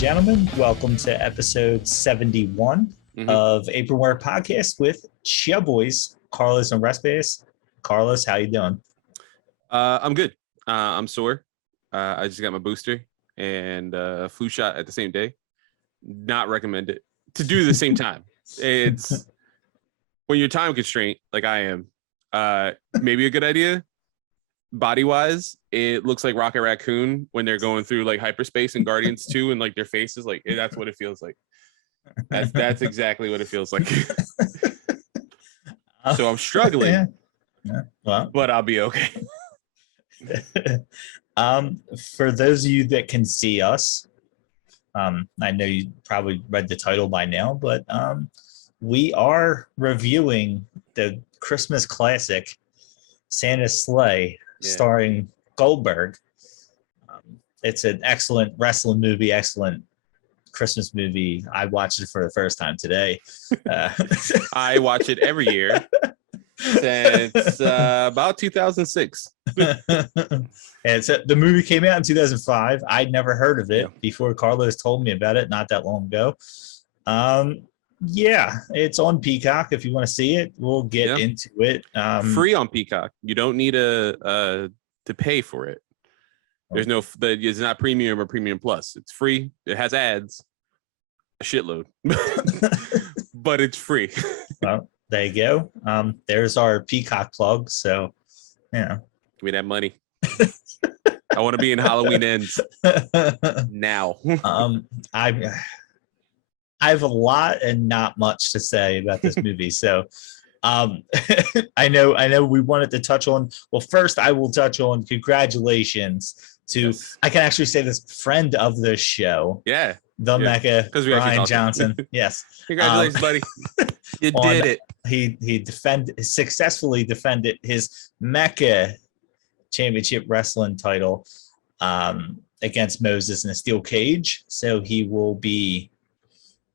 gentlemen, welcome to episode 71 of Apronware Podcast with Chia Boys, Carlos and Respes. Carlos, how you doing? I'm good. I'm sore. I just got my booster and flu shot at the same day. Not recommended to do the same time. It's when you're time constrained, like I am. Maybe a good idea. Body wise, it looks like Rocket Raccoon when they're going through like hyperspace and Guardians 2 and like their faces, like that's what it feels like. That's exactly what it feels like. So I'm struggling, well, but I'll be okay. For those of you that can see us, I know you probably read the title by now, but we are reviewing the Christmas classic Santa's Sleigh, starring Goldberg. It's an excellent wrestling movie, excellent Christmas movie. I watched it for the first time today. I watch it every year since about 2006. And so the movie came out in 2005. I'd never heard of it before Carlos told me about it not that long ago. It's on Peacock. If you want to see it, we'll get into it. Free on Peacock. You don't need to pay for it. There's it's not premium or premium plus. It's free. It has ads, a shitload, but it's free. Well, there you go. There's our Peacock plug. So, give me that money. I want to be in Halloween Ends now. I have a lot and not much to say about this movie. So I know we wanted to touch on, well, first I will touch on congratulations to, I can actually say this, friend of the show. Yeah. Mecca, Brian Johnson. Yes. Congratulations, buddy. You did it. He successfully defended his Mecca championship wrestling title against Moses in a steel cage. So he will be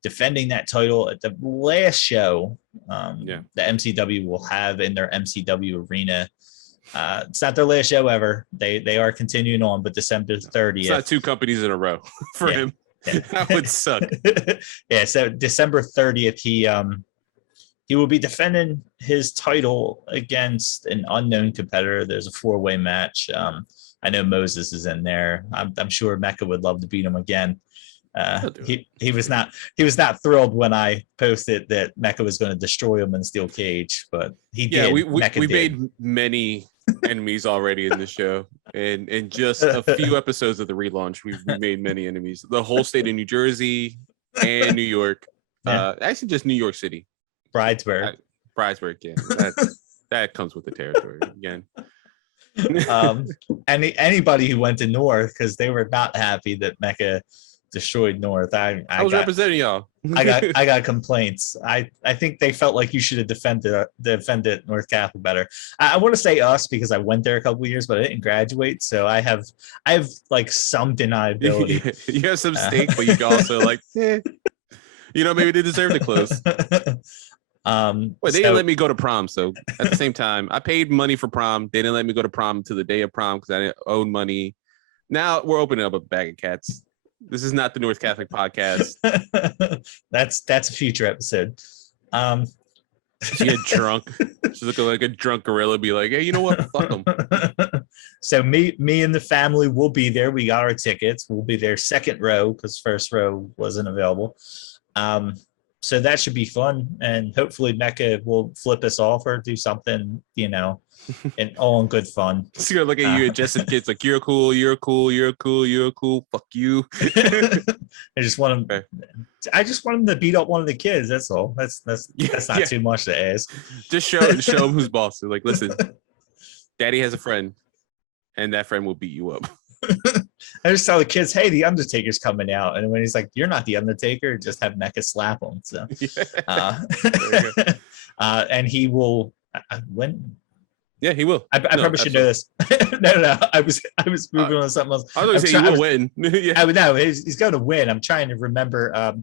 defending that title at the last show the MCW will have in their MCW arena. It's not their last show ever. They are continuing on, but December 30th. It's not two companies in a row for him. Yeah. That would suck. So December 30th, he will be defending his title against an unknown competitor. There's a 4-way match. I know Moses is in there. I'm sure Mecca would love to beat him again. He was not thrilled when I posted that Mecca was going to destroy him in steel cage, but he did. We made many enemies already in the show, and in just a few episodes of the relaunch, we've made many enemies. The whole state of New Jersey and New York, actually just New York City, Bridesburg. Yeah, that comes with the territory again. Anybody who went to North, because they were not happy that Mecca destroyed North. I was representing y'all. I got complaints. I think they felt like you should have defended North Catholic better. I want to say us because I went there a couple of years, but I didn't graduate, so I have like some deniability. You have some stake, but you can also like, maybe they deserve to close. They didn't let me go to prom, so at the same time, I paid money for prom. They didn't let me go to prom to the day of prom because I didn't own money. Now we're opening up a bag of cats. This is not the North Catholic podcast. That's a future episode. She had drunk. She's looking like a drunk gorilla. Be like, hey, you know what? Fuck them. So me and the family will be there. We got our tickets. We'll be there second row because first row wasn't available. So that should be fun, and hopefully Mecca will flip us off or do something, and all in good fun. She's gonna look at you and Justin kids like, you're cool, fuck you. I just want him to beat up one of the kids. That's all. That's not too much to ask. Just show him who's boss. They're like, listen, daddy has a friend, and that friend will beat you up. I just tell the kids, hey, the Undertaker's coming out, and when he's like, you're not the Undertaker, just have Mecca slap him. So and he will win. Yeah, he will. I probably should know this. No. I was moving on to something else. I was going to say he will win. Yeah. No, he's going to win. I'm trying to remember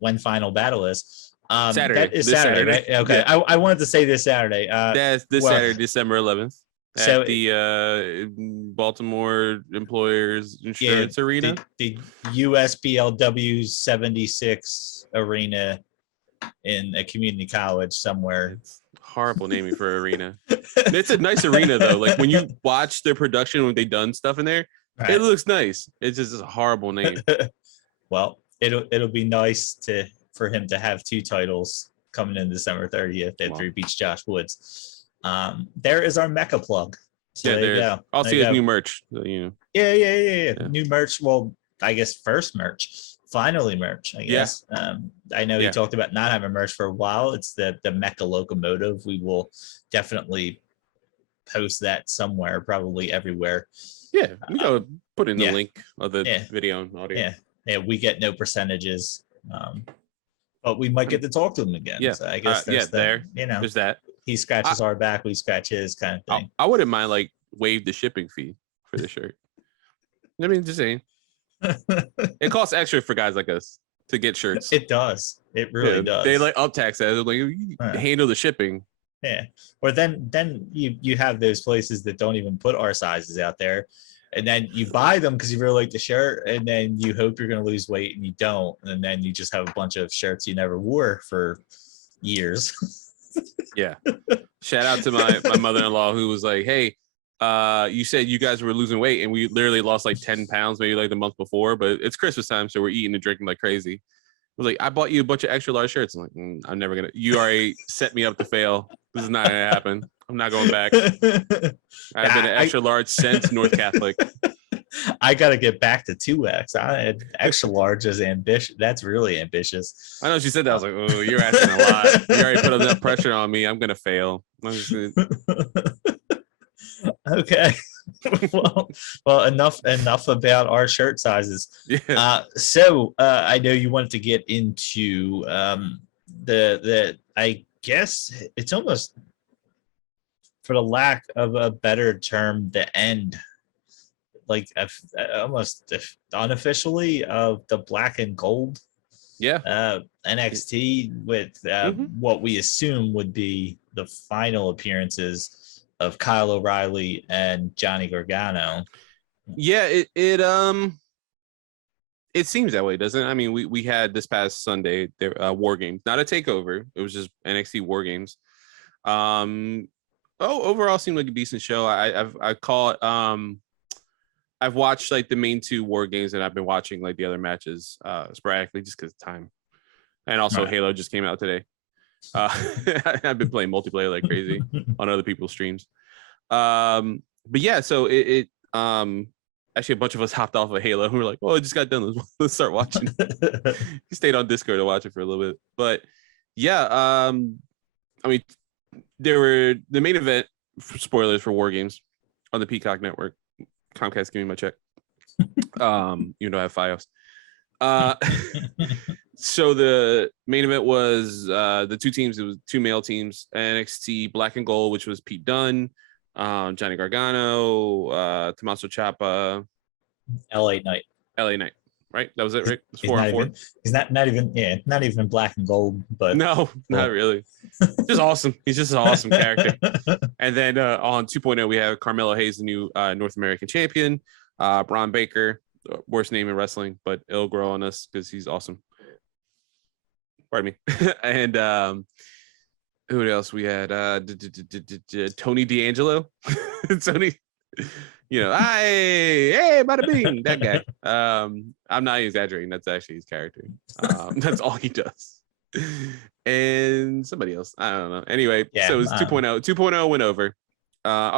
when Final Battle is. Saturday. That is Saturday, right? Okay. Yeah. I wanted to say this Saturday. That's Saturday, December 11th. So at the Baltimore Employers Insurance Arena. The USBLW 76 arena in a community college somewhere. It's horrible naming for arena. It's a nice arena though. Like when you watch their production when they done stuff in there, Right. it looks nice. It's just a horrible name. Well, it'll be nice for him to have 2 titles coming in December 30th after he beats Josh Woods. There is our Mecca plug. So Yeah, there you go. Also, he has new merch. You know. Yeah. New merch. Well, I guess first merch. Finally merch, I guess. I know he talked about not having merch for a while. It's the Mecca locomotive. We will definitely post that somewhere, probably everywhere. Yeah, we go put in the link of the video and audio. Yeah, we get no percentages, but we might get to talk to him again. Yeah, so I guess there's there's that. He scratches our back, we scratch his, kind of thing. I wouldn't mind like waive the shipping fee for the shirt. I mean, just saying. It costs extra for guys like us to get shirts. It does. It really does. They like up tax that. Like you handle the shipping. Yeah. Or then you have those places that don't even put our sizes out there. And then you buy them because you really like the shirt, and then you hope you're going to lose weight and you don't. And then you just have a bunch of shirts you never wore for years. Yeah. Shout out to my mother-in-law who was like, hey, you said you guys were losing weight and we literally lost like 10 pounds maybe like the month before, but it's Christmas time, so we're eating and drinking like crazy. I was like, I bought you a bunch of extra large shirts. I'm like, I'm never gonna. You already set me up to fail. This is not gonna happen. I'm not going back. I've been an extra large since North Catholic. I gotta get back to 2X. I had extra large as ambitious. That's really ambitious. I know she said that. I was like, oh, you're asking a lot. You already put enough pressure on me. I'm gonna fail. Okay. well, enough about our shirt sizes. Yeah. So I know you wanted to get into the I guess it's almost, for the lack of a better term, the end, like almost unofficially, of the black and gold. Yeah. NXT with what we assume would be the final appearances of Kyle O'Reilly and Johnny Gargano. Yeah, it seems that way, doesn't it? I mean, we had this past Sunday there War Games, not a takeover. It was just NXT War Games. Overall seemed like a decent show. I call it. I've watched like the main 2 War Games, and I've been watching like the other matches sporadically just because of time. And also Halo just came out today. I've been playing multiplayer like crazy on other people's streams. But yeah, so it actually a bunch of us hopped off of Halo and we were like, oh, it just got done. Let's start watching. He stayed on Discord to watch it for a little bit. But yeah, I mean, there were the main event, spoilers for War Games on the Peacock Network. Comcast, give me my check. Even though I have Fios. So the main event was the 2 teams. It was 2 male teams. NXT Black and Gold, which was Pete Dunne, Johnny Gargano, Tommaso Ciampa, LA Knight, right? That was it, Rick? It was 4 on 4. He's not even black and gold, but no, not really. Just awesome. He's just an awesome character. And then on 2.0, we have Carmelo Hayes, the new North American champion. Braun Baker, worst name in wrestling, but it'll grow on us because he's awesome. Pardon me. And who else we had? Tony D'Angelo. Tony, hey, bada bing, that guy. I'm not exaggerating. That's actually his character. That's all he does. And somebody else, I don't know. Anyway, so it was 2.0. 2.0 went over.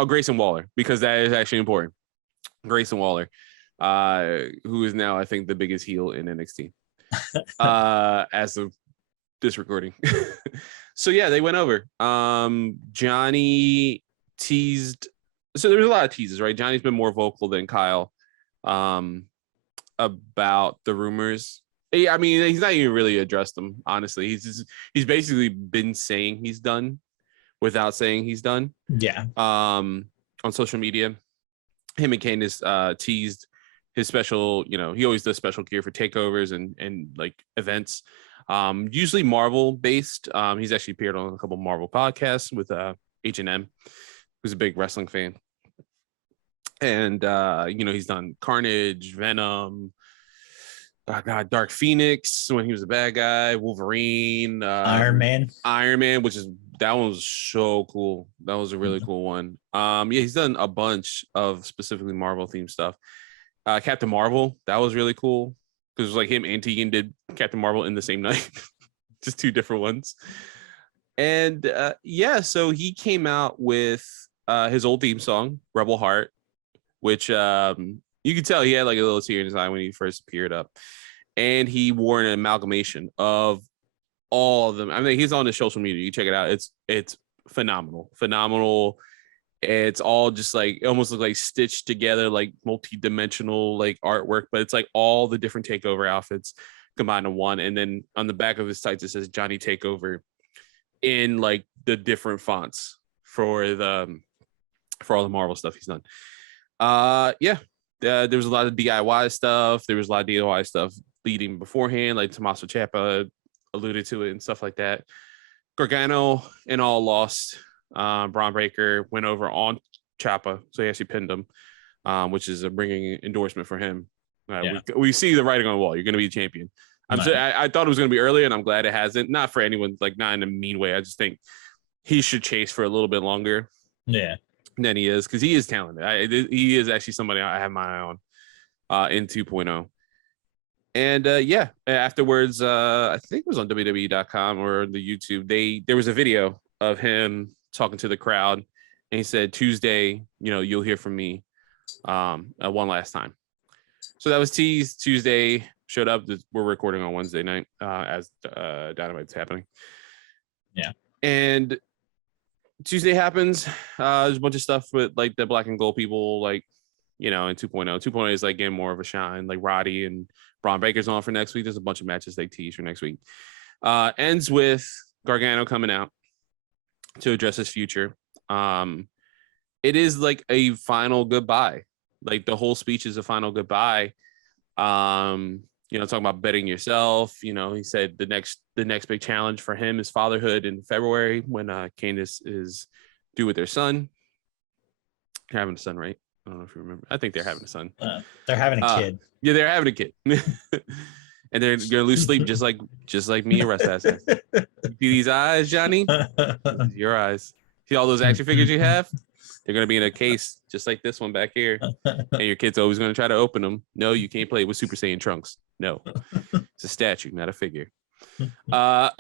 Grayson Waller, because that is actually important. Grayson Waller, who is now, I think, the biggest heel in NXT as of this recording. So yeah, they went over. Johnny teased. So there was a lot of teases, right? Johnny's been more vocal than Kyle about the rumors. I mean, he's not even really addressed them, honestly. He's basically been saying he's done without saying he's done. Yeah. On social media, him and Candice teased his special. He always does special gear for takeovers and like events. Usually Marvel based. He's actually appeared on a couple Marvel podcasts with H&M. who's a big wrestling fan. And he's done Carnage, Venom, Dark Phoenix when he was a bad guy, Wolverine, Iron Man, that one was so cool. That was a really cool one. He's done a bunch of specifically Marvel themed stuff. Captain Marvel, that was really cool because it was like him and Tegan did Captain Marvel in the same night, just two different ones. And so he came out with his old theme song, Rebel Heart, which you could tell he had like a little tear in his eye when he first appeared up. And he wore an amalgamation of all of them. I mean, he's on his social media. You check it out. It's phenomenal. It's all just like, it almost look like stitched together, like multi-dimensional like artwork, but it's like all the different takeover outfits combined in one. And then on the back of his tights, it says Johnny Takeover in like the different fonts for all the Marvel stuff he's done. There was a lot of DIY stuff. There was a lot of DIY stuff leading beforehand, like Tommaso Ciampa alluded to it and stuff like that. Gargano and all lost. Braun Breaker went over on Ciampa, so he actually pinned him, which is a ringing endorsement for him. We see the writing on the wall. You're going to be champion. I thought it was going to be earlier, and I'm glad it hasn't. Not for anyone, like not in a mean way. I just think he should chase for a little bit longer. Yeah. Than he is, because he is talented. He is actually somebody I have my eye on in 2.0. And afterwards, I think it was on WWE.com or the YouTube. There was a video of him talking to the crowd, and he said, "Tuesday, you'll hear from me one last time." So that was teased. Tuesday showed up. We're recording on Wednesday night as Dynamite's happening. Yeah, and Tuesday happens. There's a bunch of stuff with like the black and gold people, like in 2.0. 2.0 is like getting more of a shine. Like Roddy and Braun Breaker's on for next week. There's a bunch of matches they tease for next week. Ends with Gargano coming out to address his future. It is like a final goodbye. Like the whole speech is a final goodbye. Talking about betting yourself. He said the next big challenge for him is fatherhood in February when Candace is due with their son. They're having a son, right? I don't know if you remember. I think they're having a son. They're having a kid. Yeah, they're having a kid. And they're gonna lose sleep just like me and Russ has. See these eyes, Johnny? Your eyes. See all those action figures you have? They're gonna be in a case just like this one back here. And your kid's always gonna try to open them. No, you can't play with Super Saiyan Trunks. No. It's a statue, not a figure. So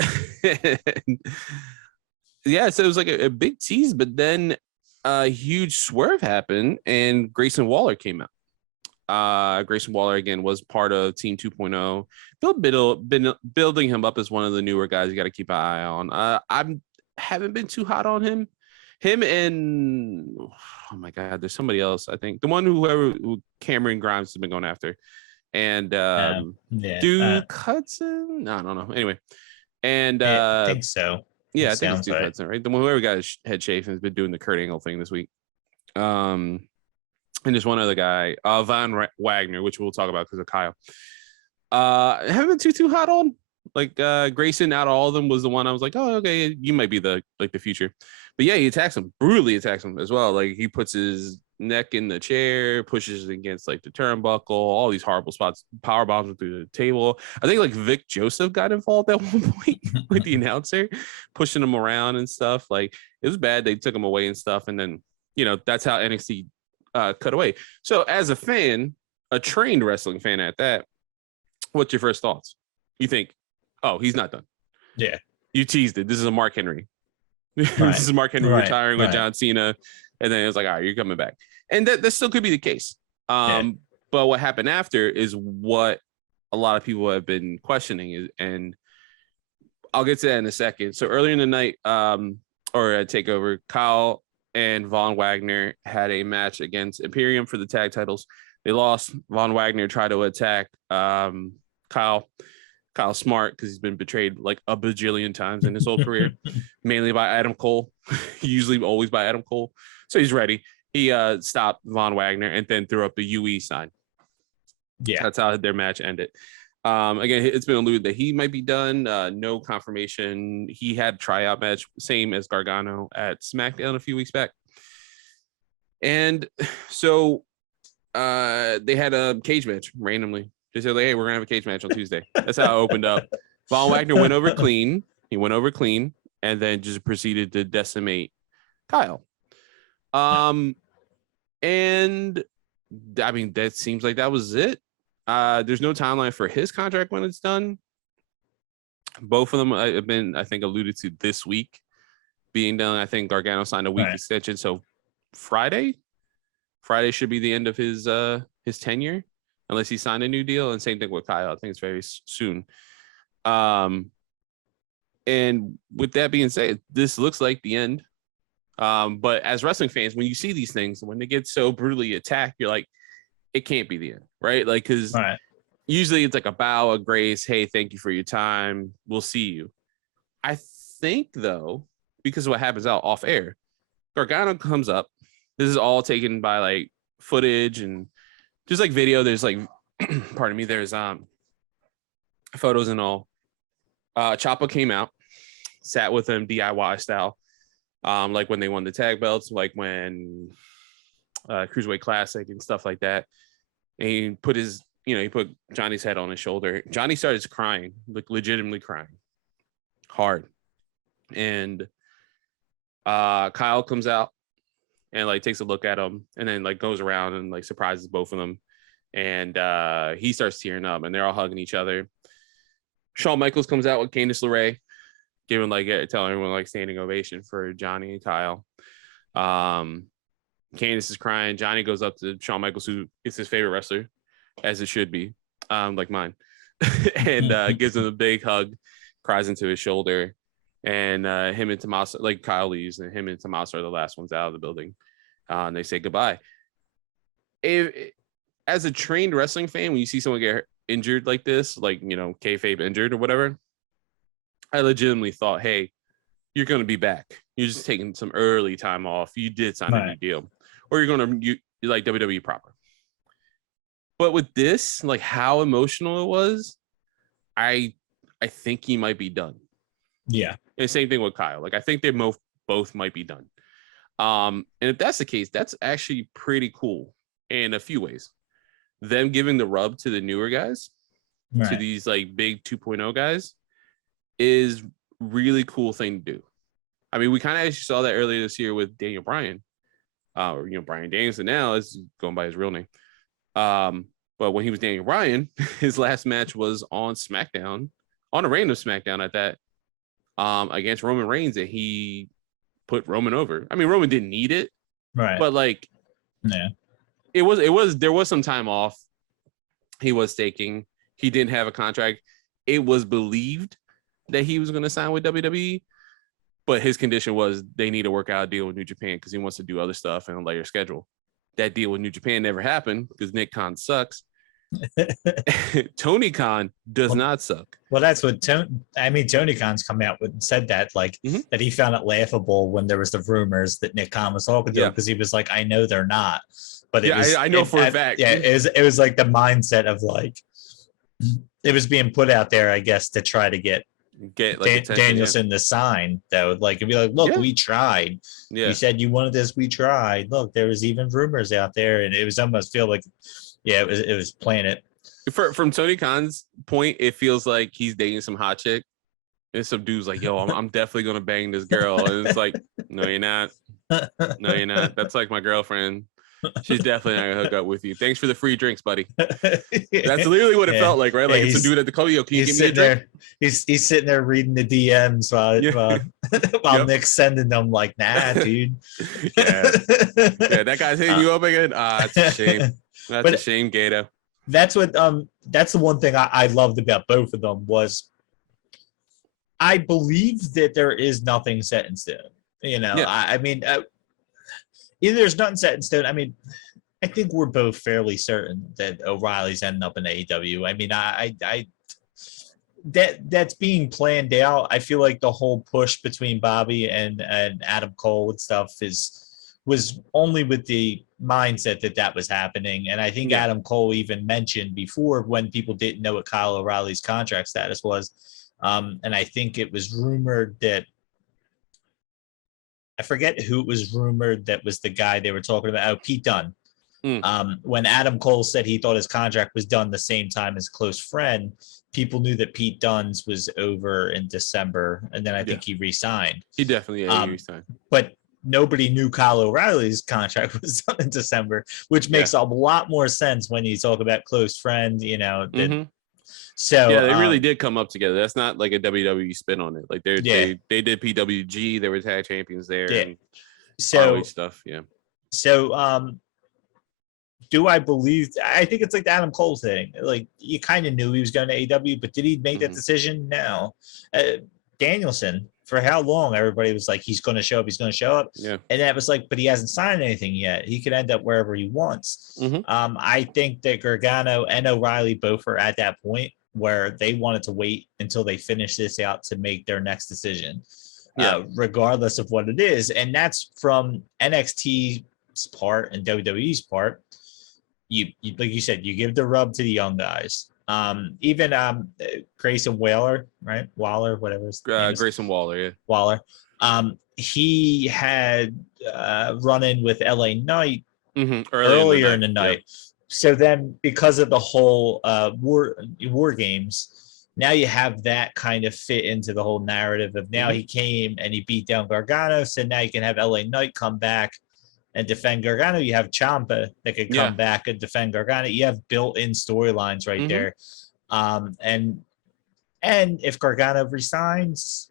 it was like a big tease, but then a huge swerve happened and Grayson Waller came out. Grayson Waller again was part of Team 2.0. Been building him up as one of the newer guys you got to keep an eye on. I haven't been too hot on him. Him and oh my god, there's somebody else. I think the one who Cameron Grimes has been going after, and Duke Hudson. I don't know. Anyway, and I think so. Yeah, I think it's Duke Hudson, right? The one whoever got his head shaved has been doing the Kurt Angle thing this week. And there's one other guy, Von Wagner, which we'll talk about because of Kyle. I haven't been too hot on. Like Grayson, out of all of them, was the one I was like, oh, okay, you might be the future. But yeah, he attacks him, brutally attacks him as well. Like he puts his neck in the chair, pushes against like the turnbuckle, all these horrible spots, power bombs him through the table. I think like Vic Joseph got involved at one point with the announcer, pushing him around and stuff. Like it was bad. They took him away and stuff. And then, that's how NXT cut away. So as a fan, a trained wrestling fan at that, what's your first thoughts? You think, oh, he's not done. Yeah. You teased it. This is a Mark Henry. This is Mark Henry retiring with John Cena. And then it was like, all right, you're coming back. And that still could be the case. But what happened after is what a lot of people have been questioning. And I'll get to that in a second. So earlier in the night, or a takeover, Kyle and Von Wagner had a match against Imperium for the tag titles. They lost. Von Wagner tried to attack Kyle Smart because he's been betrayed like a bajillion times in his whole career, mainly by Adam Cole, usually always by Adam Cole. So he's ready. He stopped Von Wagner and then threw up the UE sign. Yeah, that's how their match ended. Again, it's been alluded that he might be done. No confirmation. He had a tryout match, same as Gargano at SmackDown a few weeks back. And so they had a cage match randomly. They said, like, hey, we're gonna have a cage match on Tuesday. That's how it opened up. Von Wagner went over clean. He went over clean and then just proceeded to decimate Kyle. And I mean, that seems like that was it. There's no timeline for his contract when it's done. Both of them have been, I think, alluded to this week being done. I think Gargano signed a week extension, so Friday should be the end of his tenure, unless he signed a new deal. And same thing with Kyle. I think it's very soon. And with that being said, this looks like the end. But as wrestling fans, when you see these things, when they get so brutally attacked, you're like, it can't be the end, right? Like, because usually it's like a bow, a grace. Hey, thank you for your time. We'll see you. I think, though, because of what happens out off air, Gargano comes up. This is all taken by like footage and just like video. There's like, pardon me, there's photos and all. Ciampa came out, sat with him DIY style. Like when they won the tag belts, like when Cruiserweight Classic and stuff like that. And he put he put Johnny's head on his shoulder. Johnny started crying, like legitimately crying hard. And Kyle comes out and like takes a look at him and then like goes around and like surprises both of them. And he starts tearing up and they're all hugging each other. Shawn Michaels comes out with Candice LeRae, giving telling everyone like standing ovation for Johnny and Kyle. Candice is crying. Johnny goes up to Shawn Michaels, who is his favorite wrestler, as it should be, like mine, and gives him a big hug, cries into his shoulder, and him and Tommaso, like Kyle leaves, and him and Tommaso are the last ones out of the building, and they say goodbye. As a trained wrestling fan, when you see someone get injured like this, like, kayfabe injured or whatever, I legitimately thought, hey, you're going to be back. You're just taking some early time off. You did sign a new deal. Or you're like WWE proper. But with this, like how emotional it was, I think he might be done. Yeah. And same thing with Kyle. Like I think they both might be done. And if that's the case, that's actually pretty cool in a few ways. Them giving the rub to the newer guys, to these like big 2.0 guys, is really cool thing to do. I mean, we kind of actually saw that earlier this year with Daniel Bryan, or Bryan Danielson now is going by his real name. But when he was Daniel Bryan, his last match was on SmackDown, on a random SmackDown at that, against Roman Reigns, and he put Roman over. I mean, Roman didn't need it, but like, there was some time off. He was taking. He didn't have a contract. It was believed that he was going to sign with WWE, but his condition was they need to work out a deal with New Japan because he wants to do other stuff and a later schedule. That deal with New Japan never happened because Nick Khan sucks. Tony Khan does not suck. Well, that's what Tony Khan's come out with and said that, like, that he found it laughable when there was the rumors that Nick Khan was talking to him, because he was like, I know they're not. But I know for a fact. Yeah, it was like the mindset of like, it was being put out there, I guess, to try to get like Danielson to sign, though. Like, it'd be like, look, we tried. You said you wanted this, we tried. Look, there was even rumors out there, and it was almost feel like, it was playing it. From Tony Khan's point, it feels like he's dating some hot chick, and some dude's like, yo, I'm definitely gonna bang this girl, and it's like, no, you're not. No, you're not. That's like my girlfriend. She's definitely not gonna hook up with you. Thanks for the free drinks, buddy. That's literally what it felt like, right? Like, it's a dude at the club. Yo, can you give me a drink? He's sitting there reading the DMs while Nick's sending them, like, nah, dude. That guy's hitting you up again. It's a shame. That's a shame, Gato. That's what that's the one thing I loved about both of them was I believe that there is nothing set in stone. I mean, either there's nothing set in stone. I mean, I think we're both fairly certain that O'Reilly's ending up in AEW. I mean, that's being planned out. I feel like the whole push between Bobby and Adam Cole and stuff was only with the mindset that was happening. And I think Adam Cole even mentioned before, when people didn't know what Kyle O'Reilly's contract status was. And I think it was rumored that I forget who it was rumored that was the guy they were talking about. Oh, Pete Dunne. When Adam Cole said he thought his contract was done the same time as Close Friend, people knew that Pete Dunne's was over in December, and then I think he re-signed. He definitely re-signed. But nobody knew Kyle O'Reilly's contract was done in December, which makes a lot more sense when you talk about Close Friend, you know. So yeah, they really did come up together. That's not like a WWE spin on it. Like they did PWG, they were tag champions there, and ROH stuff. Yeah. So do I believe? I think it's like the Adam Cole thing. Like you kind of knew he was going to AEW, but did he make that decision? No. Danielson, for how long everybody was like, he's going to show up, he's going to show up. Yeah. And that was like, but he hasn't signed anything yet. He could end up wherever he wants. I think that Gargano and O'Reilly both are at that point where they wanted to wait until they finish this out to make their next decision, regardless of what it is. And that's from NXT's part and WWE's part. You like you said, you give the rub to the young guys. Even Grayson Waller, right? Waller, whatever his name is. Grayson Waller, yeah. Waller. He had run in with LA Knight earlier in the night. Yeah. So then, because of the whole war games, now you have that kind of fit into the whole narrative of now he came and he beat down Gargano. So now you can have LA Knight come back and defend Gargano. You have Ciampa that could come back and defend Gargano. You have built-in storylines right there. And if Gargano resigns,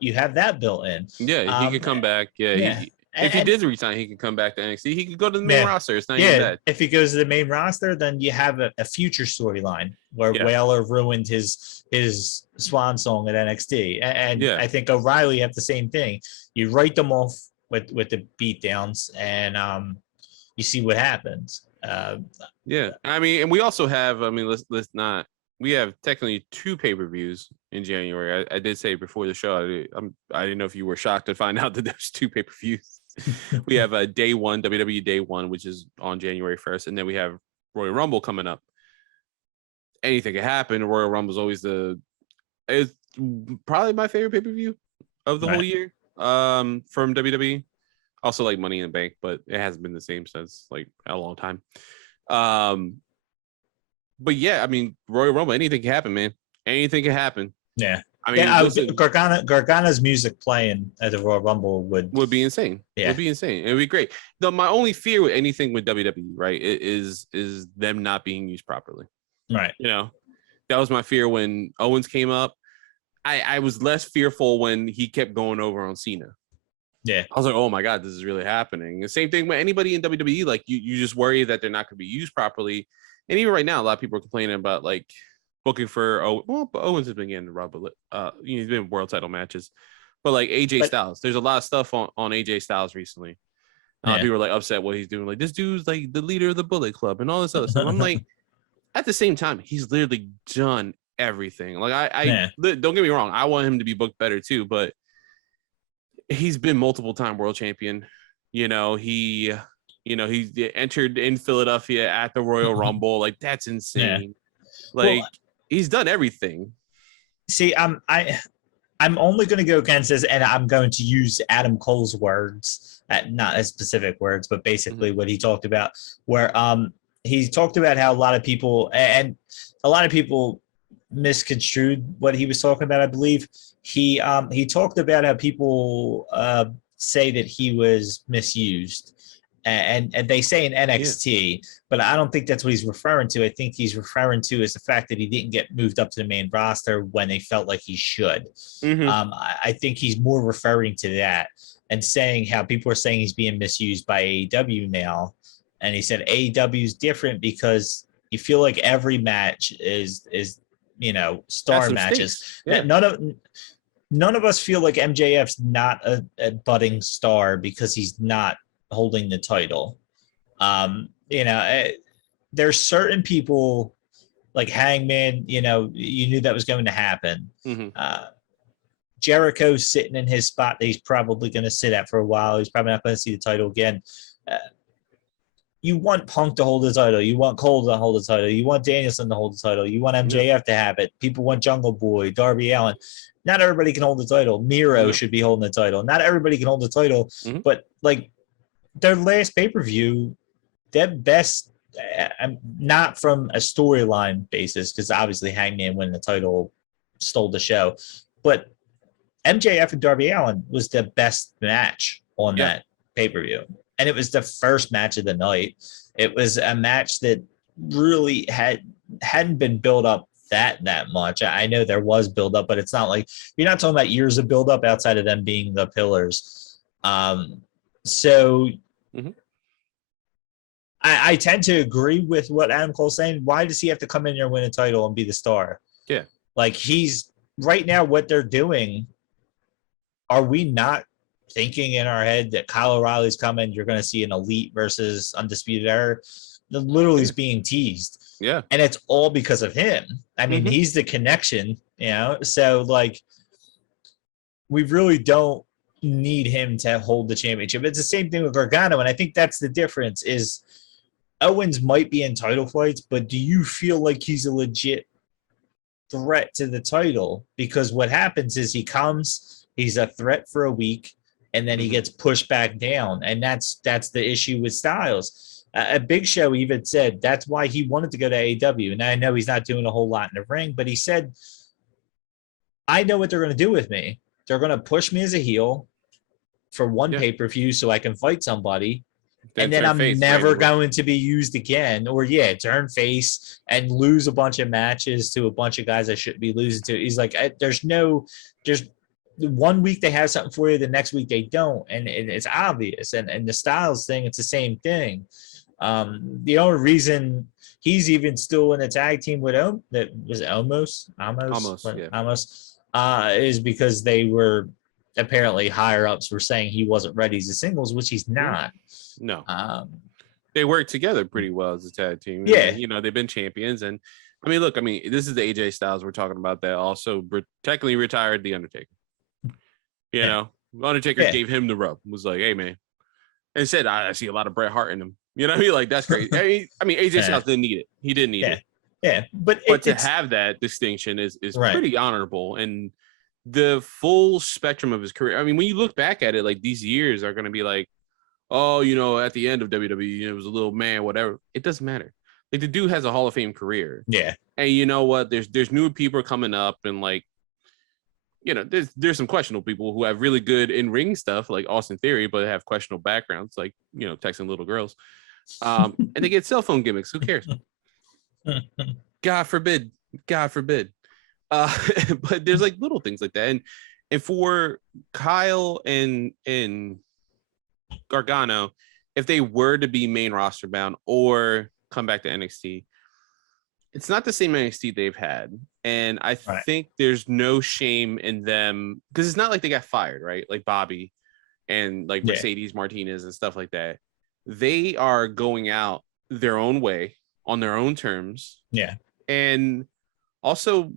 you have that built in. Yeah, he could come back. If he did resign, he could come back to NXT. He could go to the main roster. It's not even bad. If he goes to the main roster, then you have a future storyline where Whaler ruined his swan song at NXT. And I think O'Reilly have the same thing. You write them off with the beatdowns, and you see what happens. I mean, and we also have. I mean, let's not. We have technically 2 pay-per-views in January. I did say before the show. I didn't know if you were shocked to find out that there's 2 pay-per-views. We have a Day 1, WWE Day 1, which is on January 1st, and then we have Royal Rumble coming up. Anything can happen. Royal Rumble is always it's probably my favorite pay-per-view of the whole year. From WWE. Also like Money in the Bank, but it hasn't been the same since like a long time. But yeah, I mean, Royal Rumble, anything can happen, man. Anything can happen. Yeah. I mean, Gargano's music playing at the Royal Rumble would be insane. Yeah. It would be insane. It would be great. Though my only fear with anything with WWE, right, is them not being used properly. Right. You know, that was my fear when Owens came up. I was less fearful when he kept going over on Cena. Yeah. I was like, oh my God, this is really happening. The same thing with anybody in WWE. Like you just worry that they're not going to be used properly. And even right now, a lot of people are complaining about like booking for Owens has been getting the rub, but he's been in world title matches. But like AJ Styles, there's a lot of stuff on AJ Styles recently. People are like upset what he's doing. Like this dude's like the leader of the Bullet Club and all this other stuff. I'm like, at the same time, he's literally done everything. Like I don't get me wrong, I want him to be booked better too, but he's been multiple time world champion. He entered in Philadelphia at the Royal Rumble. Like that's insane. Like he's done everything. See, I'm only going to go against this, and I'm going to use Adam Cole's words, not as specific words, but basically what he talked about, where he talked about how a lot of people misconstrued what he was talking about. I believe he talked about how people say that he was misused, and they say in NXT, but I don't think that's what he's referring to. I think he's referring to is the fact that he didn't get moved up to the main roster when they felt like he should. I think he's more referring to that and saying how people are saying he's being misused by AEW now. And he said AEW is different because you feel like every match is star matches. Yeah. None of us feel like MJF's not a budding star because he's not holding the title. There's certain people like Hangman, you knew that was going to happen. Jericho's sitting in his spot that he's probably going to sit at for a while. He's probably not going to see the title again. you want Punk to hold the title, you want Cole to hold the title, you want Danielson to hold the title, you want MJF to have it. People want Jungle Boy, Darby Allin. Not everybody can hold the title. Miro should be holding the title. Not everybody can hold the title, but like their last pay-per-view, their best, not from a storyline basis, because obviously Hangman winning the title stole the show, but MJF and Darby Allin was the best match on that pay-per-view. And it was the first match of the night. It was a match that really hadn't been built up that much. I know there was build up, but it's not like you're not talking about years of build up outside of them being the pillars. So I tend to agree with what Adam Cole's saying. Why does he have to come in here and win a title and be the star? Yeah. Like he's right now, what they're doing, are we not thinking in our head that Kyle O'Reilly's coming? You're going to see an Elite versus Undisputed Era. Literally is being teased. Yeah. And it's all because of him. I mean, he's the connection, you know? So like, we really don't need him to hold the championship. It's the same thing with Gargano. And I think that's the difference is Owens might be in title fights, but do you feel like he's a legit threat to the title? Because what happens is he comes, he's a threat for a week, and then he gets pushed back down. And that's the issue with Styles. A Big Show even said that's why he wanted to go to AEW. And I know he's not doing a whole lot in the ring, but he said, I know what they're going to do with me. They're going to push me as a heel for one pay-per-view so I can fight somebody. And then I'm never going to be used again. Or turn face and lose a bunch of matches to a bunch of guys I shouldn't be losing to. He's like, there's 1 week they have something for you, the next week they don't, and it's obvious. And the Styles thing, it's the same thing. The only reason he's even still in a tag team with that was almost is because they were apparently higher ups were saying he wasn't ready as a singles, which he's not. No. They work together pretty well as a tag team. Yeah. You know, they've been champions. And I mean, look, this is the AJ Styles we're talking about that also technically retired The Undertaker. You know, Undertaker gave him the rub, was like, hey, man. And said, I see a lot of Bret Hart in him. You know what I mean? Like, that's great. I mean, AJ Styles didn't need it. He didn't need it. Yeah. But to have that distinction is pretty honorable. And the full spectrum of his career. I mean, when you look back at it, like these years are going to be like, oh, you know, at the end of WWE, it was a little man, whatever. It doesn't matter. Like the dude has a Hall of Fame career. Yeah. And you know what? There's newer people coming up, and like, you know, there's some questionable people who have really good in-ring stuff, like Austin Theory, but have questionable backgrounds, like, you know, texting little girls. And they get cell phone gimmicks. Who cares? God forbid. But there's like little things like that. And for Kyle and Gargano, if they were to be main roster bound or come back to NXT, it's not the same NXT they've had. And I think there's no shame in them because it's not like they got fired, right? Like Bobby and like Mercedes Martinez and stuff like that. They are going out their own way on their own terms. Yeah. And also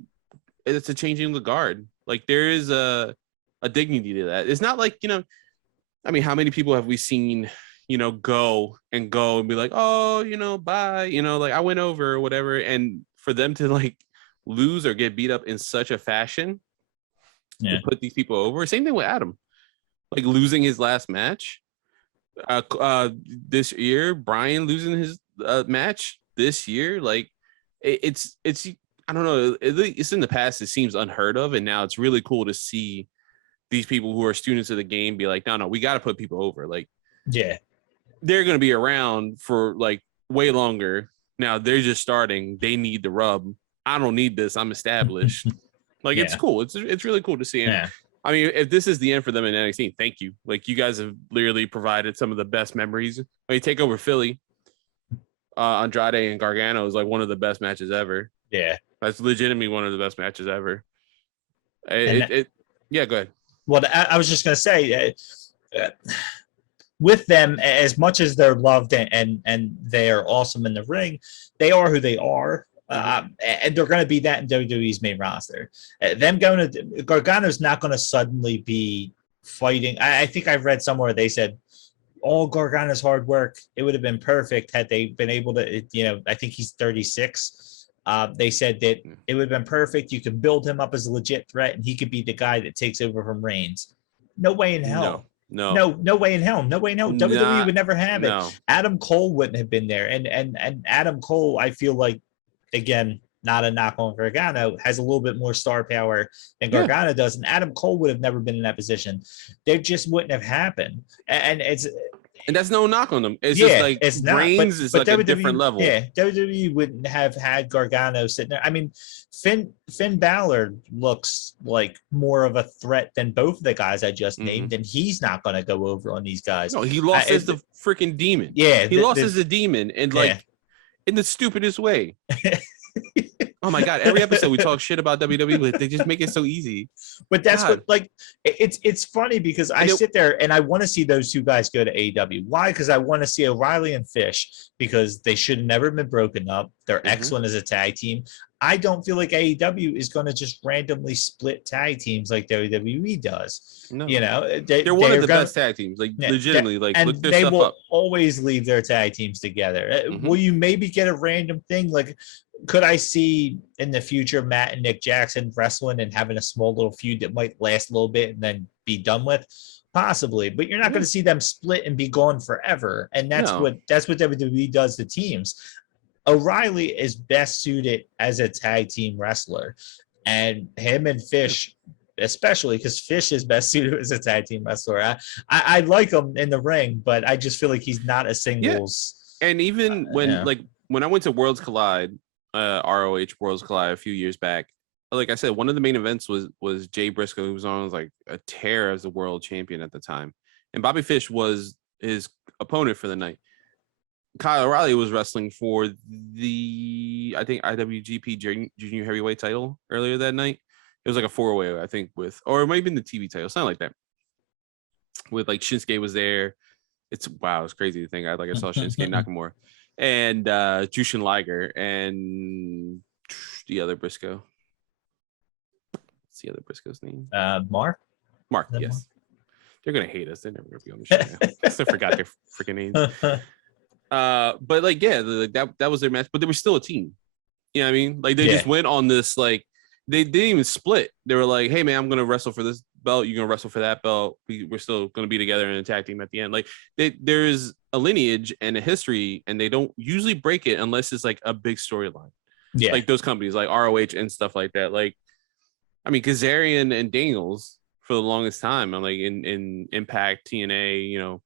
it's a changing of the guard. Like there is a dignity to that. It's not like, you know, I mean, how many people have we seen, you know, go and be like, oh, you know, bye, you know, like I went over or whatever. And for them to like lose or get beat up in such a fashion to put these people over. Same thing with Adam, like losing his last match this year, Brian losing his match this year. Like it's I don't know. It's in the past. It seems unheard of. And now it's really cool to see these people who are students of the game be like, no, we got to put people over. Like, they're going to be around for like way longer. Now they're just starting. They need the rub. I don't need this. I'm established. Like, it's cool. It's really cool to see. And I mean, if this is the end for them in NXT, thank you. Like, you guys have literally provided some of the best memories. When you take over Philly, Andrade and Gargano is like one of the best matches ever. Yeah. That's legitimately one of the best matches ever. Yeah, go ahead. Well, I was just going to say, with them, as much as they're loved and they're awesome in the ring, they are who they are. And they're going to be that in WWE's main roster. Them going to Gargano's not going to suddenly be fighting. I think I read somewhere they said all Gargano's hard work, it would have been perfect had they been able to, I think he's 36. They said that it would have been perfect. You could build him up as a legit threat, and he could be the guy that takes over from Reigns. No way in hell. No way in hell. No way in hell. WWE would never have it. Adam Cole wouldn't have been there. And Adam Cole, I feel like, again, not a knock on Gargano, has a little bit more star power than Gargano does. And Adam Cole would have never been in that position. They just wouldn't have happened. And that's no knock on them. It's just like it's Reigns is like a different level. Yeah, WWE wouldn't have had Gargano sitting there. I mean, Finn Balor looks like more of a threat than both of the guys I just named, and he's not going to go over on these guys. No, he lost as the freaking demon. Yeah, he lost as a demon, and like in the stupidest way. Oh my god! Every episode we talk shit about WWE, but they just make it so easy. But that's what, like, it's funny because I sit there and I want to see those two guys go to AEW. Why? Because I want to see O'Reilly and Fish, because they should have never been broken up. They're excellent as a tag team. I don't feel like AEW is going to just randomly split tag teams like WWE does. No. They're one of the best tag teams, like legitimately. Like, and look their they stuff will up. always leave their tag teams together. Will you maybe get a random thing like? Could I see in the future Matt and Nick Jackson wrestling and having a small little feud that might last a little bit and then be done with? Possibly, but you're not going to see them split and be gone forever. And that's what WWE does to teams. O'Reilly is best suited as a tag team wrestler, and him and Fish, especially because Fish is best suited as a tag team wrestler. I like him in the ring, but I just feel like he's not a singles. And even when I went to Worlds Collide, ROH Worlds Collide a few years back, like I said, one of the main events was Jay Briscoe, who was on like a tear as the world champion at the time, and Bobby Fish was his opponent for the night. Kyle O'Reilly was wrestling for the, I think, IWGP Junior Heavyweight title earlier that night. It was like a 4-way, I think, or it might have been the TV title, something like that. With like Shinsuke was there. It's crazy to think. I saw Shinsuke Nakamura and Jushin Liger and the other Briscoe. What's the other Briscoe's name? Mark, yes. Mark? They're gonna hate us. They're never gonna be on the show now. I still forgot their freaking names. But like, that was their match, but they were still a team. You know what I mean? Like, they just went on this, like, they didn't even split. They were like, hey man, I'm gonna wrestle for this belt, you're gonna wrestle for that belt, we're still gonna be together in a tag team at the end. Like, there is a lineage and a history, and they don't usually break it unless it's like a big storyline. Like those companies like ROH and stuff like that. Like, I mean, Kazarian and Daniels for the longest time, and like in Impact, TNA,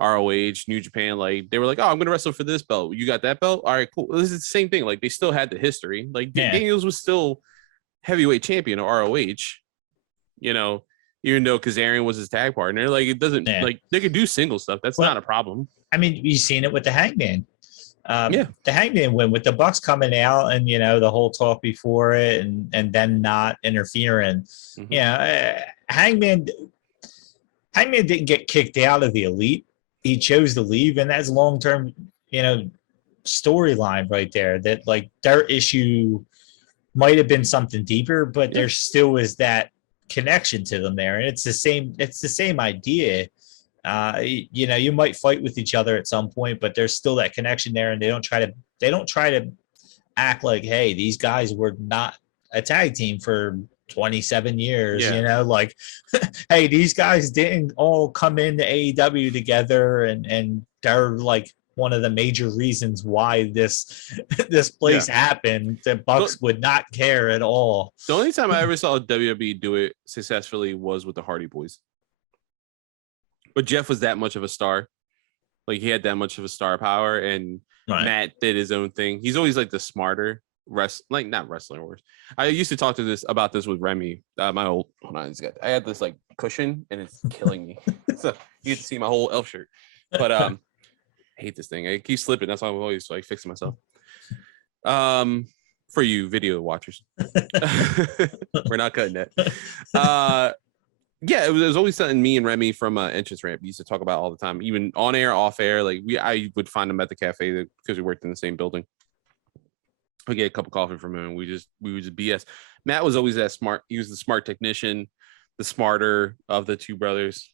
ROH, New Japan, like they were like, oh, I'm gonna wrestle for this belt, you got that belt, all right, cool. This is the same thing. Like, they still had the history. Like, Daniels was still heavyweight champion of ROH, even though Kazarian was his tag partner. Like, it doesn't like, they could do single stuff. That's not a problem. I mean, you've seen it with the Hangman. The Hangman win with the Bucks coming out, and the whole talk before it, and then not interfering. Hangman didn't get kicked out of the Elite. He chose to leave, and that's long-term, storyline right there. That, like, their issue might have been something deeper, but there still is that connection to them there, and it's the same idea. You might fight with each other at some point, but there's still that connection there, and they don't try to act like, hey, these guys were not a tag team for 27 years, like, hey, these guys didn't all come into AEW together, and they're like one of the major reasons why this place happened. The Bucks would not care at all. The only time I ever saw WWE do it successfully was with the Hardy Boys. But Jeff was that much of a star. Like, he had that much of a star power, and Matt did his own thing. He's always like the smarter not wrestling words. I used to talk about this with Remy. I had this like cushion, and it's killing me. So you get to see my whole elf shirt. But I hate this thing. I keep slipping. That's why I'm always like fixing myself. For you video watchers, we're not cutting that. It was always something me and Remy from Entrance Ramp used to talk about all the time, even on air, off air. Like, I would find him at the cafe because we worked in the same building. We get a cup of coffee from him, and we would just BS. Matt was always that smart. He was the smart technician, the smarter of the two brothers,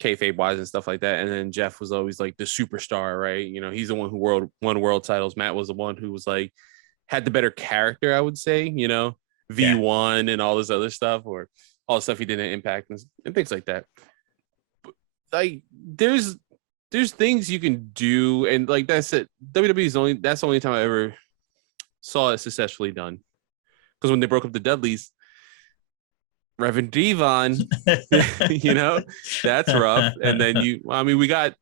kayfabe wise and stuff like that. And then Jeff was always like the superstar, right? You know, he's the one who won world titles. Matt was the one who was like had the better character, I would say. You know, V1 and all this other stuff, or all the stuff he did in Impact and things like that. But, like, there's things you can do, and like that's it. WWE that's the only time I ever saw it successfully done. Because when they broke up the Dudleys, Reverend Devon, you know, that's rough. And then we got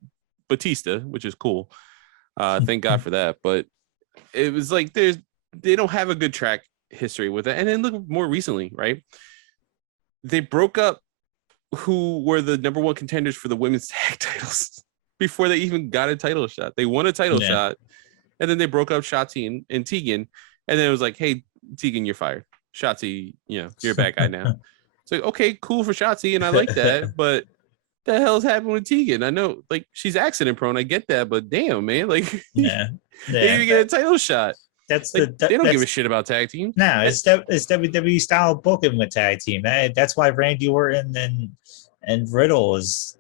Batista, which is cool. Thank God for that. But it was like they don't have a good track history with it. And then look more recently, right? They broke up who were the number one contenders for the women's tag titles before they even got a title shot. They won a title shot, and then they broke up Shotzi and Tegan. And then it was like, hey, Tegan, you're fired. Shotzi, you're a bad guy now. It's like, okay, cool for Shotzi, and I like that, but the hell's happened with Tegan? I know, like, she's accident prone. I get that, but damn, man, like, they didn't get a title shot. That's like, they don't give a shit about tag team. No, it's WWE style booking with tag team. That's why Randy Orton and Riddle is.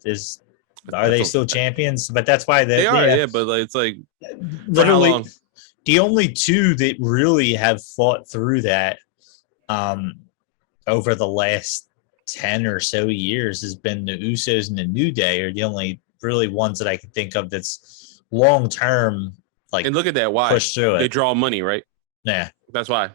Are they still champions? But that's why they are. Yeah, but like, it's like literally the only two that really have fought through that over the last 10 or so years has been the Usos and the New Day are the only really ones that I can think of that's long term. Like, and look at that, why push through it. They draw money, right? Yeah, that's why,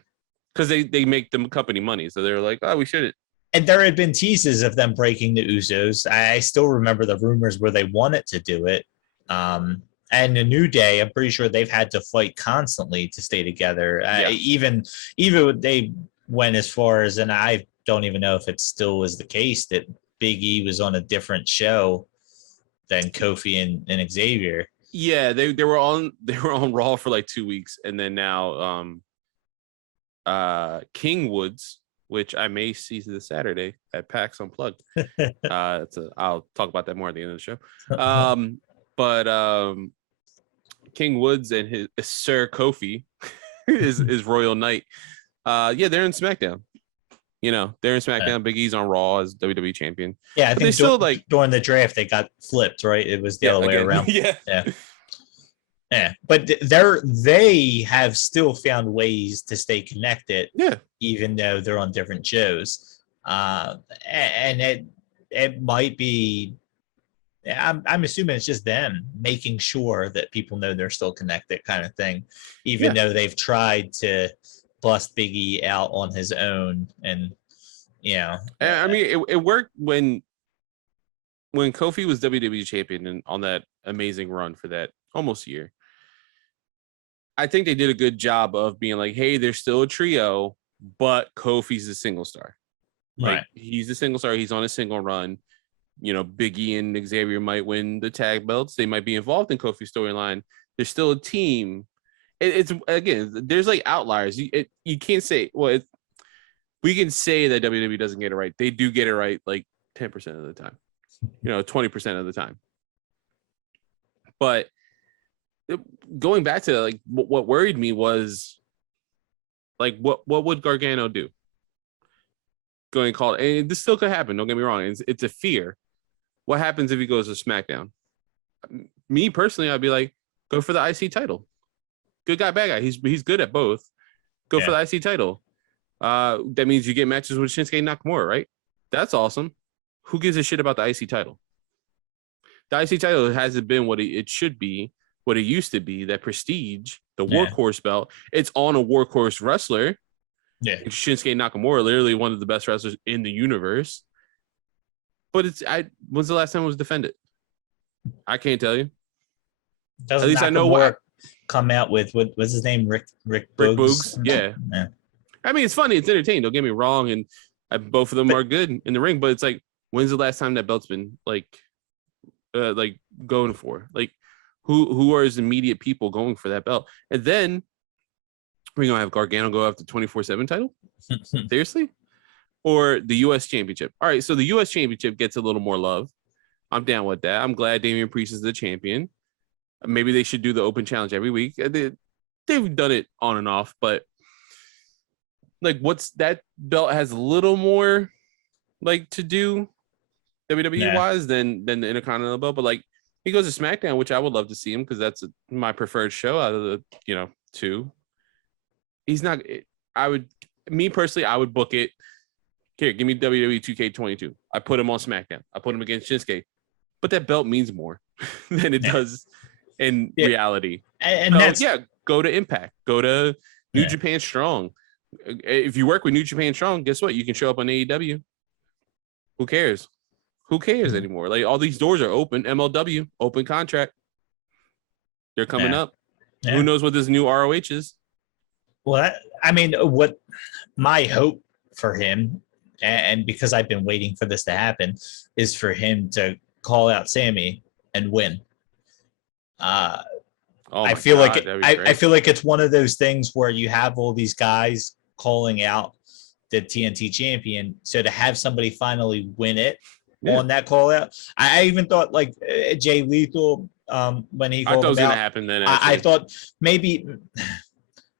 because they make the company money, so they're like, oh, we shouldn't. And there had been teases of them breaking the Usos. I still remember the rumors where they wanted to do it. And the New Day, I'm pretty sure they've had to fight constantly to stay together. Even they went as far as, and I don't even know if it still is the case, that Big E was on a different show than Kofi and Xavier. Yeah, they were on Raw for like 2 weeks, and then now King Woods, which I may see this Saturday at PAX Unplugged. I'll talk about that more at the end of the show. But King Woods and his Sir Kofi is Royal Knight. They're in SmackDown. They're in SmackDown. Big E's on Raw as WWE champion. Yeah, I think still like during the draft they got flipped, right? It was the other way around. Yeah, but they have still found ways to stay connected. Yeah, even though they're on different shows, and it might be. I'm assuming it's just them making sure that people know they're still connected, kind of thing, even though they've tried to bust Big E out on his own, and I mean, it worked when Kofi was WWE champion and on that amazing run for that almost year. I think they did a good job of being like, hey, they're still a trio, but Kofi's a single star. Right. He's a single star. He's on a single run. Big E and Xavier might win the tag belts. They might be involved in Kofi's storyline. They're still a team. It's again, there's like outliers. You can't say, we can say that WWE doesn't get it right. They do get it right like 10% of the time, 20% of the time. But going back to like what worried me was like what would Gargano do? Going call, and this still could happen. Don't get me wrong. It's a fear. What happens if he goes to SmackDown? Me personally, I'd be like, go for the IC title. Good guy, bad guy. He's good at both. Go for the IC title. That means you get matches with Shinsuke Nakamura, right? That's awesome. Who gives a shit about the IC title? The IC title hasn't been what it should be, what it used to be, that prestige, the workhorse belt. It's on a workhorse wrestler. Yeah. Shinsuke Nakamura, literally one of the best wrestlers in the universe. But when's the last time it was defended? I can't tell you. At least I know what come out with what's his name? Rick Boogs. Yeah. I mean, it's funny, it's entertaining, don't get me wrong, and both of them are good in the ring, but it's like, when's the last time that belt's been like going for? Like, who are his immediate people going for that belt? And then we're gonna have Gargano go after the 24/7 title? Seriously? Or the US Championship? All right, so the US Championship gets a little more love. I'm down with that. I'm glad Damian Priest is the champion. Maybe they should do the open challenge every week. They've done it on and off, but like, what's that belt has a little more like to do, WWE wise than the Intercontinental belt. But like he goes to SmackDown, which I would love to see him because that's my preferred show out of the two. He's not. I would, me personally, I would book it. Here, give me WWE 2K22. I put him on SmackDown. I put him against Shinsuke, but that belt means more than it does in reality. And so, that's go to Impact. Go to New Japan Strong. If you work with New Japan Strong, guess what? You can show up on AEW. Who cares? Who cares anymore? Like all these doors are open. MLW, open contract. They're coming up. Yeah. Who knows what this new ROH is? Well, I mean, what my hope for him, and because I've been waiting for this to happen, is for him to call out Sammy and win. I feel like it's one of those things where you have all these guys calling out the TNT champion, so to have somebody finally win it on that call out, I even thought like Jay Lethal when he called I thought it was going to happen then. I thought maybe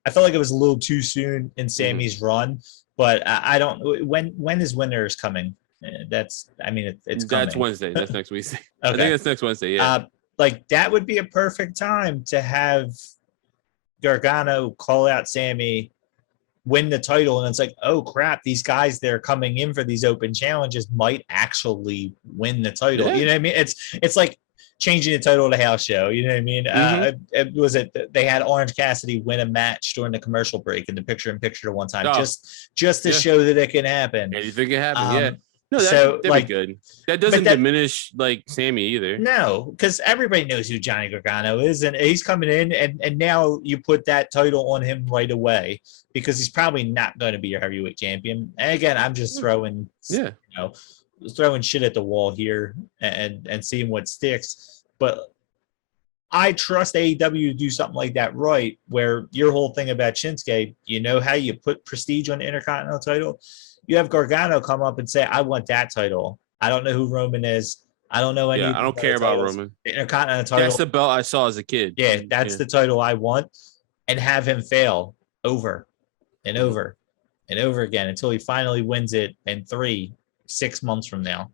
I felt like it was a little too soon in Sammy's run, but I don't. When is Winners coming? It's coming. That's Wednesday. That's next Wednesday. Okay. I think that's next Wednesday. Yeah. Like that would be a perfect time to have Gargano call out Sammy, win the title, and it's like, oh crap, these guys that are coming in for these open challenges might actually win the title. Yeah. You know what I mean? It's like changing the title of the house show. You know what I mean? They had Orange Cassidy win a match during the commercial break in the picture-in-picture one time, just to show that it can happen. Anything can happen. No, that'd be good. That doesn't diminish like Sammy either. No, because everybody knows who Johnny Gargano is, and he's coming in, and now you put that title on him right away because he's probably not going to be your heavyweight champion. And again, I'm just throwing, throwing shit at the wall here and seeing what sticks. But I trust AEW to do something like that right, where your whole thing about Shinsuke, you know how you put prestige on the Intercontinental title? You have Gargano come up and say, I want that title. I don't know who Roman is. I don't know any. Yeah, I don't care about Roman. The Intercontinental title. That's the belt I saw as a kid. Yeah, that's the title I want. And have him fail over and over and over again until he finally wins it in 6 months from now.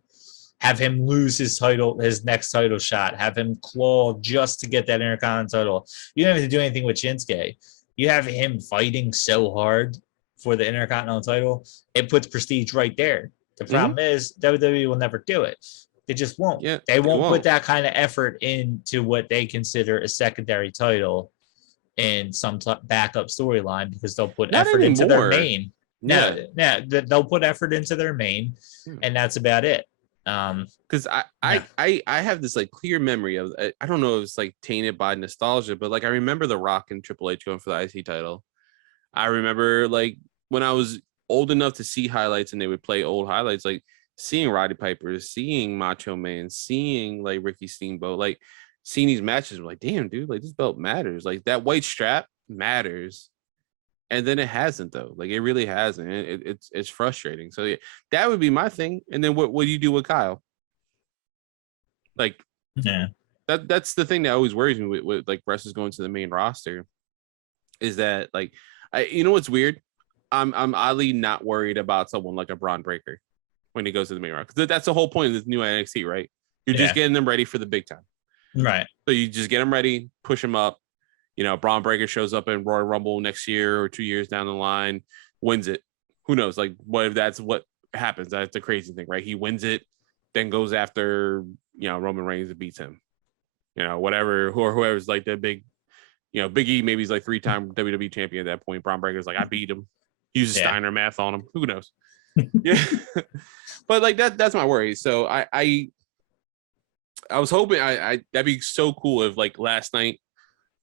Have him lose his title, his next title shot. Have him claw just to get that Intercontinental title. You don't have to do anything with Shinsuke. You have him fighting so hard for the Intercontinental title, it puts prestige right there. The problem is WWE will never do it. They just won't. Yeah, they won't put that kind of effort into what they consider a secondary title in some backup storyline because they'll put effort into their main. They'll put effort into their main, and that's about it. Because I have this like clear memory of, I don't know if it's like tainted by nostalgia, but like I remember The Rock and Triple H going for the IC title. I remember like when I was old enough to see highlights and they would play old highlights, like seeing Roddy Piper, seeing Macho Man, seeing like Ricky Steamboat, like seeing these matches, like, damn, dude, like this belt matters. Like that white strap matters. And then it hasn't though. Like it really hasn't. It's frustrating. So yeah, that would be my thing. And then what do you do with Kyle? Like, that's the thing that always worries me with like wrestlers going to the main roster, is that like, you know what's weird? I'm oddly not worried about someone like a Braun Breaker when he goes to the main roster. That's the whole point of this new NXT, right? You're just getting them ready for the big time, right? So you just get them ready, push them up. You know, Braun Breaker shows up in Royal Rumble next year or 2 years down the line, wins it. Who knows? Like, what if that's what happens? That's the crazy thing, right? He wins it, then goes after Roman Reigns and beats him. Whatever, whoever's like the big. Big E, maybe he's like 3-time WWE champion at that point. Braun Breaker's like, I beat him. Uses Steiner math on him. Who knows? Yeah. But like that's my worry. So I was hoping that'd be so cool if like last night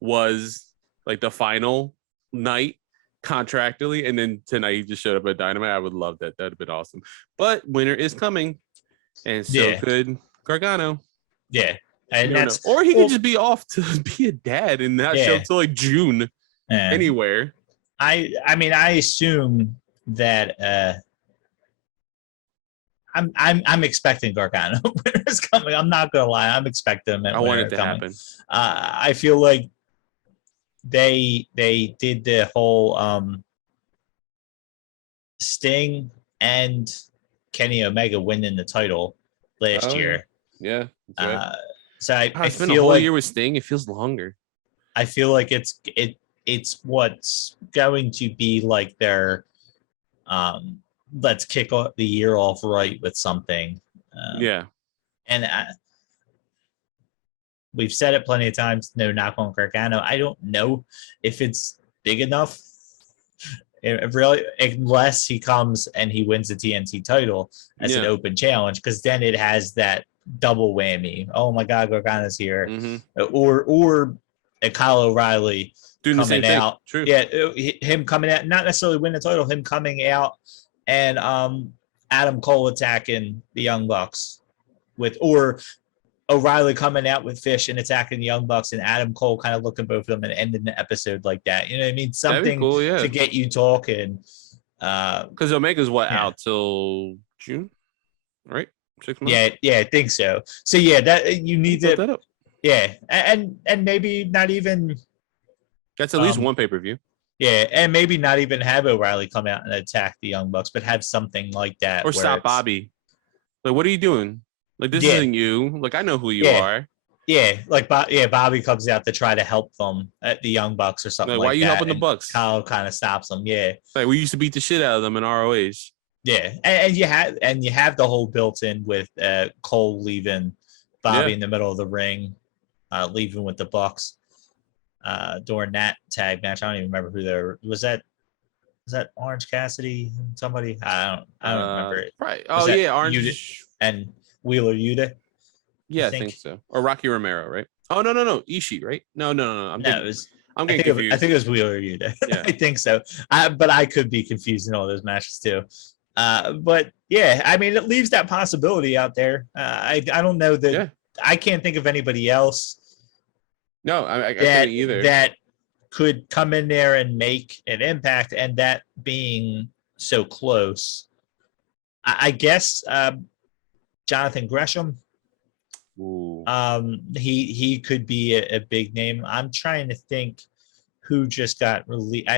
was like the final night contractually, and then tonight he just showed up at Dynamite. I would love that. That'd have been awesome. But winter is coming, and so could Gargano. Yeah. Or he could just be off to be a dad and not show till like June anywhere. I mean, I assume that I'm expecting Gargano. Winter's coming. I'm not gonna lie. I'm expecting him. I want it to happen. I feel like they did the whole Sting and Kenny Omega winning the title last Oh, year. yeah. That's right. So I It's been a feel whole like year with Sting. It feels longer. I feel like it's what's going to be like their let's kick off the year off right with something. Yeah. And we've said it plenty of times. No knock on Gargano. I don't know if it's big enough. It really, unless he comes and he wins the TNT title as an Yeah. open challenge, because then it has that double whammy. Oh my God, Gargano's here, or a Kyle O'Reilly Doing the same coming thing. out. True. Yeah, him coming out, not necessarily win the title, him coming out and Adam Cole attacking the Young Bucks with, or O'Reilly coming out with Fish and attacking the Young Bucks, and Adam Cole kind of looking both of them and ending the episode like that. You know what I mean? That'd be Something cool, yeah. to get you talking. Because Omega's out till June, right? 6 months. Yeah, I think so. So yeah, that you need Build to. that up. Yeah, and maybe not even. That's at least one pay-per-view. Yeah, and maybe not even have O'Reilly come out and attack the Young Bucks, but have something like that. Or stop Bobby. Like, what are you doing? Like, this isn't you. Like, I know who you are. Yeah, like Bobby comes out to try to help them at the Young Bucks or something. Like why are you that, helping the Bucks? Kyle kind of stops them. Yeah, like we used to beat the shit out of them in ROH. Yeah, and you have the whole built in with Cole leaving Bobby in the middle of the ring, leaving with the Bucks during that tag match. I don't even remember who there was. That Orange Cassidy? Somebody? I don't remember it. Right. Oh yeah, Orange Yuta and Wheeler Yuta. Yeah, I think so. Or Rocky Romero, right? Oh no, Ishii, right? No. I'm getting confused. I think it was Wheeler Yuta. Yeah. I think so. But I could be confused in all those matches too. But yeah, I mean, it leaves that possibility out there. I don't know that. Yeah. I can't think of anybody else. No, I can't either. That could come in there and make an impact, and that being so close. I guess Jonathan Gresham. Ooh. He could be a big name. I'm trying to think who just got released.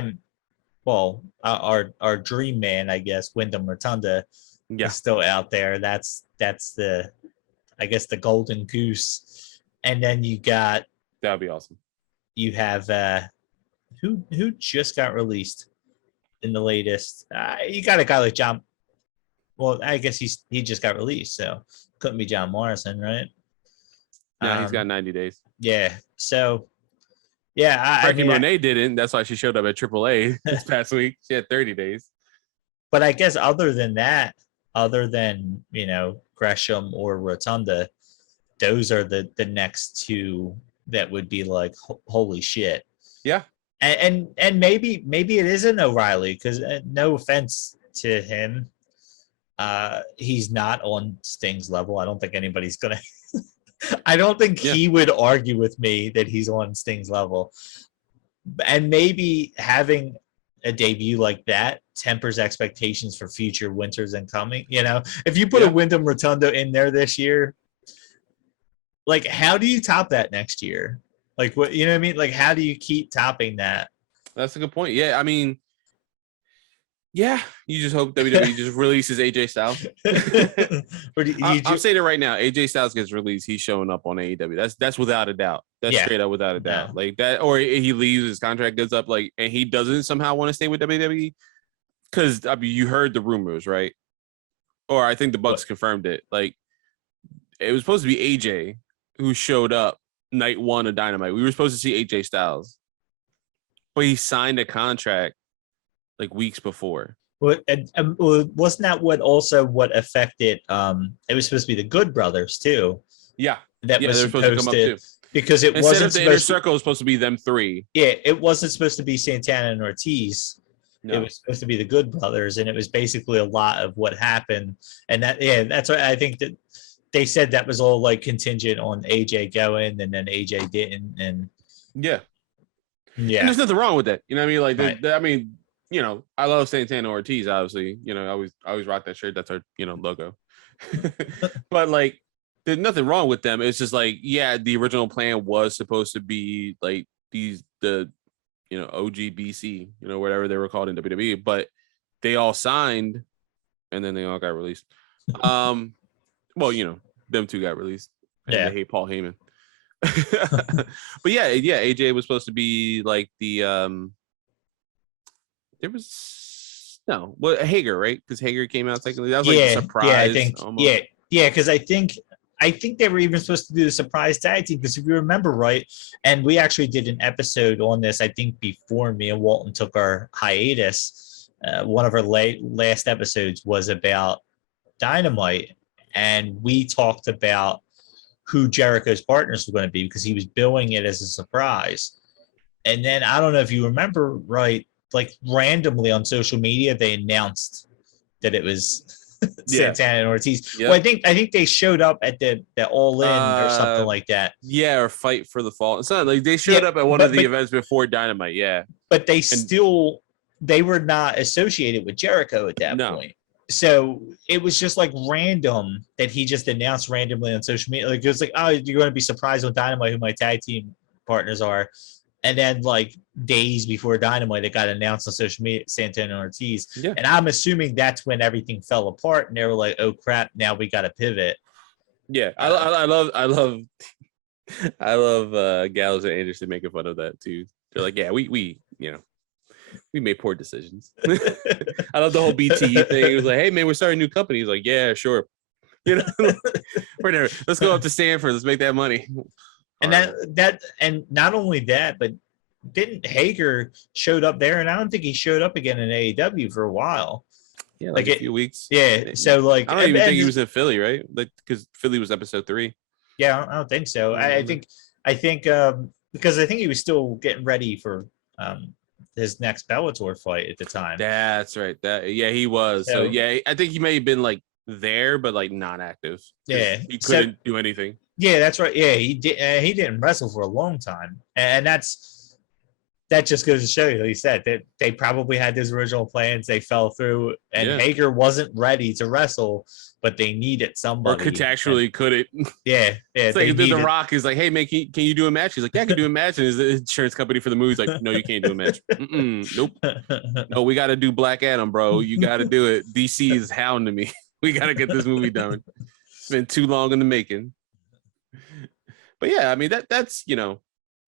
Our dream man, I guess, Wyndham Rotunda is still out there. That's the, I guess, the golden goose. And then you got, that'd be awesome. You have who just got released in the latest. You got a guy like John. Well, I guess he just got released, so couldn't be John Morrison, right? Yeah, he's got 90 days. Yeah, so yeah, Frankie Monet didn't. That's why she showed up at AAA this past week. She had 30 days. But I guess other than Gresham or Rotunda, those are the next two that would be like holy shit. Yeah. And maybe it isn't O'Reilly, because no offense to him, he's not on Sting's level. I don't think anybody's gonna. I don't think he would argue with me that he's on Sting's level. And maybe having a debut like that tempers expectations for future winters and coming. If you put a Wyndham Rotunda in there this year, like, how do you top that next year? Like, what, you know what I mean? Like, how do you keep topping that? That's a good point. Yeah, I mean, yeah, you just hope WWE just releases AJ Styles. I'm saying it right now. AJ Styles gets released, he's showing up on AEW. That's without a doubt. That's straight up without a doubt. Like that, or he leaves, his contract goes up, like, and he doesn't somehow want to stay with WWE. Because I mean, you heard the rumors, right? Or I think the Bucks confirmed it. Like, it was supposed to be AJ who showed up night one of Dynamite. We were supposed to see AJ Styles, but he signed a contract like weeks before. Wasn't that what affected? It was supposed to be the Good Brothers too. Yeah, that was supposed to come up too. Because it instead wasn't of the inner circle, was supposed to be them three. Yeah, it wasn't supposed to be Santana and Ortiz. No. It was supposed to be the Good Brothers, and it was basically a lot of what happened. And that's why I think that they said that was all like contingent on AJ going, and then AJ didn't. And yeah, and there's nothing wrong with that. You know what I mean? Like, right. I mean, I love Santana Ortiz. Obviously, I always rock that shirt. That's our logo. But like, there's nothing wrong with them. It's just like, the original plan was supposed to be like the OGBC, whatever they were called in WWE, but they all signed and then they all got released. Well, them two got released, and Yeah. they hate Paul Heyman. But yeah, AJ was supposed to be like the there was Hager, right? Because Hager came out secondly. That was like the surprise. I think almost. because I think they were even supposed to do the surprise tag team, because if you remember right, and we actually did an episode on this, I think before me and Walton took our hiatus. One of our last episodes was about Dynamite, and we talked about who Jericho's partners were going to be, because he was billing it as a surprise. And then I don't know if you remember right, like randomly on social media, they announced that it was Santana and Ortiz. Yep. Well, I think they showed up at the All In or something like that. Yeah, or Fight for the Fall. It's not like they showed up at one of the events before Dynamite. Yeah, but they were not associated with Jericho at that point. So it was just like random that he just announced randomly on social media. Like it was like, oh, you're going to be surprised with Dynamite who my tag team partners are. And then like days before Dynamite, it got announced on social media, Santana and Ortiz. Yeah. And I'm assuming that's when everything fell apart and they were like, oh crap, now we got to pivot. Yeah. I love Gallows and Anderson making fun of that too. They're like, yeah, we made poor decisions. I love the whole BTE thing. It was like, hey man, we're starting a new company. He's like, yeah, sure. Whatever. Let's go up to Stanford. Let's make that money. And and not only that, but didn't Hager showed up there, and I don't think he showed up again in AEW for a while. Yeah, like a few weeks. Yeah, so like I don't even think he was in Philly, right? Like because Philly was episode 3. Yeah, I don't think so. I think because I think he was still getting ready for his next Bellator fight at the time. That's right. He was. So yeah, I think he may have been like there, but like not active. Yeah, he couldn't do anything. Yeah, that's right. Yeah, he didn't wrestle for a long time, and that just goes to show you, like you said, that they probably had those original plans. They fell through, and Hager wasn't ready to wrestle, but they needed somebody. Or contractually couldn't. Yeah. It's like The Rock is like, hey, man, can you do a match? He's like, yeah, I can do a match. And his insurance company for the movie is like, no, you can't do a match. Nope. No, we got to do Black Adam, bro. You got to do it. DC is hounding me. We got to get this movie done. It's been too long in the making. But yeah, I mean that's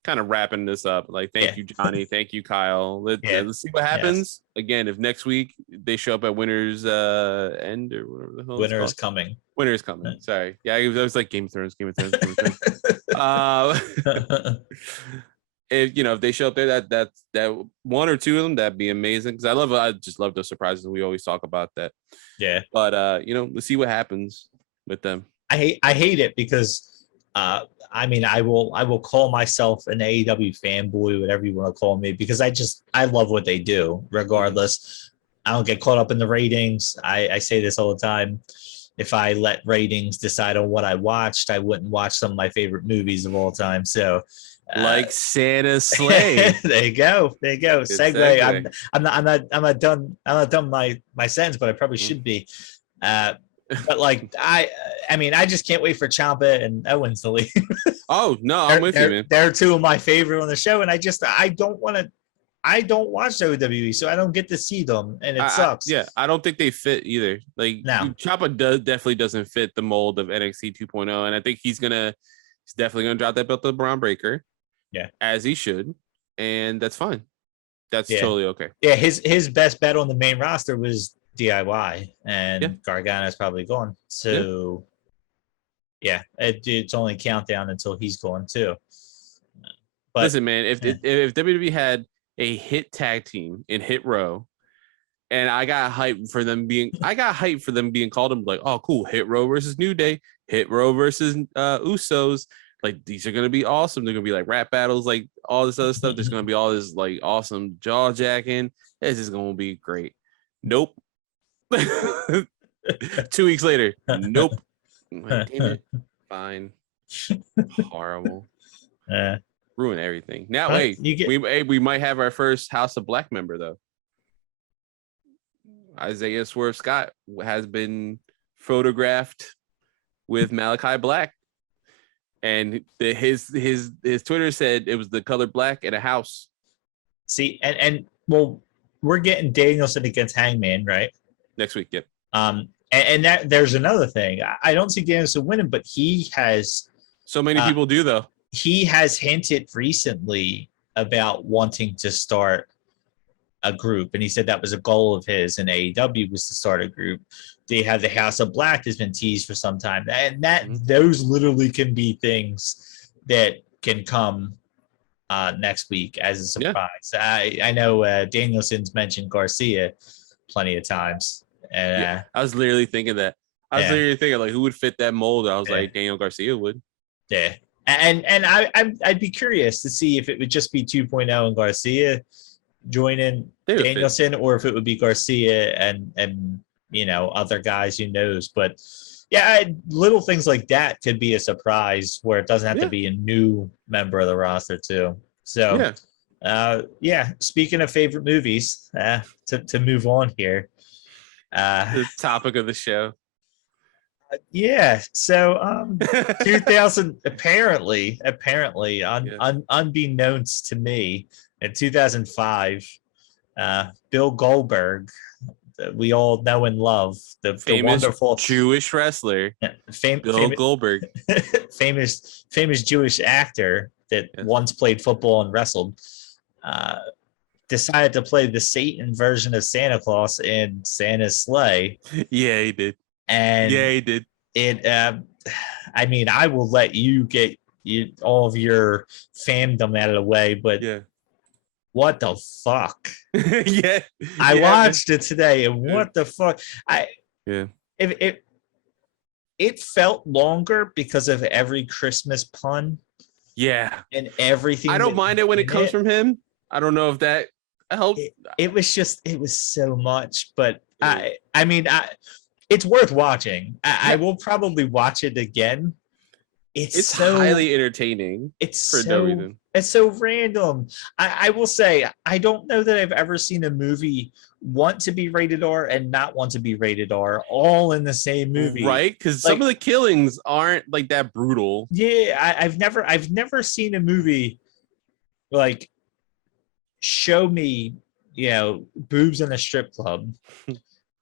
kind of wrapping this up. Like, thank you, Johnny. Thank you, Kyle. Let's see what happens. Again, if next week they show up at Winter's End or whatever the hell. Winter is coming. Winter is coming. Sorry. Yeah, I was like Game of Thrones. If they show up there, that one or two of them, that'd be amazing. Because I just love those surprises. We always talk about that. Yeah. But let's see what happens with them. I hate it because I mean, I will call myself an AEW fanboy, whatever you want to call me, because I love what they do regardless. I don't get caught up in the ratings. I say this all the time. If I let ratings decide on what I watched, I wouldn't watch some of my favorite movies of all time. So like Santa's Sleigh. There you go. Segue. I'm not done my sentence, but I probably should be. But like I mean, I just can't wait for Ciampa and Owens to leave. Oh no, I'm with you, man. They're two of my favorite on the show, and I don't watch WWE, so I don't get to see them, and it sucks. I don't think they fit either. Like Ciampa definitely doesn't fit the mold of NXT 2.0, and I think he's definitely gonna drop that belt to Braun Breaker. Yeah, as he should, and that's fine. That's totally okay. Yeah, his best bet on the main roster was DIY, and Gargano is probably gone. So it's only countdown until he's gone too. But listen, man, if WWE had a hit tag team in Hit Row, and I got hyped for them being called, I'm like, oh cool, Hit Row versus New Day, Hit Row versus Usos. Like, these are gonna be awesome. They're gonna be like rap battles, like all this other stuff. There's gonna be all this like awesome jaw jacking. This is gonna be great. Nope. 2 weeks later, nope. I'm like, damn it. Fine. Horrible. Ruin everything. Now, we might have our first House of Black member though. Isaiah Swerve Scott has been photographed with Malachi Black, and his Twitter said it was the color black in a house. See, and well, we're getting Danielson against Hangman, right? Next week, yep. And that there's another thing. I don't see Danielson winning, but he has So many people do though. he has hinted recently about wanting to start a group, and he said that was a goal of his in AEW was to start a group. They have the House of Black has been teased for some time, and those literally can be things that can come next week as a surprise. I know Danielson's mentioned Garcia plenty of times, and I was literally thinking that. I was literally thinking like who would fit that mold. I was like Daniel Garcia would. Yeah, and I'd be curious to see if it would just be 2.0 and Garcia joining Danielson, or if it would be Garcia and other guys, who knows. But yeah, little things like that could be a surprise where it doesn't have to be a new member of the roster too. So speaking of favorite movies, to move on here, the topic of the show. So 2000 apparently unbeknownst to me, in 2005, Bill Goldberg, we all know and love, the wonderful Jewish wrestler, Bill Goldberg, famous Jewish actor that once played football and wrestled, decided to play the Satan version of Santa Claus in Santa's sleigh. Yeah, he did. And he did. It. I mean, I will let you get all of your fandom out of the way, but what the fuck? I watched it today, and what the fuck? It felt longer because of every Christmas pun. Yeah, and everything. I don't mind it when it comes from him. I don't know if that helped. It was so much, but I mean, it's worth watching. I will probably watch it again. It's so highly entertaining. It's so random. I will say, I don't know that I've ever seen a movie want to be rated R and not want to be rated R all in the same movie, right? Because some of the killings aren't like that brutal. Yeah, I've never seen a movie like show me boobs in a strip club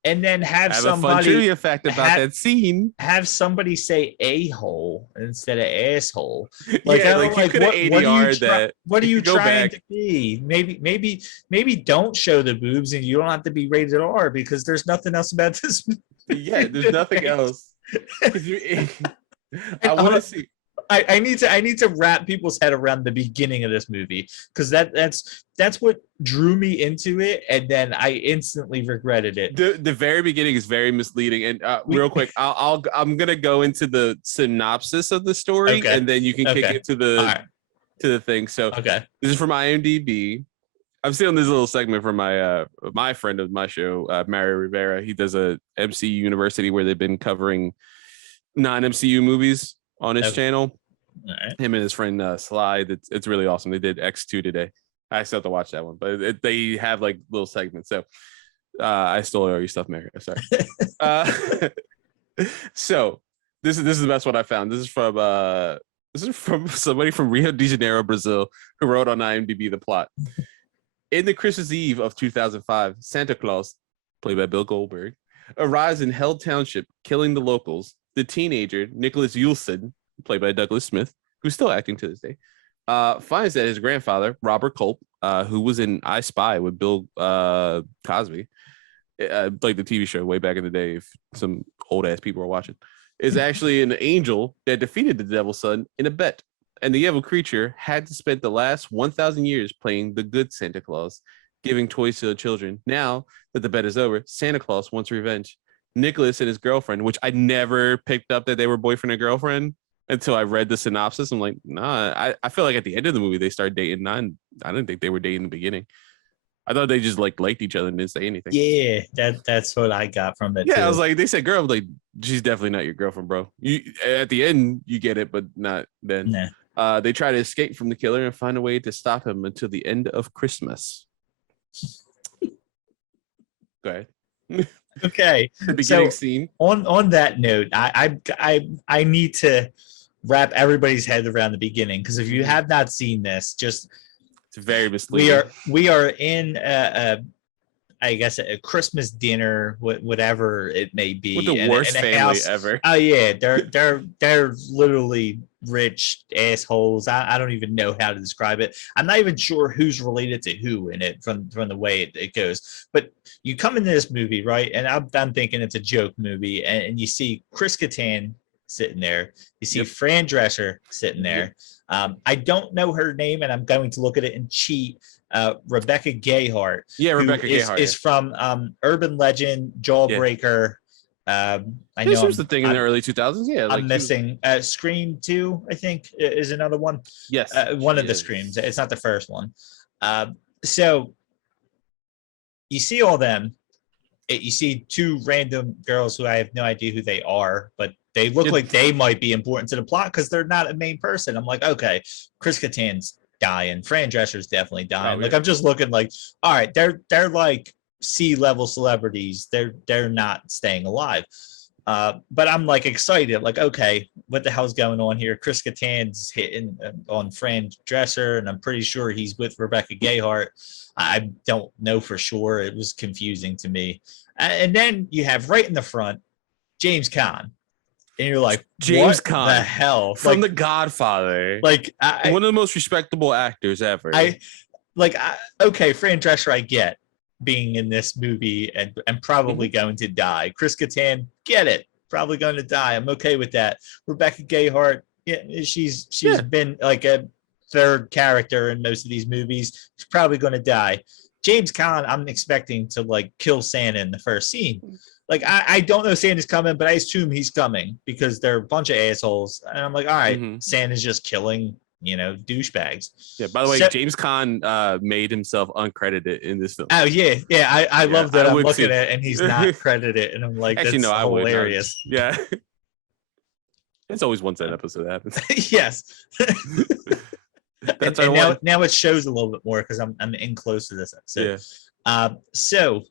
and then have somebody a fun trivia fact about that scene. Have somebody say a-hole instead of asshole. Like, you could have ADR'd that. What are you trying to be? Maybe don't show the boobs, and you don't have to be rated R because there's nothing else about this movie. Yeah, there's nothing else. I want to see. I need to wrap people's head around the beginning of this movie, because that's what drew me into it, and then I instantly regretted it. The very beginning is very misleading, and real quick, I'm gonna go into the synopsis of the story, and then you can kick it to the thing. So this is from IMDb. I'm stealing this little segment from my friend of my show, Mario Rivera. He does a MCU University where they've been covering non-MCU movies on his channel. Him and his friend Slide. It's really awesome. They did X2 today. I still have to watch that one, but they have like little segments. So I stole all your stuff, Mary. Sorry. So this is the best one I found. This is from somebody from Rio de Janeiro, Brazil, who wrote on IMDb the plot. In the Christmas Eve of 2005, Santa Claus, played by Bill Goldberg, arrives in Hell Township, killing the locals. The teenager, Nicholas Yulson, played by Douglas Smith, who's still acting to this day, finds that his grandfather, Robert Culp, who was in I Spy with Bill Cosby, like the TV show way back in the day, if some old-ass people are watching, is actually an angel that defeated the devil's son in a bet. And the evil creature had to spend the last 1,000 years playing the good Santa Claus, giving toys to the children. Now that the bet is over, Santa Claus wants revenge. Nicholas and his girlfriend, which I never picked up that they were boyfriend and girlfriend until I read the synopsis. I'm like, nah, I feel like at the end of the movie they started dating. I didn't think they were dating in the beginning. I thought they just liked each other and didn't say anything. Yeah, that's what I got from it. Yeah, too. I was like, they said girl, like, she's definitely not your girlfriend, bro. You at the end you get it, but not then. Nah. They try to escape from the killer and find a way to stop him until the end of Christmas. Go ahead. Okay. The beginning scene. On that note, I need to wrap everybody's head around the beginning, because if you have not seen this, just it's very misleading. We are in I I guess a Christmas dinner, whatever it may be, With the in worst a family house. ever. Oh yeah, they're literally rich assholes. I don't even know how to describe it. I'm not even sure who's related to who in it from the way it goes. But you come into this movie, right? And I'm thinking it's a joke movie, and you see Chris Kattan sitting there. You see Fran Drescher sitting there. I don't know her name, and I'm going to look at it and cheat. Rebecca Gayheart. Yeah, Rebecca Gayheart is from Urban Legend, Jawbreaker. I know she was the thing in the early 2000s. Yeah, I'm missing Scream 2, I think, is another one. Yes, one of the Screams. It's not the first one. So you see all them. You see two random girls who I have no idea who they are, but they look like they might be important to the plot because they're not a main person. I'm like, okay, Chris Kattan's dying. Fran Drescher's definitely dying. Like I'm just looking like, all right, they're like C-level celebrities. They're not staying alive. But I'm like excited, like, okay, what the hell's going on here? Chris Kattan's hitting on Fran Drescher, and I'm pretty sure he's with Rebecca Gayheart. I don't know for sure. It was confusing to me. And then you have right in the front, James Caan. And you're like, James what Caan, the hell? From The Godfather. Like one of the most respectable actors ever. Okay, Fran Drescher, I get being in this movie and probably going to die. Chris Kattan, get it. Probably going to die. I'm okay with that. Rebecca Gayheart, yeah, she's been like a third character in most of these movies. She's probably going to die. James Caan, I'm expecting to like kill Santa in the first scene. Like I don't know Santa's coming, but I assume he's coming because they're a bunch of assholes. And I'm like, all right, Santa's just killing, douchebags. Yeah. By the way, James Caan made himself uncredited in this film. Oh yeah. I love that. I'm looking at it and he's not credited, and I'm like, actually, that's hilarious. Yeah. It's always once an episode happens. Yes. and now it shows a little bit more because I'm in close to this episode. Yeah. So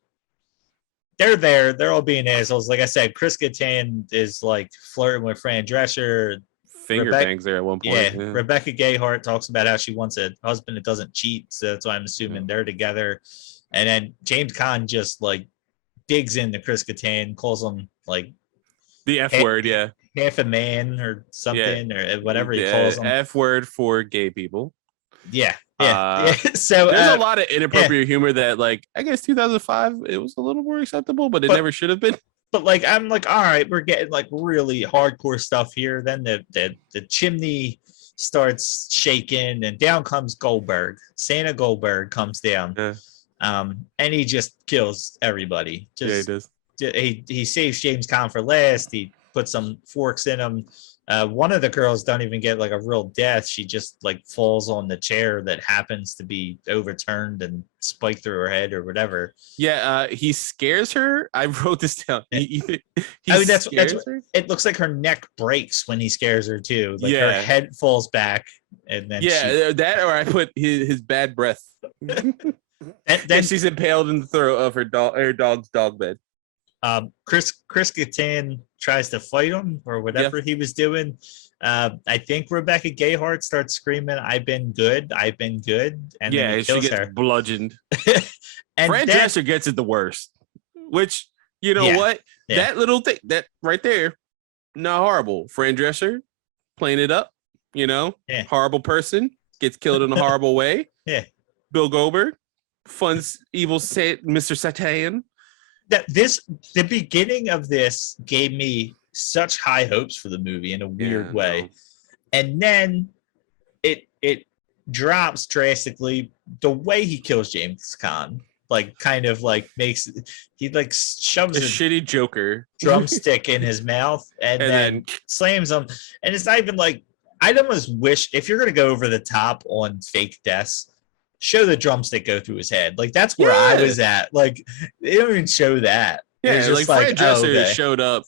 they're there. They're all being assholes. Like I said, Chris Kattan is like flirting with Fran Drescher. Finger bangs there at one point. Yeah. Rebecca Gayheart talks about how she wants a husband that doesn't cheat. So that's why I'm assuming they're together. And then James Caan just like digs into Chris Kattan, calls him like the F word, half a man or something, or whatever he calls him. F word for gay people. Yeah. So there's a lot of inappropriate humor that, like, I guess 2005 it was a little more acceptable, but it never should have been. But like I'm like, all right, we're getting like really hardcore stuff here. Then the chimney starts shaking, and down comes Goldberg. Santa Goldberg comes down, and he just kills everybody. He does. He saves James Caan for last. He puts some forks in him. One of the girls don't even get like a real death. She just like falls on the chair that happens to be overturned and spiked through her head or whatever. Yeah, he scares her. I wrote this down. That's her? It looks like her neck breaks when he scares her too. Like her head falls back, and then that, or I put his bad breath. Then she's impaled in the throat of her dog's dog bed. Chris Kattan tries to fight him or whatever he was doing. I think Rebecca Gayheart starts screaming, "I've been good, I've been good," and then he kills she gets her. bludgeoned. And Fran Drescher gets it the worst, which what that little thing that right there, not horrible. Fran Drescher playing it up, horrible person gets killed in a horrible way. Yeah, Bill Goldberg funds evil Mr. Satan. The beginning of this gave me such high hopes for the movie in a weird way. And then it drops drastically. The way he kills James Caan, like kind of like he like shoves a shitty Joker drumstick in his mouth and then slams him. And it's not even like, I'd almost wish, if you're gonna go over the top on fake deaths, show the drumstick go through his head. Like that's where I was at. Like they don't even show that. Yeah, like Fran Drescher showed up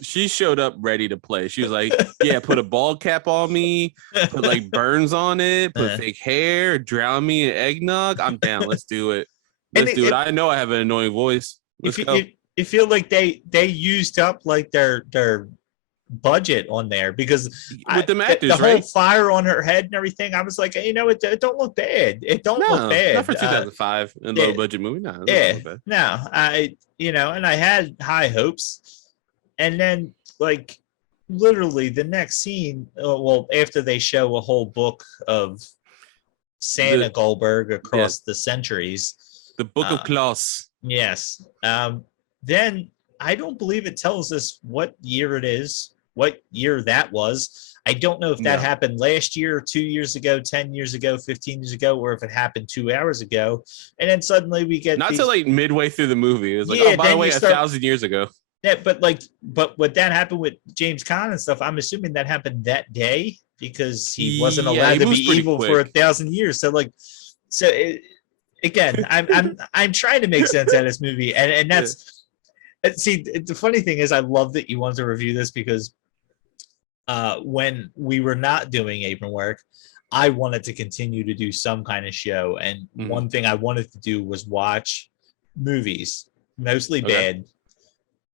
she showed up ready to play. She was like, put a bald cap on me, put like burns on it, put fake hair, drown me in eggnog. I'm down. Let's do it. Let's do it. I know I have an annoying voice. Let's go. You feel like they used up like their budget on there because with them the actors, whole right? fire on her head and everything. I was like, it don't look bad. It don't look No, not bad. for 2005 and low budget movie. No, it doesn't look bad. No, and I had high hopes, and then like literally the next scene, well, after they show a whole book of Santa Goldberg across the centuries, the Book of Klaus. Yes. Then I don't believe it tells us what year it is, what year that was. I don't know if that happened last year, 2 years ago, 10 years ago, 15 years ago, or if it happened 2 hours ago. And then suddenly we get not till like midway through the movie. It was like, by the way, 1,000 years ago. Yeah, but what that happened with James Caan and stuff, I'm assuming that happened that day because he wasn't allowed to be evil for 1,000 years. So again, I'm trying to make sense out of this movie, and that's see, the funny thing is I love that you want to review this because when we were not doing apron work, I wanted to continue to do some kind of show, and one thing I wanted to do was watch movies, mostly bad,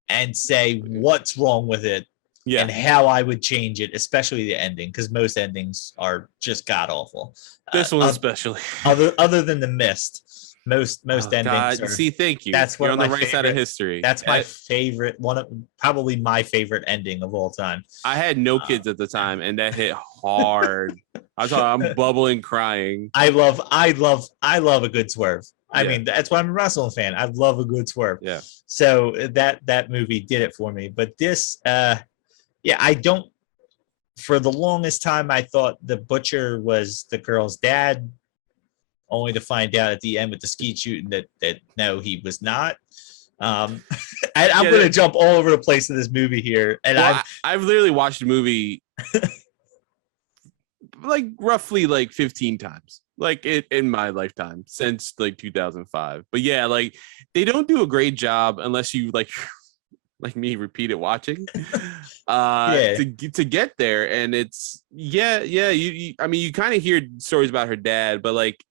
and say what's wrong with it and how I would change it, especially the ending, because most endings are just god awful. This one especially. Other than The Mist. Most endings are, see, thank you. That's You're one on of the my right side of history. That's my favorite, probably my favorite ending of all time. I had no kids at the time, and that hit hard. I'm bubbling, crying. I love a good swerve. I mean, that's why I'm a wrestling fan. I love a good swerve. Yeah. So that movie did it for me. But this, I don't. For the longest time, I thought the butcher was the girl's dad, only to find out at the end with the skeet shooting that no, he was not. I'm going to jump all over the place in this movie here, and I've literally watched the movie like roughly like 15 times, like in my lifetime since like 2005. But yeah, like they don't do a great job unless you like me repeat it watching to get there. And it's you I mean, you kind of hear stories about her dad, but like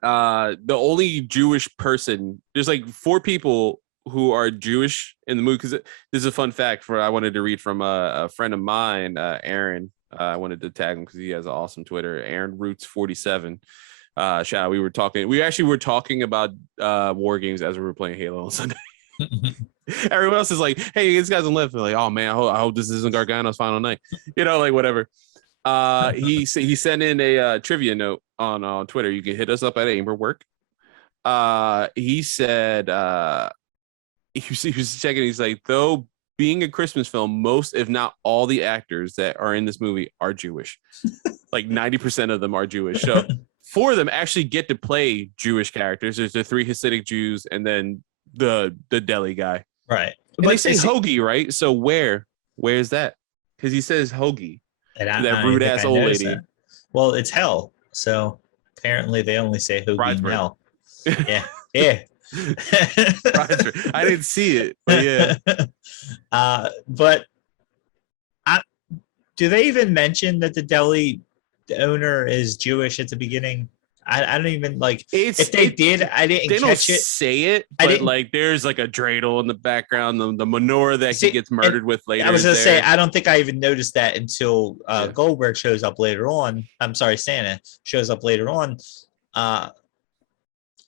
the only Jewish person, there's like 4 people who are Jewish in the movie, because this is a fun fact I wanted to read from a friend of mine, Aaron. I wanted to tag him because he has an awesome Twitter, Aaron Roots 47. Shout out. We actually were talking about war games as we were playing Halo on Sunday. Everyone else is like, hey, these guys on left. They're like, oh man, I hope this isn't Gargano's final night. Like whatever. He sent in a trivia note on Twitter. You can hit us up at Amberwork. He said he was checking. He's like, though being a Christmas film, most if not all the actors that are in this movie are Jewish. Like 90% of them are Jewish. So 4 of them actually get to play Jewish characters. There's the 3 Hasidic Jews and then the deli guy. Right. But they say hoagie, right? So where's that? Because he says hoagie. And that rude ass old lady. That. Well, it's hell. So apparently they only say hoagie in hell. Yeah. I didn't see it, but yeah. But do they even mention that the deli owner is Jewish at the beginning? I don't even like. If they did, I didn't they catch don't it. Say it, but like there's like a dreidel in the background, the menorah that he gets murdered with later. I was gonna say I don't think I even noticed that until Goldberg shows up later on. I'm sorry, Santa shows up later on, and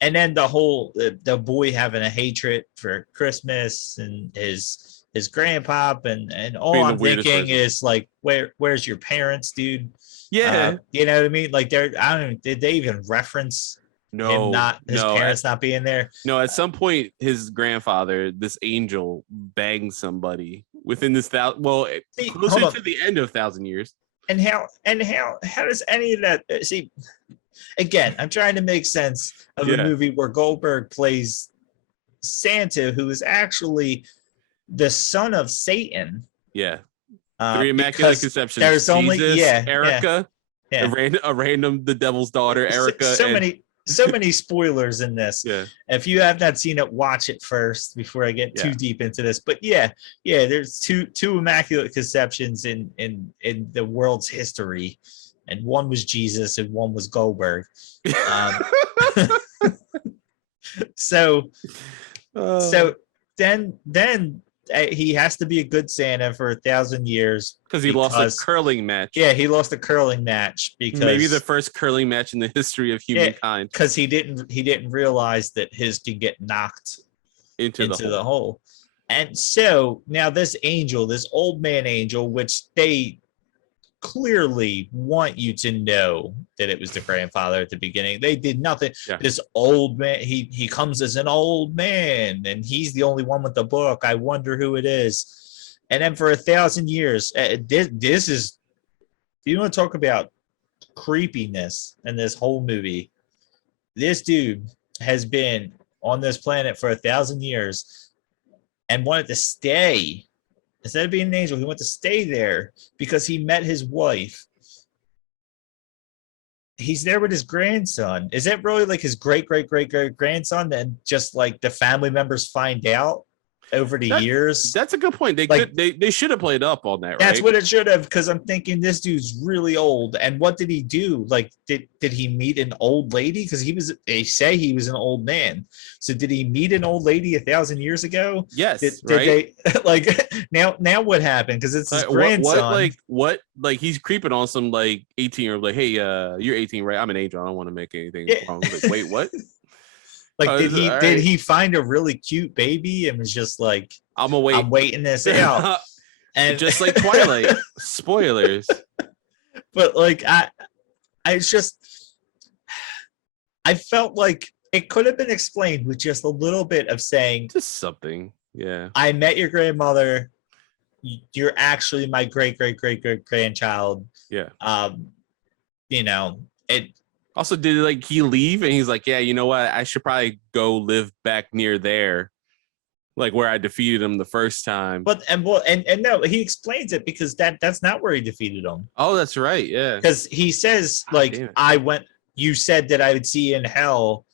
then the boy having a hatred for Christmas and his grandpa and all I'm thinking is like, where's your parents, dude? Yeah, you know what I mean. Like did they even reference him his parents not being there? No, at some point his grandfather, this angel, bangs somebody within this closer to the end of 1,000 years. And how does any of that see? Again, I'm trying to make sense of a movie where Goldberg plays Santa, who is actually the son of Satan. Yeah. 3 immaculate conceptions. There's only Erica, a random the devil's daughter, Erica. So many spoilers in this. Yeah. If you have not seen it, watch it first before I get too deep into this. But there's two immaculate conceptions in the world's history, and one was Jesus and one was Goldberg. So then he has to be a good Santa for 1,000 years because he lost a curling match. Yeah, he lost a curling match because maybe the first curling match in the history of humankind. Because he didn't realize that his could get knocked into the hole. And so now this angel, this old man angel, which they clearly want you to know that it was the grandfather at the beginning. They did nothing. Yeah. This old man, he comes as an old man, and he's the only one with the book. I wonder who it is. And then for 1,000 years, this is, you want to talk about creepiness in this whole movie. This dude has been on this planet for 1,000 years and wanted to stay. Instead of being an angel, he wanted to stay there because he met his wife. He's there with his grandson. Is that really like his great grandson? And just like the family members find out over the years. That's a good point. They should have played up on that, right? That's what it should have, because I'm thinking this dude's really old. And what did he do? Like, did he meet an old lady? Because they say he was an old man. So did he meet an old lady 1,000 years ago? Yes. Did they like now what happened? Because it's his grandson. What he's creeping on some like 18-year-old, like, hey, you're 18, right? I'm an angel. I don't want to make anything wrong. Like, wait, what? Like, did he find a really cute baby and was just like, I'm waiting this out, and just like Twilight spoilers. But like, I felt like it could have been explained with just a little bit of saying just something. Yeah, I met your grandmother. You're actually my great grandchild. Yeah. It. Also, did like he leave and he's like, yeah, you know what? I should probably go live back near there, like where I defeated him the first time. But no, he explains it because that's not where he defeated him. Oh, that's right, yeah. Because he says you said that I would see you in hell,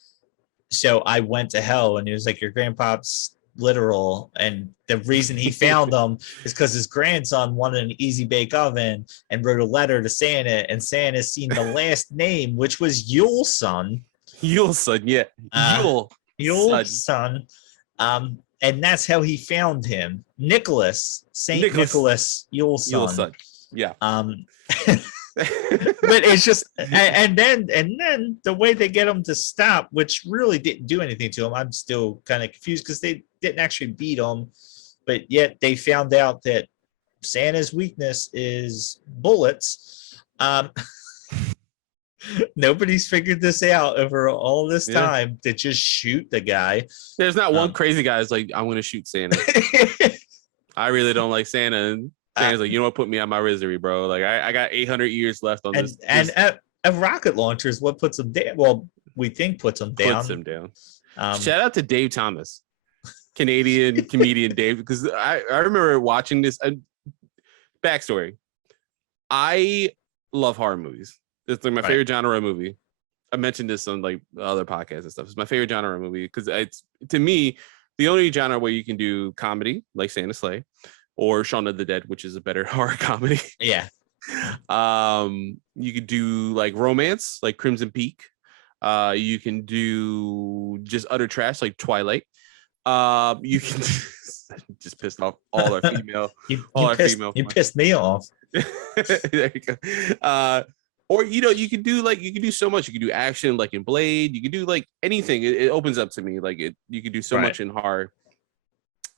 so I went to hell, and he was like, your grandpa's literal, and the reason he found them is because his grandson wanted an easy bake oven and wrote a letter to Santa, and Santa's seen the last name, which was Yule's son. Yule's son, yeah. Yule's son. And that's how he found him. Saint Nicholas, Yule's son. Yeah. But it's just, and then the way they get him to stop, which really didn't do anything to him. I'm still kind of confused because they didn't actually beat him, but yet they found out that Santa's weakness is bullets. Nobody's figured this out over all this time to just shoot the guy. There's not one crazy guy who's like, I'm going to shoot Santa. I really don't like Santa. And Santa's like, you know what? Put me on my misery, bro. Like, I got 800 years left on this. And a rocket launcher is what puts him down. Well, we think puts him down. Puts him down. Shout out to Dave Thomas, Canadian comedian Dave, because I remember watching this. Backstory. I love horror movies. It's like my favorite genre of movie. I mentioned this on like other podcasts and stuff. It's my favorite genre of movie because it's, to me, the only genre where you can do comedy like Santa Slay or Shaun of the Dead, which is a better horror comedy. Yeah. You could do like romance, like Crimson Peak. You can do just utter trash like Twilight. You can just pissed off all our female. You pissed me off. There you go. Or you could do so much. You could do action like in Blade. You could do like anything. It opens up to me like it. You could do so much in horror.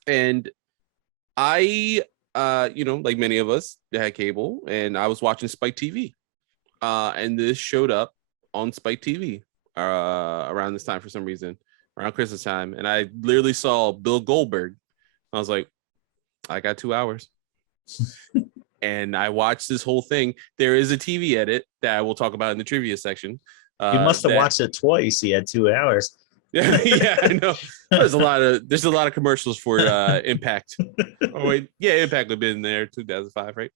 And I, like many of us, that had cable, and I was watching Spike TV, and this showed up on Spike TV around this time for some reason, around Christmas time, and I literally saw Bill Goldberg. I was like, I got 2 hours. And I watched this whole thing. There is a TV edit that I will talk about in the trivia section. You must have watched it twice. He had 2 hours. Yeah, I know. There's a lot of commercials for Impact. Oh wait, yeah, Impact would have been there 2005, right?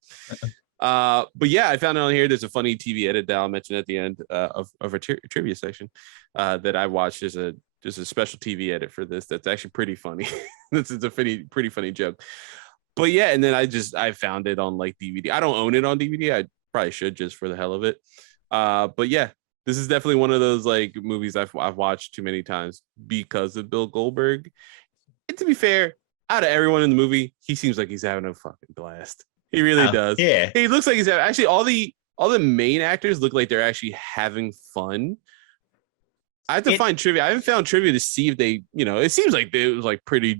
But yeah, I found it on here. There's a funny TV edit that I'll mention at the end of a trivia section that I watched. There's a special TV edit for this that's actually pretty funny. This is a pretty funny joke. But yeah, and then I found it on like DVD. I don't own it on DVD. I probably should just for the hell of it. But yeah, this is definitely one of those like movies I've watched too many times because of Bill Goldberg. And to be fair, out of everyone in the movie, he seems like he's having a fucking blast. He really does. Yeah. He looks like he's having, actually all the main actors look like they're actually having fun. I have to find trivia. I haven't found trivia to see if they, it seems like it was like pretty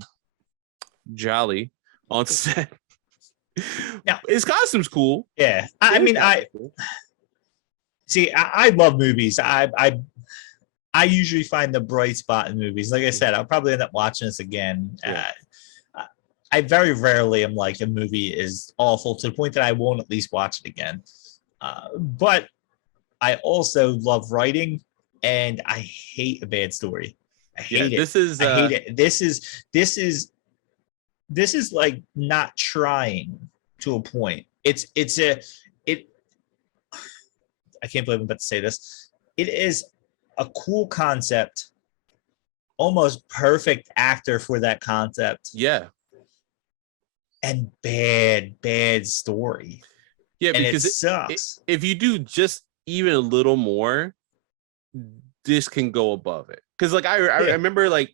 jolly on set. Now, his costume's cool. Yeah. I mean, I love movies. I usually find the bright spot in movies. Like I said, I'll probably end up watching this again. Yeah. I very rarely am like a movie is awful to the point that I won't at least watch it again. But I also love writing, and I hate a bad story. I hate it. I hate it. This is like not trying to a point. I can't believe I'm about to say this. It is a cool concept, almost perfect actor for that concept. Yeah. And bad story. Yeah, and because it sucks. If you do just even a little more, this can go above it. Because like I remember, like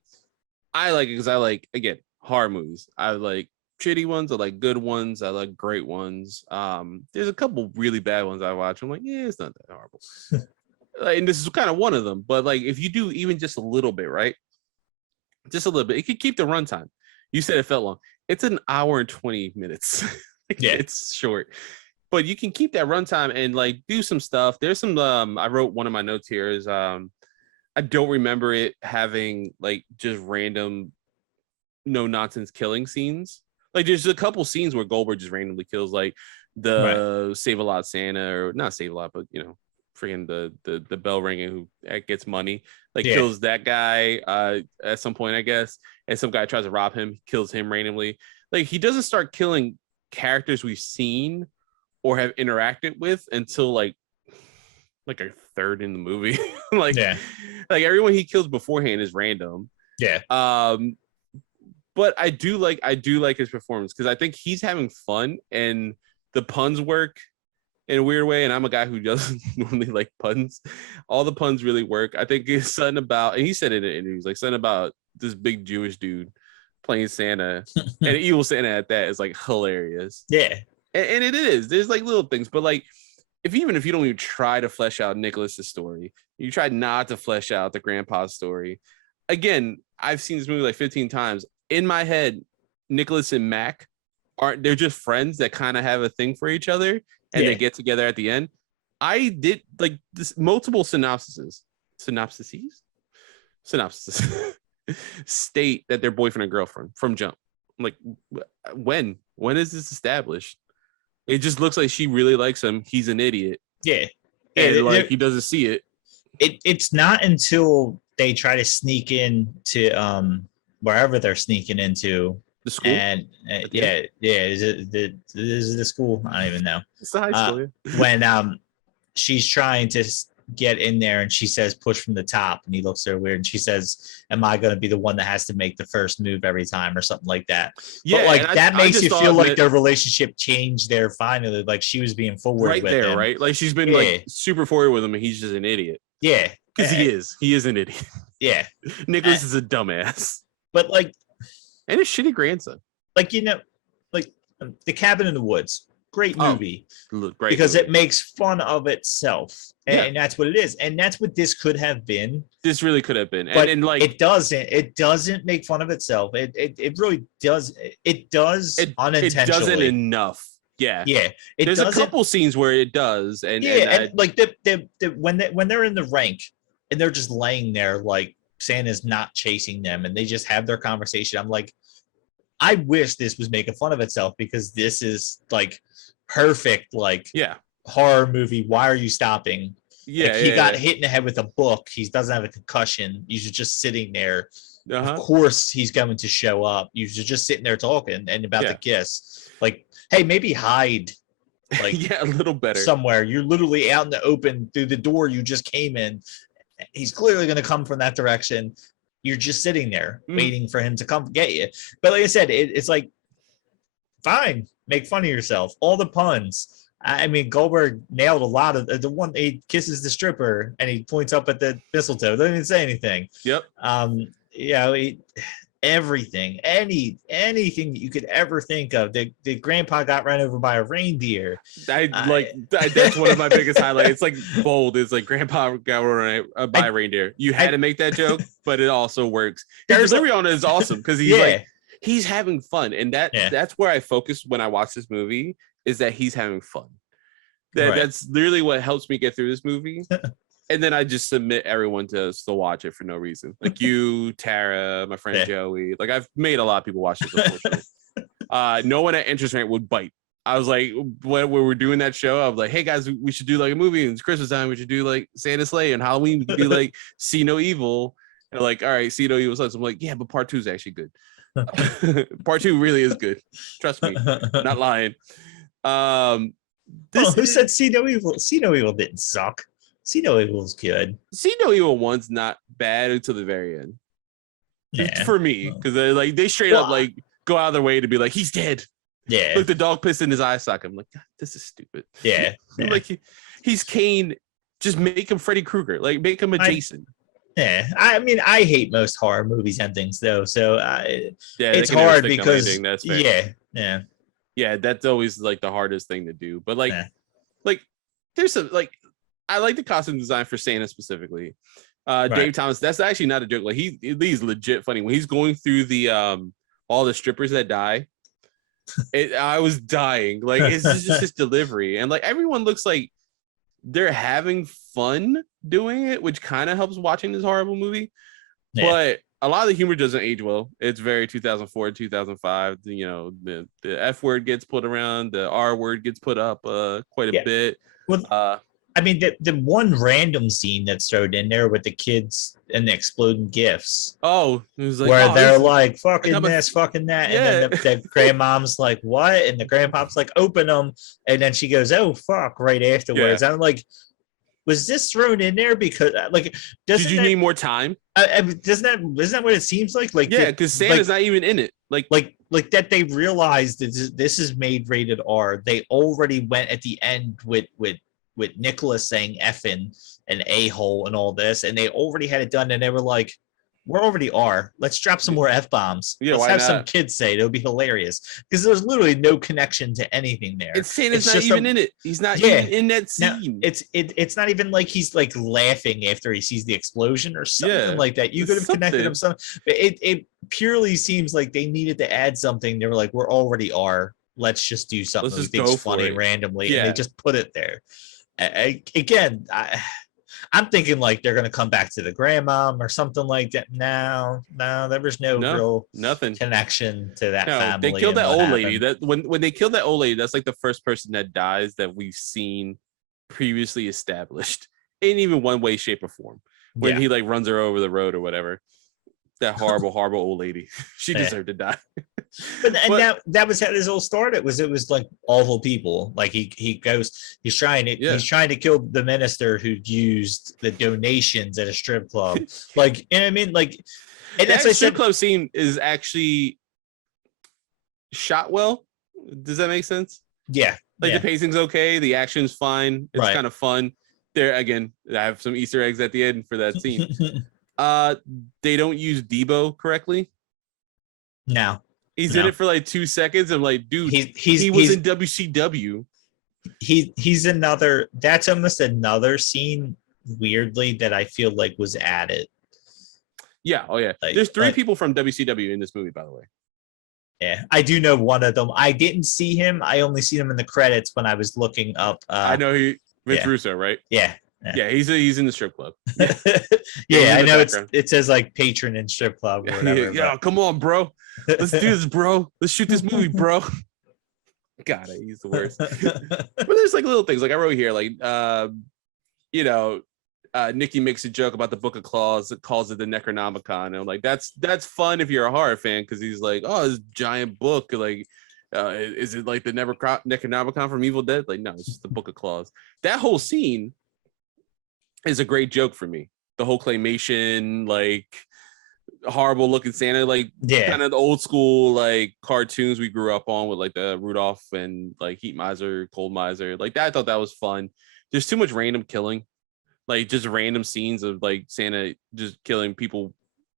I like it because I like, again, horror movies. I like shitty ones, I like good ones, I like great ones. There's a couple really bad ones I watch. I'm like, yeah, it's not that horrible. And this is kind of one of them. But like if you do even just a little bit, right? Just a little bit, it could keep the runtime. You said it felt long. It's an hour and 20 minutes. Yeah, it's short. But you can keep that runtime and like do some stuff. There's some I wrote one of my notes here is I don't remember it having like just random no nonsense killing scenes. Like there's a couple scenes where Goldberg just randomly kills, like the Save a Lot Santa, or not Save a Lot, but freaking the bell ringer who gets money, like kills that guy at some point, I guess. And some guy tries to rob him, kills him randomly. Like he doesn't start killing characters we've seen or have interacted with until like a third in the movie. like everyone he kills beforehand is random. But I do like his performance because I think he's having fun and the puns work in a weird way. And I'm a guy who doesn't normally like puns. All the puns really work. I think it's something about, and he said it in interviews, like something about this big Jewish dude playing Santa and evil Santa at that is like hilarious. Yeah. And it is. There's like little things, but like even if you don't even try to flesh out Nicholas's story, you try not to flesh out the grandpa's story. Again, I've seen this movie like 15 times. In my head, Nicholas and Mac they're just friends that kind of have a thing for each other and they get together at the end. I did like this multiple synopses state that they're boyfriend and girlfriend from jump. I'm like, when is this established? It just looks like she really likes him. He's an idiot. Yeah. And like he doesn't see it. It's not until they try to sneak in to wherever they're sneaking into the school. And is it the school? I don't even know. It's the high school. When she's trying to get in there and she says push from the top and he looks at her weird and she says, am I going to be the one that has to make the first move every time or something like that? But like that makes you feel like their relationship changed there finally, like she was being forward right with there him. Right, like she's been like super forward with him and he's just an idiot. Because he is an idiot. Nicholas is a dumbass, but like, and a shitty grandson, like like The Cabin in the Woods, great movie. Great because movie. It makes fun of itself. And that's what it is. And that's what this could have been. This really could have been. But and like it doesn't make fun of itself. It really does. It does unintentionally. It doesn't enough. Yeah. There's a couple scenes where it does. And like when they're in the rank and they're just laying there like Santa's not chasing them and they just have their conversation. I'm like, I wish this was making fun of itself because this is like perfect, like horror movie. Why are you stopping? He got hit in the head with a book. He doesn't have a concussion. He's just sitting there. Of course he's going to show up. You're just sitting there talking and about the kiss. Like, hey, maybe hide. Like a little better somewhere. You're literally out in the open through the door you just came in. He's clearly going to come from that direction. You're just sitting there waiting for him to come get you. But like I said, it's like, fine, make fun of yourself. All the puns. I mean, Goldberg nailed a lot of the one. He kisses the stripper and he points up at the mistletoe. Doesn't even say anything. Yep. everything, anything you could ever think of. The grandpa got run over by a reindeer. That's one of my biggest highlights. It's like bold. It's like grandpa got run by a reindeer. You had to make that joke, but it also works. His delivery on it is awesome because he's like he's having fun, and that's where I focus when I watch this movie, is that he's having fun. That's literally what helps me get through this movie. And then I just submit everyone to watch it for no reason. Like you, Tara, my friend Joey. Like I've made a lot of people watch this, unfortunately. No one at Interest Rant would bite. I was like, when we were doing that show, I was like, hey guys, we should do like a movie, and it's Christmas time. We should do like Santa's Sleigh, and Halloween we could do like See No Evil. And like, all right, See No Evil. So I'm like, yeah, but part 2 is actually good. Part 2 really is good. Trust me, not lying. Who said See No Evil? See No Evil didn't suck. See No Evil is good. See No Evil 1's not bad until the very end. Yeah. For me, because they straight up like go out of their way to be like, he's dead. Yeah. Look, the dog pissed in his eye socket. I'm like, God, this is stupid. Yeah. Like he's Kane. Just make him Freddy Krueger. Like make him a Jason. Yeah. I mean, I hate most horror movies endings though. So it's hard because that's fair. Yeah. That's always like the hardest thing to do. But like there's some like. I like the costume design for Santa specifically. Dave Thomas, that's actually not a joke. Like he's legit funny when he's going through the all the strippers that die. I was dying. Like it's just his delivery, and like everyone looks like they're having fun doing it, which kind of helps watching this horrible movie. Yeah. But a lot of the humor doesn't age well. It's very 2004, 2005. You know, the F word gets put around, the R word gets put up quite a bit. Well, I mean, the one random scene that's thrown in there with the kids and the exploding gifts. Oh, it was like, where they're like, fucking this, fucking that. Yeah. And then the grandmom's like, what? And the grandpop's like, open them. And then she goes, oh, fuck, right afterwards. Yeah. I'm like, was this thrown in there because, like, did you need more time? Isn't that what it seems like? Like, yeah, because Santa's not even in it. Like that they realized that this is made rated R. They already went at the end with Nicholas saying effing and a-hole and all this, and they already had it done, and they were like, we're already R. Let's drop some more F-bombs. Yeah, let's have some kids say it. It'll be hilarious. Because there's literally no connection to anything there. It's Santa's not even in it. He's not even in that scene. Now, it's not even like he's like laughing after he sees the explosion or something like that. You could have connected him some. It purely seems like they needed to add something. They were like, we're already R. Let's just do something that thinks funny randomly. Yeah. And they just put it there. Again, I'm thinking like they're gonna come back to the grandmom or something like that. No, there was no real nothing connection to that family. They killed that old lady. That when they killed that old lady, that's like the first person that dies that we've seen previously established in even one way, shape, or form. When he like runs her over the road or whatever. That horrible old lady. She deserved to die. But that was how this all started. It was like awful people. Like he's trying to kill the minister who used the donations at a strip club. Like, you know what I mean? Like, and that strip club scene is actually shot well. Does that make sense? Yeah. Like the pacing's okay, the action's fine. It's kind of fun. There again, I have some Easter eggs at the end for that scene. They don't use Debo correctly. No, he's in it for like 2 seconds. I'm like, dude, he was in WCW. He's another. That's almost another scene. Weirdly, that I feel like was added. Yeah. Oh yeah. There's 3 people from WCW in this movie, by the way. Yeah, I do know one of them. I didn't see him. I only seen him in the credits when I was looking up. I know Vince Russo, right? Yeah. Yeah, he's in the strip club. Yeah, I know it says like patron in strip club or whatever. Yeah, come on, bro. Let's do this, bro. Let's shoot this movie, bro. God, he's the worst. But there's like little things. Like I wrote here, like Nikki makes a joke about the Book of Claws that calls it the Necronomicon. And I'm like, that's fun if you're a horror fan, because he's like, oh, this giant book, like is it like the Necronomicon from Evil Dead? Like, no, it's just the Book of Claws. That whole scene is a great joke for me. The whole claymation, like horrible looking Santa, like kind of the old school like cartoons we grew up on with like the Rudolph and like Heat Miser, Cold Miser, like that. I thought that was fun. There's too much random killing, like just random scenes of like Santa just killing people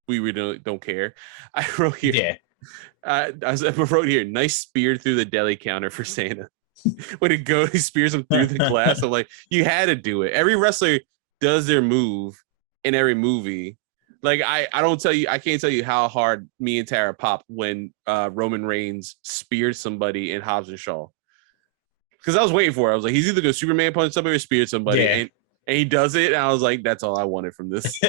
we really don't care. I wrote here. Yeah. I wrote here, nice spear through the deli counter for Santa. When it goes, he spears him through the glass. I'm like, you had to do it. Every wrestler does their move in every movie. Like I can't tell you how hard me and Tara popped when Roman Reigns speared somebody in Hobbs and Shaw. Because I was waiting for it. I was like, he's either gonna Superman punch somebody or spear somebody, and he does it. And I was like, that's all I wanted from this.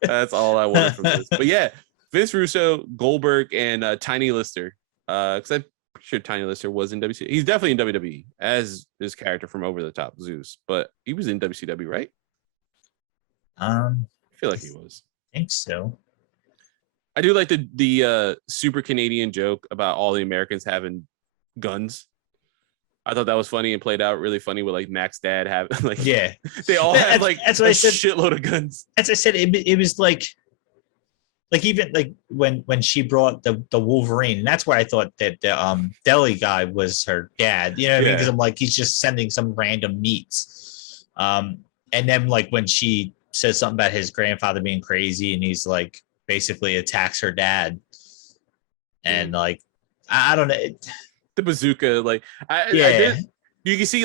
That's all I wanted from this. But yeah, Vince Russo, Goldberg, and Tiny Lister. Because I'm sure Tiny Lister was in WCW. He's definitely in WWE as his character from Over the Top, Zeus. But he was in WCW, right? I feel like he was. I think so. I do like the super Canadian joke about all the Americans having guns. I thought that was funny and played out really funny with like Mac's dad having like they all have like that's what I said, shitload of guns. As I said, it was like even like when she brought the Wolverine, and that's why I thought that the deli guy was her dad. You know what I mean? Because I'm like, he's just sending some random meats. And then like when she says something about his grandfather being crazy, and he's like basically attacks her dad, and like I don't know. The bazooka, like you can see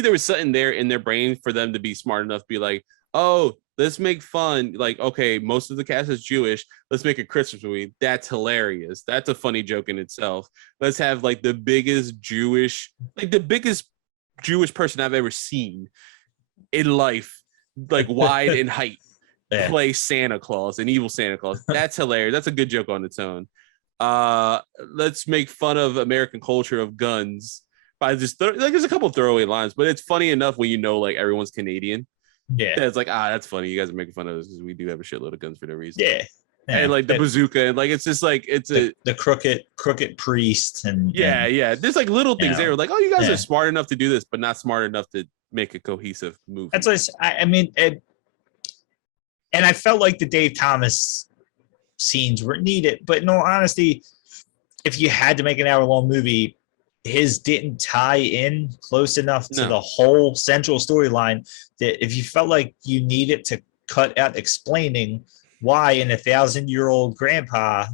there was something there in their brain for them to be smart enough to be like, oh, let's make fun. Like, okay, most of the cast is Jewish. Let's make a Christmas movie. That's hilarious. That's a funny joke in itself. Let's have like the biggest Jewish person I've ever seen in life, like wide in height, play Santa Claus, an evil Santa Claus. That's hilarious. That's a good joke on its own. Let's make fun of American culture of guns by just like there's a couple throwaway lines, but it's funny enough when you know like everyone's Canadian. Yeah, it's like that's funny. You guys are making fun of us because we do have a shitload of guns for no reason. And like the bazooka, and like it's just like it's the crooked priest, and there's like little things there. Like, oh, you guys are smart enough to do this, but not smart enough to make a cohesive movie. That's what I mean, and I felt like the Dave Thomas scenes were needed, but in all honesty, if you had to make an hour-long movie, his didn't tie in close enough to the whole central storyline that if you felt like you needed to cut out explaining why an 1,000-year-old grandpa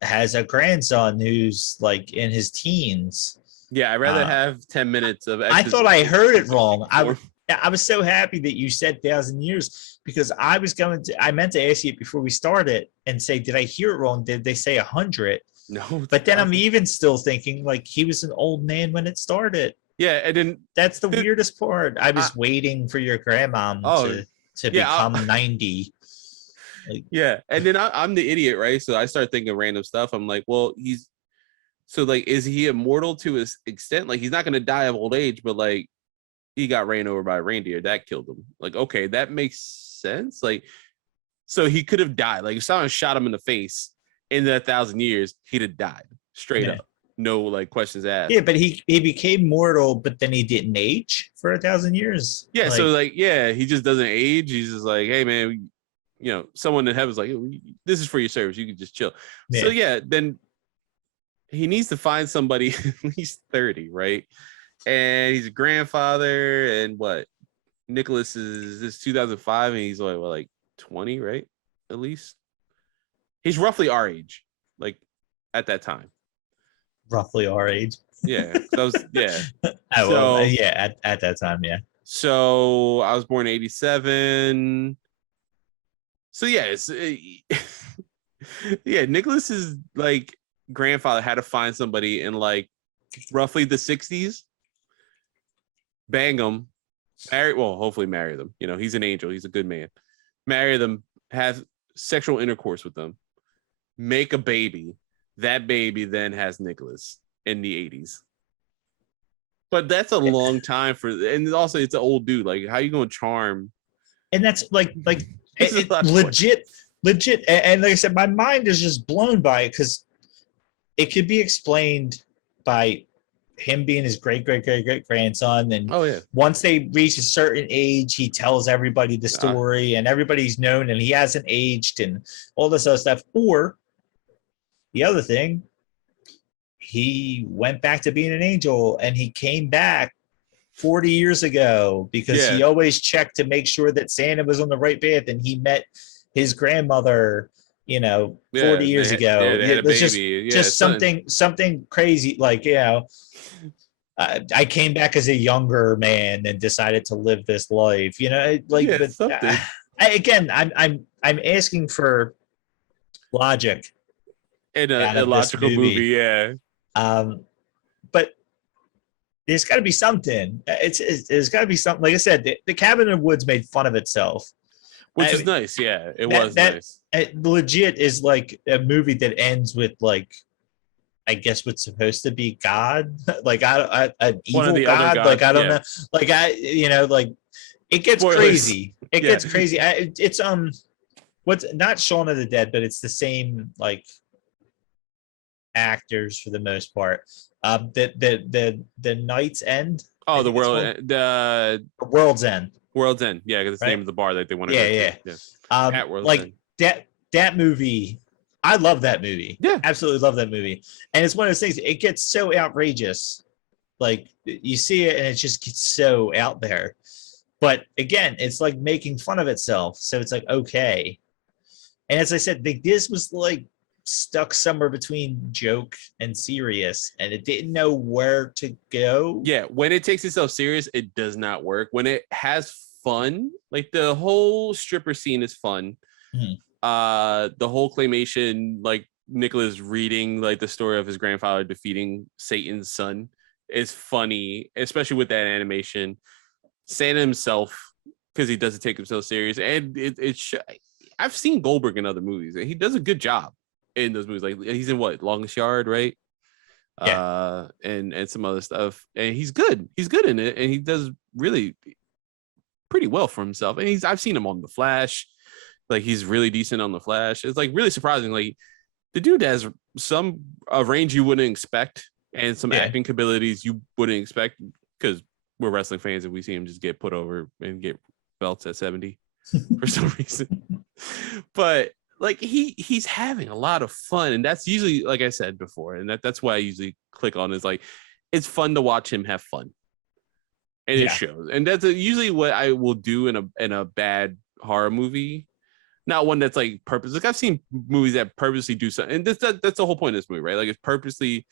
has a grandson who's like in his teens. I'd rather have 10 minutes of I thought I heard it wrong. I was so happy that you said 1,000 years, because I meant to ask you before we started and say, did I hear it wrong? Did they say 100? No. But then I'm even still thinking like he was an old man when it started. Yeah, and then that's the weirdest part. I was waiting for your grandmom to become 90. Like, and then I'm the idiot, right? So I start thinking random stuff. I'm like, well, is he immortal to his extent? Like, he's not going to die of old age, but like, he got ran over by a reindeer. That killed him. Like, okay, that makes sense. Like, so he could have died. Like, if someone shot him in the face in that 1,000 years, he'd have died straight up. No, like, questions asked. Yeah, but he became mortal, but then he didn't age for 1,000 years. Yeah, like, so like, he just doesn't age. He's just like, hey, man, someone in heaven's like, this is for your service. You can just chill. So then he needs to find somebody at least 30, right? And he's a grandfather, and Nicholas is 2005, and he's like 20, right? At least he's roughly our age, like at that time. Roughly our age. Yeah, that was at that time, yeah. So I was born in 87. So it's Nicholas's like grandfather had to find somebody in like roughly the 60s. Bang them, hopefully marry them. He's an angel. He's a good man. Marry them, have sexual intercourse with them, make a baby. That baby then has Nicholas in the 80s. But that's a long time and also it's an old dude. Like, how you going to charm? And that's like legit. And like I said, my mind is just blown by it, because it could be explained by him being his great grandson, and once they reach a certain age, he tells everybody the story, and everybody's known, and he hasn't aged, and all this other stuff. Or the other thing, he went back to being an angel, and he came back 40 years ago because he always checked to make sure that Santa was on the right path, and he met his grandmother, 40 Yeah, years ago. they had a Let's baby. Yeah, just son. something crazy, like, I came back as a younger man and decided to live this life, like, Yeah, but something. again, I'm asking for logic In a out of this illogical movie, movie. yeah. Um, but there's got to be something. There's got to be something. Like I said, the Cabin in the Woods made fun of itself. Which is nice, yeah. It That was that nice. legit is like a movie that ends with, like, I guess what's supposed to be God, like, an One of evil the other God, like, gods, I don't yeah. know, like, like, it gets Spoilers. crazy. It Yeah. gets crazy. It's what's not Shaun of the Dead, but it's the same, like, actors for the most part. The Night's End, I Oh, the think it's world, called the World's End, World's End. Yeah, because it's the name right? of the bar that they want to go Yeah, to. yeah. Yeah, at World's Like End. that movie. I love that movie. Yeah, Absolutely love that movie. And it's one of those things. It gets so outrageous. Like, you see it, and it just gets so out there. But again, it's like making fun of itself. So it's like, okay. And as I said, this was like stuck somewhere between joke and serious, and it didn't know where to go. yeah. When it takes itself serious, it does not work. When it has fun, like the whole stripper scene is fun. Hmm. The whole claymation, like Nicholas reading like the story of his grandfather defeating Satan's son, is funny, especially with that animation. Santa himself, because he doesn't take himself serious, and I've seen Goldberg in other movies, and he does a good job in those movies. Like he's in what, Longest Yard, right? Yeah. And some other stuff, and he's good. He's good in it, and he does really pretty well for himself. And I've seen him on The Flash. Like he's really decent on The Flash. It's like really surprising. Like the dude has some a range you wouldn't expect, and some Yeah. acting abilities you wouldn't expect, because we're wrestling fans and we see him just get put over and get belts at 70 for some reason. But like he's having a lot of fun, and that's usually, like I said before, and that's why I usually click on, is like it's fun to watch him have fun, and it Yeah. shows. And that's usually what I will do in a bad horror movie. Not one that's like purpose. Like I've seen movies that purposely do something, and that's the whole point of this movie, right? Like it's purposely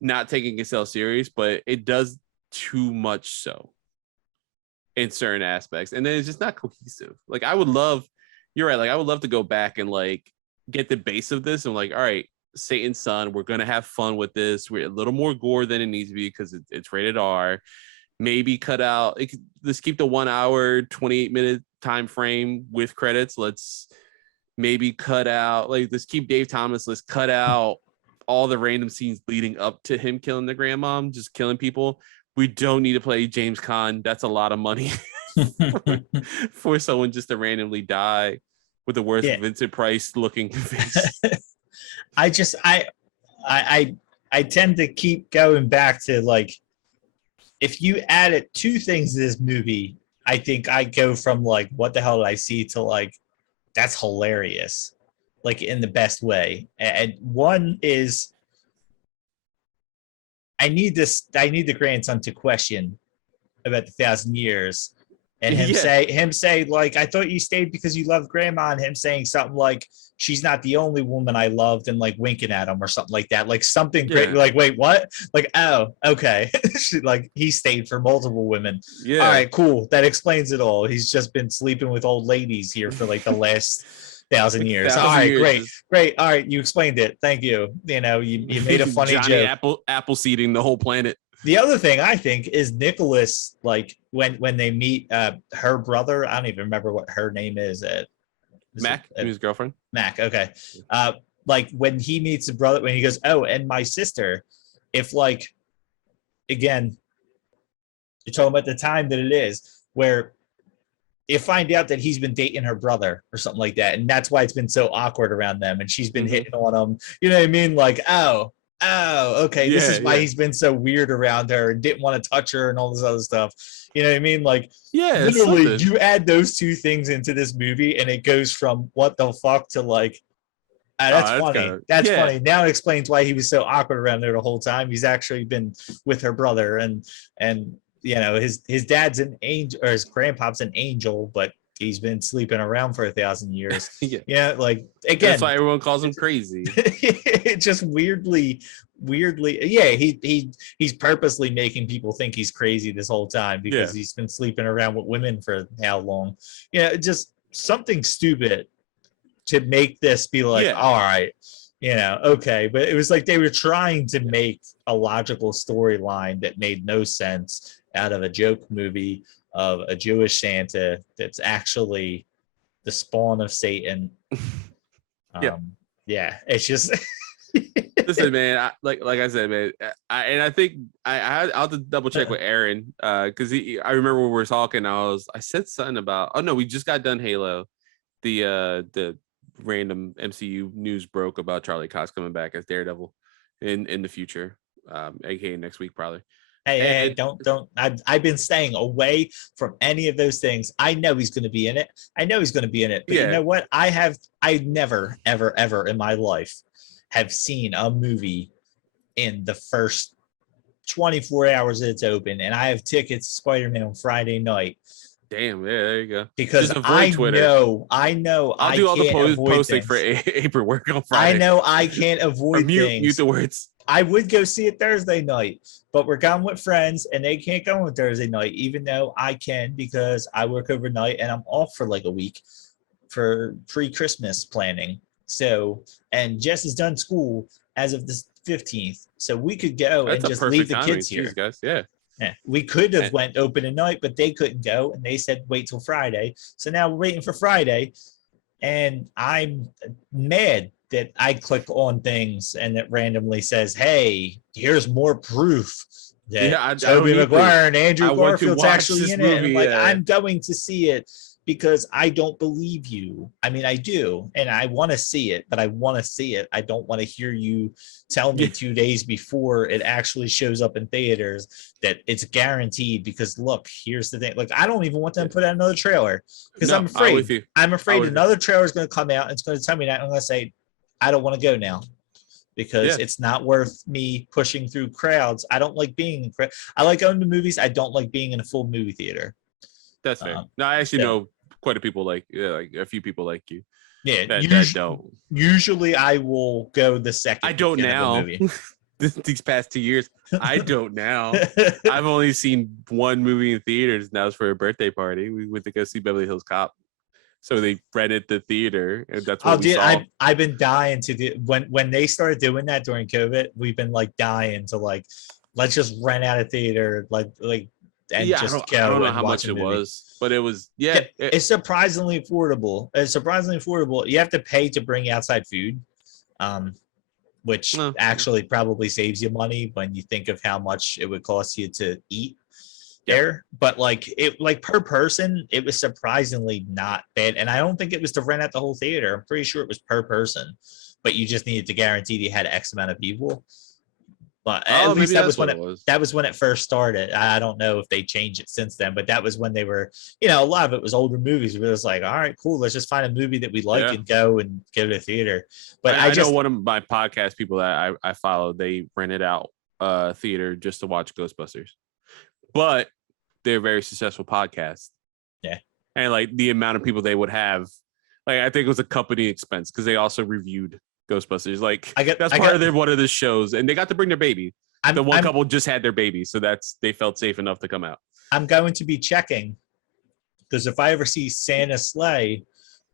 not taking itself serious, but it does too much so in certain aspects, and then it's just not cohesive. Like I would love, you're right. Like I would love to go back and like get the base of this, and like, all right, Satan's son, we're gonna have fun with this. We're a little more gore than it needs to be because it's rated R. Maybe cut out. Let's keep the 1 hour 28-minute time frame with credits. Let's maybe cut out, like, let's keep Dave Thomas. Let's cut out all the random scenes leading up to him killing the grandmom, just killing people. We don't need to play James Caan. That's a lot of money for someone just to randomly die with the worst Yeah. Vincent Price looking face. I just I tend to keep going back to, like, if you added two things to this movie, I think I go from, like, what the hell did I see, to, like, that's hilarious, like, in the best way. And one is, I need the grandson to question about the 1,000 years, and Yeah. him say, like, I thought you stayed because you loved grandma, and him saying something like, she's not the only woman I loved, and like winking at him or something like that, like something great. Yeah. Like, wait, what? Like, oh, okay. Like, he stayed for multiple women. All Yeah. right, cool, that explains it all. He's just been sleeping with old ladies here for like the last 1,000 Like years. All 1,000 right, years. great. All right, you explained it, thank you. You made a funny Johnny joke. Apple seeding the whole planet. The other thing I think is Nicholas, like, when they meet her brother, I don't even remember what her name is. Mac, his girlfriend. Mac. Okay. Like, when he meets the brother, when he goes, oh, and my sister, if, like, again, you're talking about the time that it is, where you find out that he's been dating her brother or something like that, and that's why it's been so awkward around them, and she's been hitting on him. You know what I mean? Like, oh, okay, this is why he's been so weird around her and didn't want to touch her and all this other stuff. You know what I mean? Like, literally, you add those two things into this movie, and it goes from what the fuck to, like, that's funny. That's funny. Now it explains why he was so awkward around there the whole time. He's actually been with her brother, and his dad's an angel, or his grandpa's an angel, but he's been sleeping around for 1,000 years. Yeah. Yeah, like again, That's why everyone calls him crazy. it just weirdly, yeah, he's purposely making people think he's crazy this whole time because he's been sleeping around with women for how long? Yeah, just something stupid to make this be like, all right, okay. But it was like they were trying to make a logical storyline that made no sense out of a joke movie of a Jewish Santa that's actually the spawn of Satan. Yeah, it's just Listen, man. Like I said, man. I think I'll have to double check with Aaron because I remember when we were talking. I said something about. Oh no, we just got done Halo. The random MCU news broke about Charlie Cox coming back as Daredevil in the future, aka next week probably. Hey, don't. I've been staying away from any of those things. I know he's going to be in it. But you know what? I never, ever, ever in my life have seen a movie in the first 24 hours that it's open, and I have tickets to Spider-Man on Friday night. Damn, yeah, there you go. Because I know I'll do all the posting for paperwork on Friday. I know I can't avoid things. Mute the words. I would go see it Thursday night, but we're going with friends and they can't go on Thursday night, even though I can because I work overnight and I'm off for like a week for pre-Christmas planning. So, and Jess has done school as of the 15th. So we could go and just leave the kids here. Guys. Yeah. We could have went open at night, but they couldn't go. And they said, wait till Friday. So now we're waiting for Friday. And I'm mad that I click on things and it randomly says, hey, here's more proof that Tobey Maguire and Andrew Garfield's actually in it. And I'm like, I'm going to see it because I don't believe you. I mean, I do, and I want to see it, but I want to see it. I don't want to hear you tell me 2 days before it actually shows up in theaters that it's guaranteed because look, here's the thing. Like, I don't even want them to put out another trailer because I'm afraid another trailer is going to come out and it's going to tell me that. I'm going to say, I don't want to go now because it's not worth me pushing through crowds. I don't like being in crowds. I like going to movies. I don't like being in a full movie theater. That's fair. No, I actually know quite a people like a few people like you. Yeah, that don't. Usually, I will go the second. I don't now. These past 2 years, I don't now. I've only seen one movie in theaters. Now it's for a birthday party. We went to go see Beverly Hills Cop. So they rented the theater, and that's what we saw. I've been dying to do when they started doing that during COVID. We've been like dying to like, let's just rent out a theater, and just go. I don't know how much it was, but it was it's surprisingly affordable. You have to pay to bring outside food, which actually probably saves you money when you think of how much it would cost you to eat there. But like per person, it was surprisingly not bad. And I don't think it was to rent out the whole theater. I'm pretty sure it was per person, but you just needed to guarantee you had X amount of people. But at least that was when it first started. I don't know if they changed it since then, but that was when they were, a lot of it was older movies. It was like, all right, cool. Let's just find a movie that we like and go to the theater. But I know one of my podcast people that I follow, they rented out theater just to watch Ghostbusters, but they're a very successful podcast. Yeah. And like the amount of people they would have, like, I think it was a company expense because they also reviewed Ghostbusters. Like that's part of one of the shows, and they got to bring their baby. The one couple just had their baby, so they felt safe enough to come out. I'm going to be checking because if I ever see Santa's Sleigh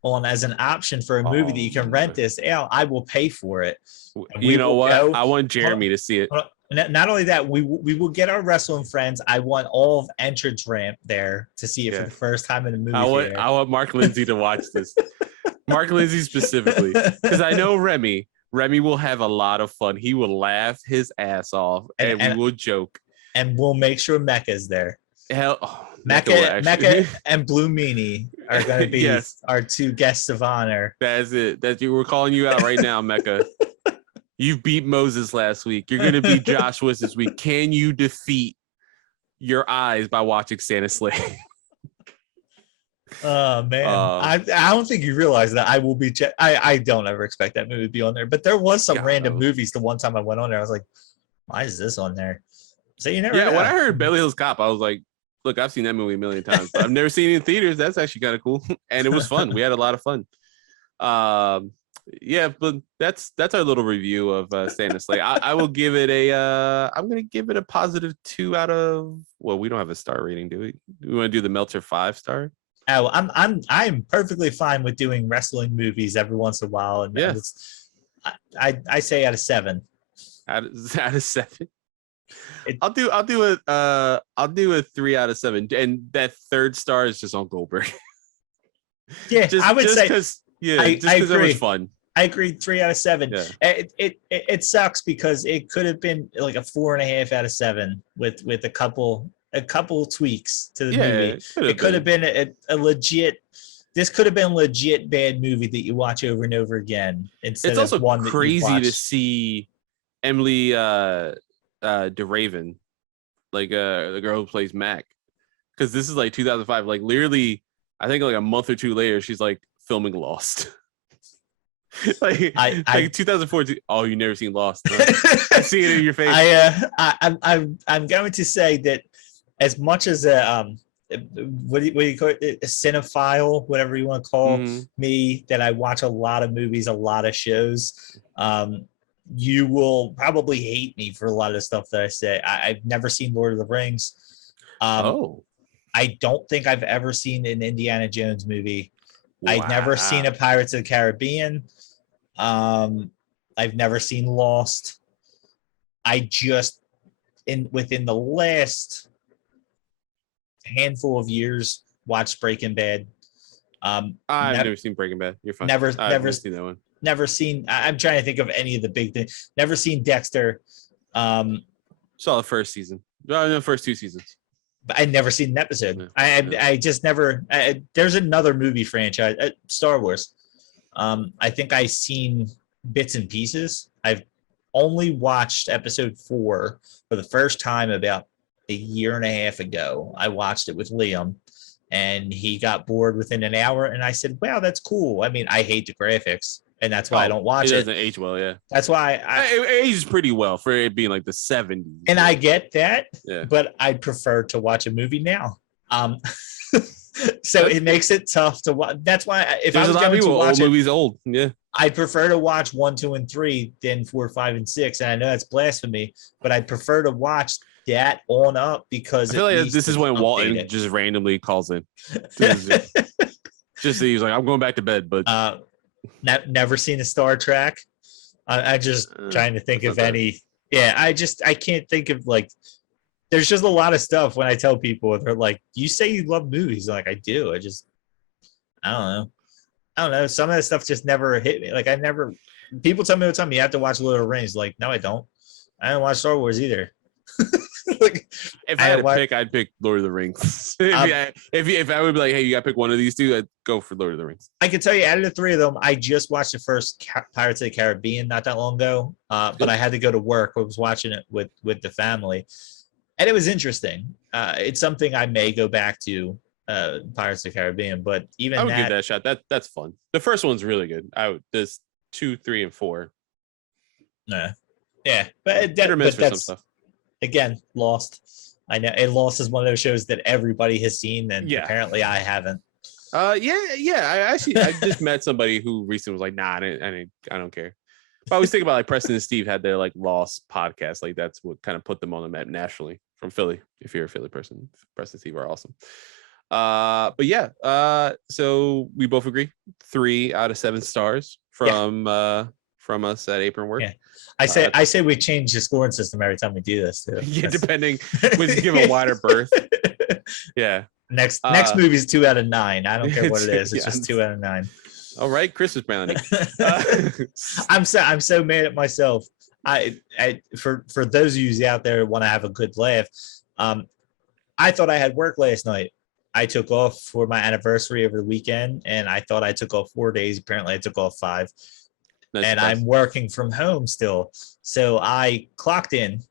on as an option for a movie that you can rent this out, I will pay for it. You know what? I want Jeremy to see it. Not only that, we will get our wrestling friends. I want all of entrance ramp there to see it for the first time in a movie theater. I want Mark Lindsay to watch this. Mark Lindsay specifically, because I know Remy will have a lot of fun. He will laugh his ass off, and we will joke. And we'll make sure Mecca's there. Mecca and Blue Meanie are going to be our two guests of honor. That's it. We're calling you out right now, Mecca. You beat Moses last week. You're going to beat Joshua this week. Can you defeat your eyes by watching Santa Sleigh? Oh man, I don't think you realize that I will be. I don't ever expect that movie to be on there, but there was some random movies. The one time I went on there, I was like, "Why is this on there?" So you never. Yeah, when I heard Beverly Hills Cop, I was like, look, I've seen that movie a million times, but I've never seen it in theaters. That's actually kind of cool, and it was fun. We had a lot of fun. Yeah, but that's our little review of Stand and Slay. I will give it I'm gonna give it a positive 2 out of. Well, we don't have a star rating, do we? We want to do the Meltzer 5-star. Oh, I'm perfectly fine with doing wrestling movies every once in a while, and Yeah. I say out of 7. Out of 7. It- I'll do a 3 out of 7, and that 3rd star is just on Goldberg. Yeah, I would say. Because I it was agree. fun. I agree. 3 out of 7. Yeah. It sucks because it could have been like a 4.5 out of 7 with a couple tweaks to the movie. It could have been a legit. This could have been a legit bad movie that you watch over and over again instead It's also of one crazy that to see Emily DeRaven, like the girl who plays Mac, because this is like 2005. Like literally, I think like a month or 2 later, she's like filming Lost. like 2014. Oh, you never seen Lost? Huh? I see it in your face. I'm going to say that as much as what do you call it, a cinephile, whatever you want to call me, that I watch a lot of movies, a lot of shows. You will probably hate me for a lot of the stuff that I say. I've never seen Lord of the Rings. I don't think I've ever seen an Indiana Jones movie. Wow. I've never seen a Pirates of the Caribbean. I've never seen Lost. I just within the last handful of years watched Breaking Bad. I've never seen Breaking Bad. You're fine. Never seen that one. Never seen. I'm trying to think of any of the big things. Never seen Dexter. Saw the first season. The first 2 seasons. But I'd never seen an episode. Yeah. I just never. There's another movie franchise, Star Wars. I think I've seen bits and pieces. I've only watched episode 4 for the first time about a year and a half ago. I watched it with Liam, and he got bored within an hour. And I said, "Wow, that's cool." I mean, I hate the graphics, and that's why I don't watch it. It doesn't age well, yeah. That's why it ages pretty well for it being like the 70s. And I get that, yeah. But I'd prefer to watch a movie now. So it makes it tough to watch. That's why if I was going to watch old movies, old, yeah. I'd prefer to watch 1, 2, and 3 than 4, 5, and 6. And I know that's blasphemy, but I'd prefer to watch that on up because I feel like this is when Walton just randomly calls in. Just he's like, I'm going back to bed, but never seen a Star Trek. I just trying to think of any. Yeah, I can't think of like. There's just a lot of stuff when I tell people, they're like, "You say you love movies?" I'm like, I do. I don't know. Some of that stuff just never hit me. Like people tell me all the time, you have to watch Lord of the Rings. Like, no, I don't. I don't watch Star Wars either. Like, if I had to pick, I'd pick Lord of the Rings. if I would be like, hey, you got to pick one of these 2, I'd go for Lord of the Rings. I can tell you, out of the 3 of them, I just watched the first Pirates of the Caribbean not that long ago, but I had to go to work. I was watching it with the family, and it was interesting. It's something I may go back to, Pirates of the Caribbean, but even I would give that a shot. That's fun. The first one's really good. There's 2, 3, and 4. Yeah, but that's some stuff. Again, Lost. I know, and Lost is one of those shows that everybody has seen, and apparently I haven't. I just met somebody who recently was like, nah, I don't care. But I always think about like Preston and Steve had their like Lost podcast. Like that's what kind of put them on the map nationally from Philly. If you're a Philly person, Preston and Steve are awesome. But yeah, so we both agree 3 out of 7 stars from us at Apron Work. Yeah. I say we change the scoring system every time we do this too. Yeah, depending, we give a wider berth. Yeah. Next movie is 2 out of 9. I don't care what it is. It's just 2 out of 9. All right, Christmas brownie. I'm so mad at myself. For those of you out there who want to have a good laugh, I thought I had work last night. I took off for my anniversary over the weekend, and I thought I took off 4 days. Apparently, I took off 5. Nice. I'm working from home still. So I clocked in,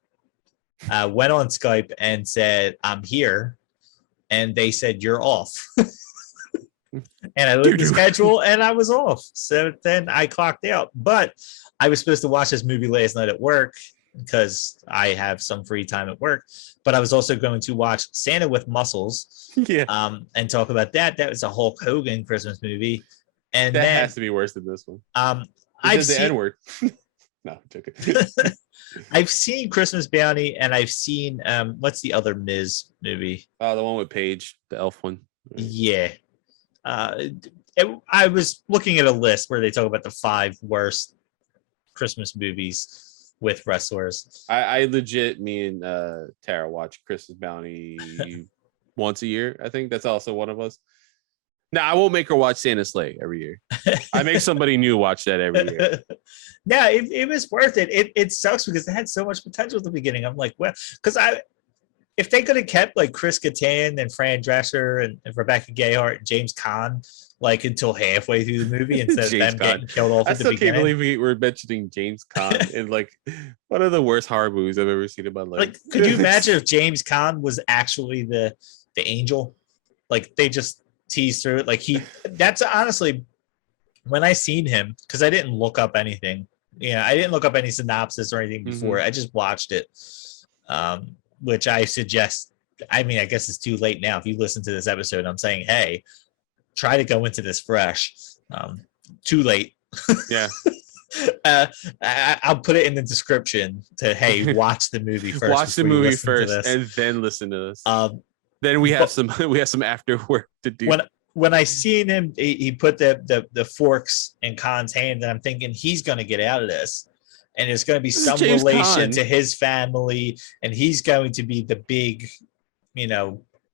went on Skype and said, I'm here. And they said, you're off. And I looked at the schedule and I was off. So then I clocked out. But I was supposed to watch this movie last night at work. because I have some free time at work. But I was also going to watch Santa with Muscles, Yeah, and talk about that. That was a Hulk Hogan Christmas movie, and that then has to be worse than this one. It I've says the seen N-word. No, I'm joking. I've seen Christmas Bounty, and I've seen what's the other Miz movie? Oh, the one with Paige, the elf one. Right. Yeah. I was looking at a list where they talk about the 5 worst Christmas movies with wrestlers. I legit, me and Tara watch Christmas Bounty once a year. I think that's also one of us. Now, I won't make her watch Santa's Sleigh every year. I make somebody new watch that every year. Yeah, it was worth it. It sucks because it had so much potential at the beginning. I'm like, well, because if they could have kept like Chris Kattan and Fran Drescher and Rebecca Gayheart and James Caan like until halfway through the movie instead of them getting killed off I at the still beginning. can't believe we're mentioning James Caan in like one of the worst horror movies I've ever seen in my life. Like, could you imagine if James Caan was actually the angel? Like they just teased through it. Like that's honestly when I seen him, because I didn't look up anything. Yeah, I didn't look up any synopsis or anything before. I just watched it. Which I suggest. I mean, I guess it's too late now. If you listen to this episode, I'm saying, hey, try to go into this fresh. Too late. Yeah. I'll put it in the description to, hey, watch the movie first. Watch the movie first and then listen to this. Then we have some after work to do. When I seen him, he put the forks in Khan's hand, and I'm thinking he's going to get out of this. And there's going to be some relation to his family, and he's going to be the big,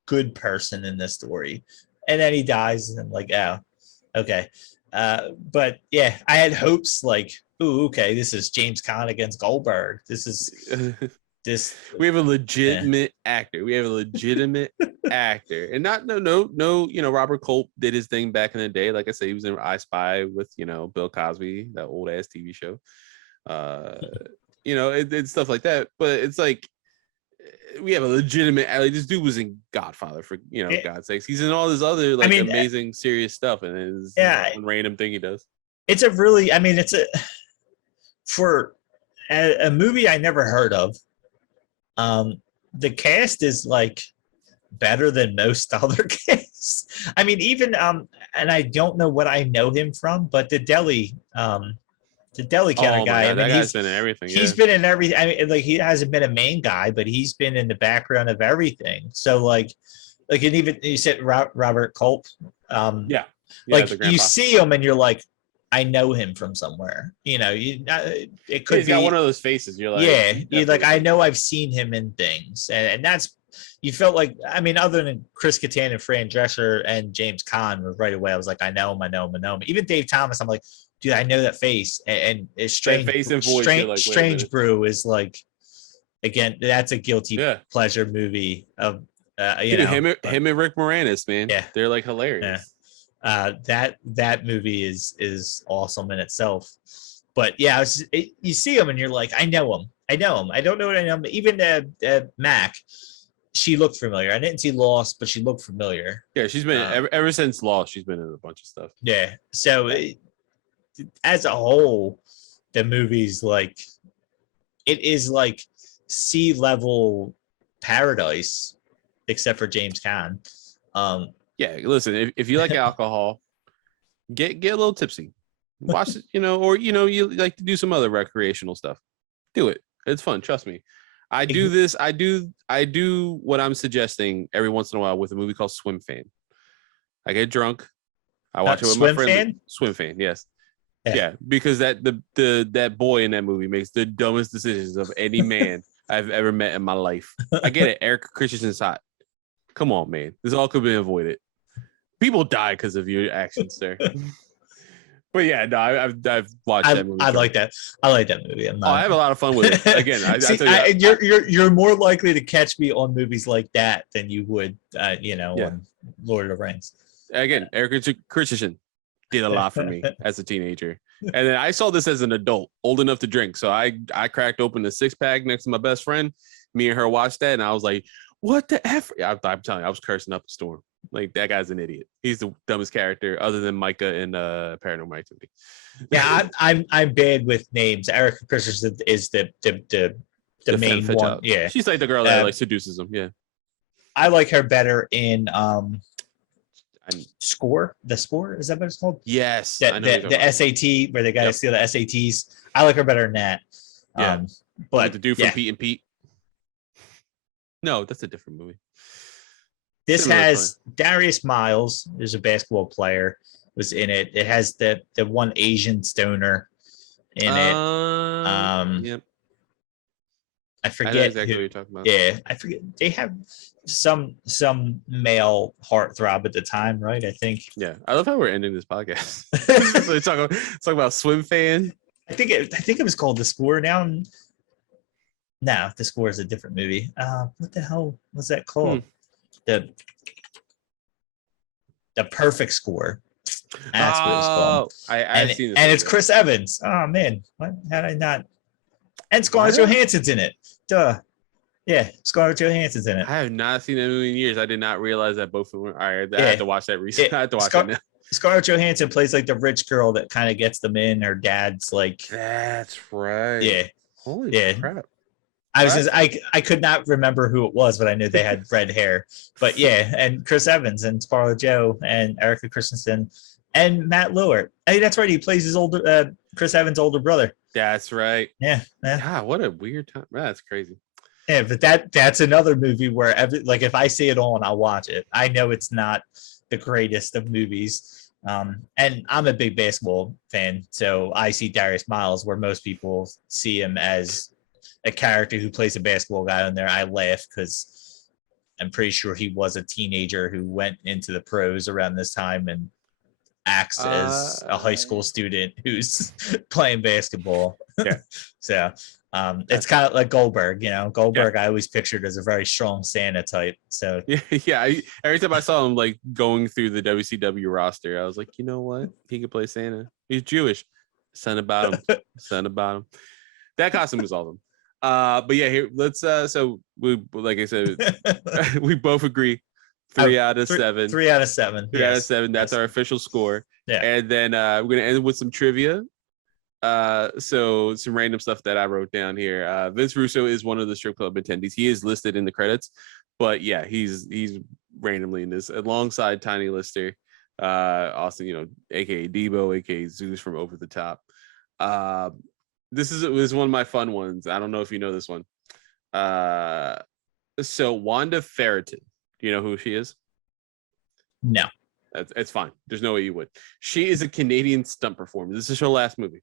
good person in this story. And then he dies, and I'm like, oh, okay. But yeah, I had hopes like, ooh, okay, this is James Caan against Goldberg. This is this. We have a legitimate actor. We have a legitimate actor, and no. Robert Culp did his thing back in the day. Like I said, he was in I Spy with Bill Cosby, that old ass TV show. It's stuff like that, but it's like we have a legitimate, like, this dude was in Godfather, for God's sakes. He's in all this other amazing serious stuff, and it's one random thing he does. It's a really, for a movie I never heard of, the cast is like better than most other casts. Even and I don't know what I know him from, but the deli counter guy. God, that guy's been in everything. He's been in everything. He hasn't been a main guy, but he's been in the background of everything. So and even you said Robert Culp. You see him and you're like, I know him from somewhere. It could be got one of those faces. You're like, yeah, you're like, I know I've seen him in things, and that's. You felt like, other than Chris Kattan and Fran Drescher and James Caan, right away I was like, I know him. Even Dave Thomas, I'm like, dude, I know that face. And it's strange. Face and voice, Strange Brew is like, again, that's a guilty pleasure movie of him and Rick Moranis, man. Yeah, they're like hilarious. Yeah. That movie is awesome in itself. But yeah, you see him and you're like, I know him. I don't know what I know. Even Mac. She looked familiar. I didn't see Lost, but she looked familiar. Yeah, she's been ever since Lost. She's been in a bunch of stuff. Yeah. So as a whole, the movie's like, it is like sea-level paradise, except for James Caan. Yeah, listen, if you like alcohol, get a little tipsy. Watch it, or you like to do some other recreational stuff. Do it. It's fun. Trust me. I do this. I do what I'm suggesting every once in a while with a movie called Swim Fan. I get drunk. I watch it with my friend. Swim Fan, yes. Yeah, because that boy in that movie makes the dumbest decisions of any man I've ever met in my life. I get it. Eric Christensen's hot. Come on, man. This all could be avoided. People die because of your actions, sir. But yeah, no, I've watched that movie. I like that. I like that movie. I have a lot of fun with it. Again, you're more likely to catch me on movies like that than you would, on Lord of the Rings. Again, Eric Christensen did a lot for me as a teenager, and then I saw this as an adult, old enough to drink. So I cracked open the 6-pack next to my best friend. Me and her watched that, and I was like, "What the f?" I'm telling you, I was cursing up a storm. Like that guy's an idiot. He's the dumbest character other than Micah in Paranormal Activity. Yeah, I'm bad with names. Erica Christensen is the main fetch one. out. Yeah, She's like the girl that like seduces him. Yeah, I like her better in and Score. The Score, is that what it's called? yes, That I know. the SAT where they got to steal the SATs. I like her better than that. Yeah, but with the dude from yeah. Pete and Pete. No, that's a different movie. This has Darius Miles, who's a basketball player, was in it. It has the one Asian stoner in it. Yep. I forget I know exactly what you're talking about. Yeah, I forget. They have some male heartthrob at the time, right? I think. Yeah, I love how we're ending this podcast. So talk about Swim Fan. I think it was called The Score now. No, The Score is a different movie. What the hell was that called? The Perfect Score. That's what it's called. I've seen this. And it's Chris Evans. Oh man, what had I not? And Scarlett Johansson's in it. Duh. Yeah, Scarlett Johansson's in it. I have not seen that movie in years. I did not realize that both of them. All right, I had to watch that recently. I had to watch it now. Scarlett Johansson plays like the rich girl that kind of gets them in. Her dad's like. That's right. Yeah. Holy crap. I could not remember who it was, but I knew they had red hair. But yeah, and Chris Evans and Scarlett Jo and Erica Christensen and Matt Lillard. Hey, that's right. He plays his older Chris Evans' older brother. That's right. Yeah. God, what a weird time. That's crazy. Yeah, but that's another movie where if I see it on, I'll watch it. I know it's not the greatest of movies. And I'm a big basketball fan, so I see Darius Miles where most people see him as a character who plays a basketball guy in there. I laugh because I'm pretty sure he was a teenager who went into the pros around this time and acts as a high school student who's playing basketball. Yeah. So it's kind of like Goldberg, Goldberg I always pictured as a very strong Santa type. So yeah. Every time I saw him like going through the WCW roster, I was like, you know what? He could play Santa. He's Jewish. Son about him. That costume was awesome. But yeah, here let's so we, like I said, we both agree 3 out of 7. 3 out of 7. 3 out of 7. That's our official score. Yeah. And then we're gonna end with some trivia. So some random stuff that I wrote down here. Vince Russo is one of the strip club attendees. He is listed in the credits, but yeah, he's randomly in this alongside Tiny Lister, Austin, aka Debo, aka Zeus from Over the Top. This is one of my fun ones. I don't know if you know this one. So Wanda Ferreton, do you know who she is? No. It's fine. There's no way you would. She is a Canadian stunt performer. This is her last movie.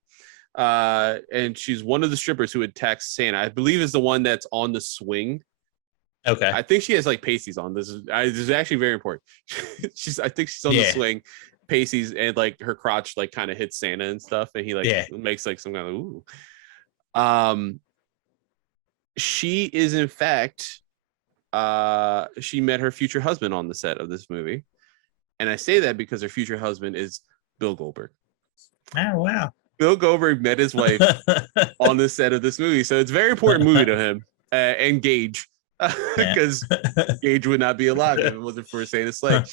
And she's one of the strippers who attacks Santa. I believe is the one that's on the swing. Okay. I think she has like pasties on. This is actually very important. I think she's on the swing, pasties, and like her crotch like kind of hits Santa and stuff, and he like makes like some kind of ooh. She is in fact she met her future husband on the set of this movie. And I say that because her future husband is Bill Goldberg. Oh, wow. Bill Goldberg met his wife on the set of this movie. So it's a very important movie to him and Gage, because Gage would not be alive if it wasn't for Santa Slay.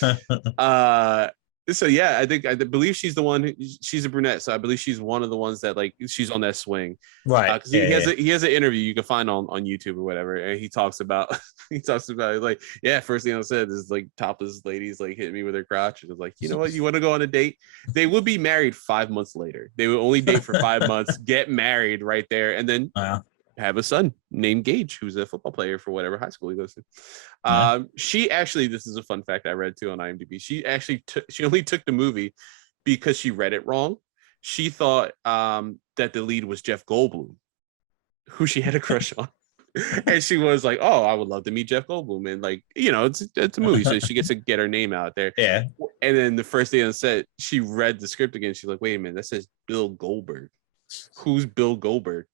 So yeah, I believe she's the one. She's a brunette, so I believe she's one of the ones that like she's on that swing, right? Because he has an interview you can find on YouTube or whatever, and he talks about like, yeah, first thing I said is like topless ladies like hitting me with their crotch, and it's like, you know what, you want to go on a date? They would be married 5 months later. They would only date for 5 months, get married right there, and then have a son named Gage, who's a football player for whatever high school he goes to. She actually, this is a fun fact I read too on IMDb. She actually she only took the movie because she read it wrong. She thought that the lead was Jeff Goldblum, who she had a crush on. And she was like, oh, I would love to meet Jeff Goldblum. And like, it's a movie, so she gets to get her name out there. Yeah. And then the first day on set, she read the script again. She's like, wait a minute, that says Bill Goldberg. Who's Bill Goldberg?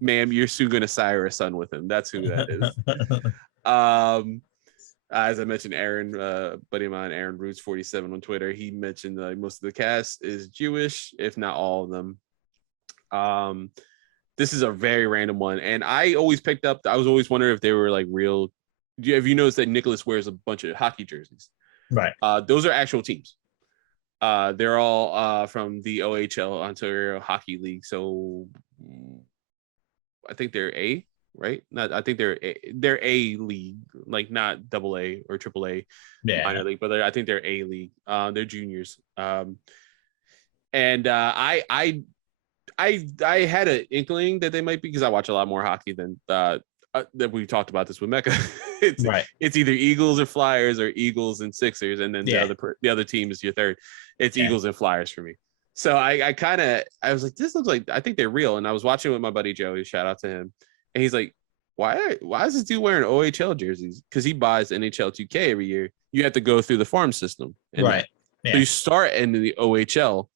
Ma'am, you're soon going to sire a son with him. That's who that is. As I mentioned, Aaron, buddy of mine, Aaron Roots 47 on Twitter, he mentioned most of the cast is Jewish, if not all of them. This is a very random one, and I was always wondering if they were like real have you noticed that Nicholas wears a bunch of hockey jerseys? Right. Those are actual teams. They're all from the OHL, Ontario Hockey League. So I think they're A, right? Not, I think they're A league, like not double A or triple A minor league, but I think they're A league. They're juniors. And I had an inkling that they might be, because I watch a lot more hockey than that. We talked about this with Mecca. It's either Eagles or Flyers, or Eagles and Sixers, and then the other team is your third. It's Eagles and Flyers for me. So I was like, this looks like, I think they're real. And I was watching with my buddy Joey, shout out to him, and he's like, why is this dude wearing OHL jerseys? Because he buys NHL 2K every year. You have to go through the farm system, right? So you start in the OHL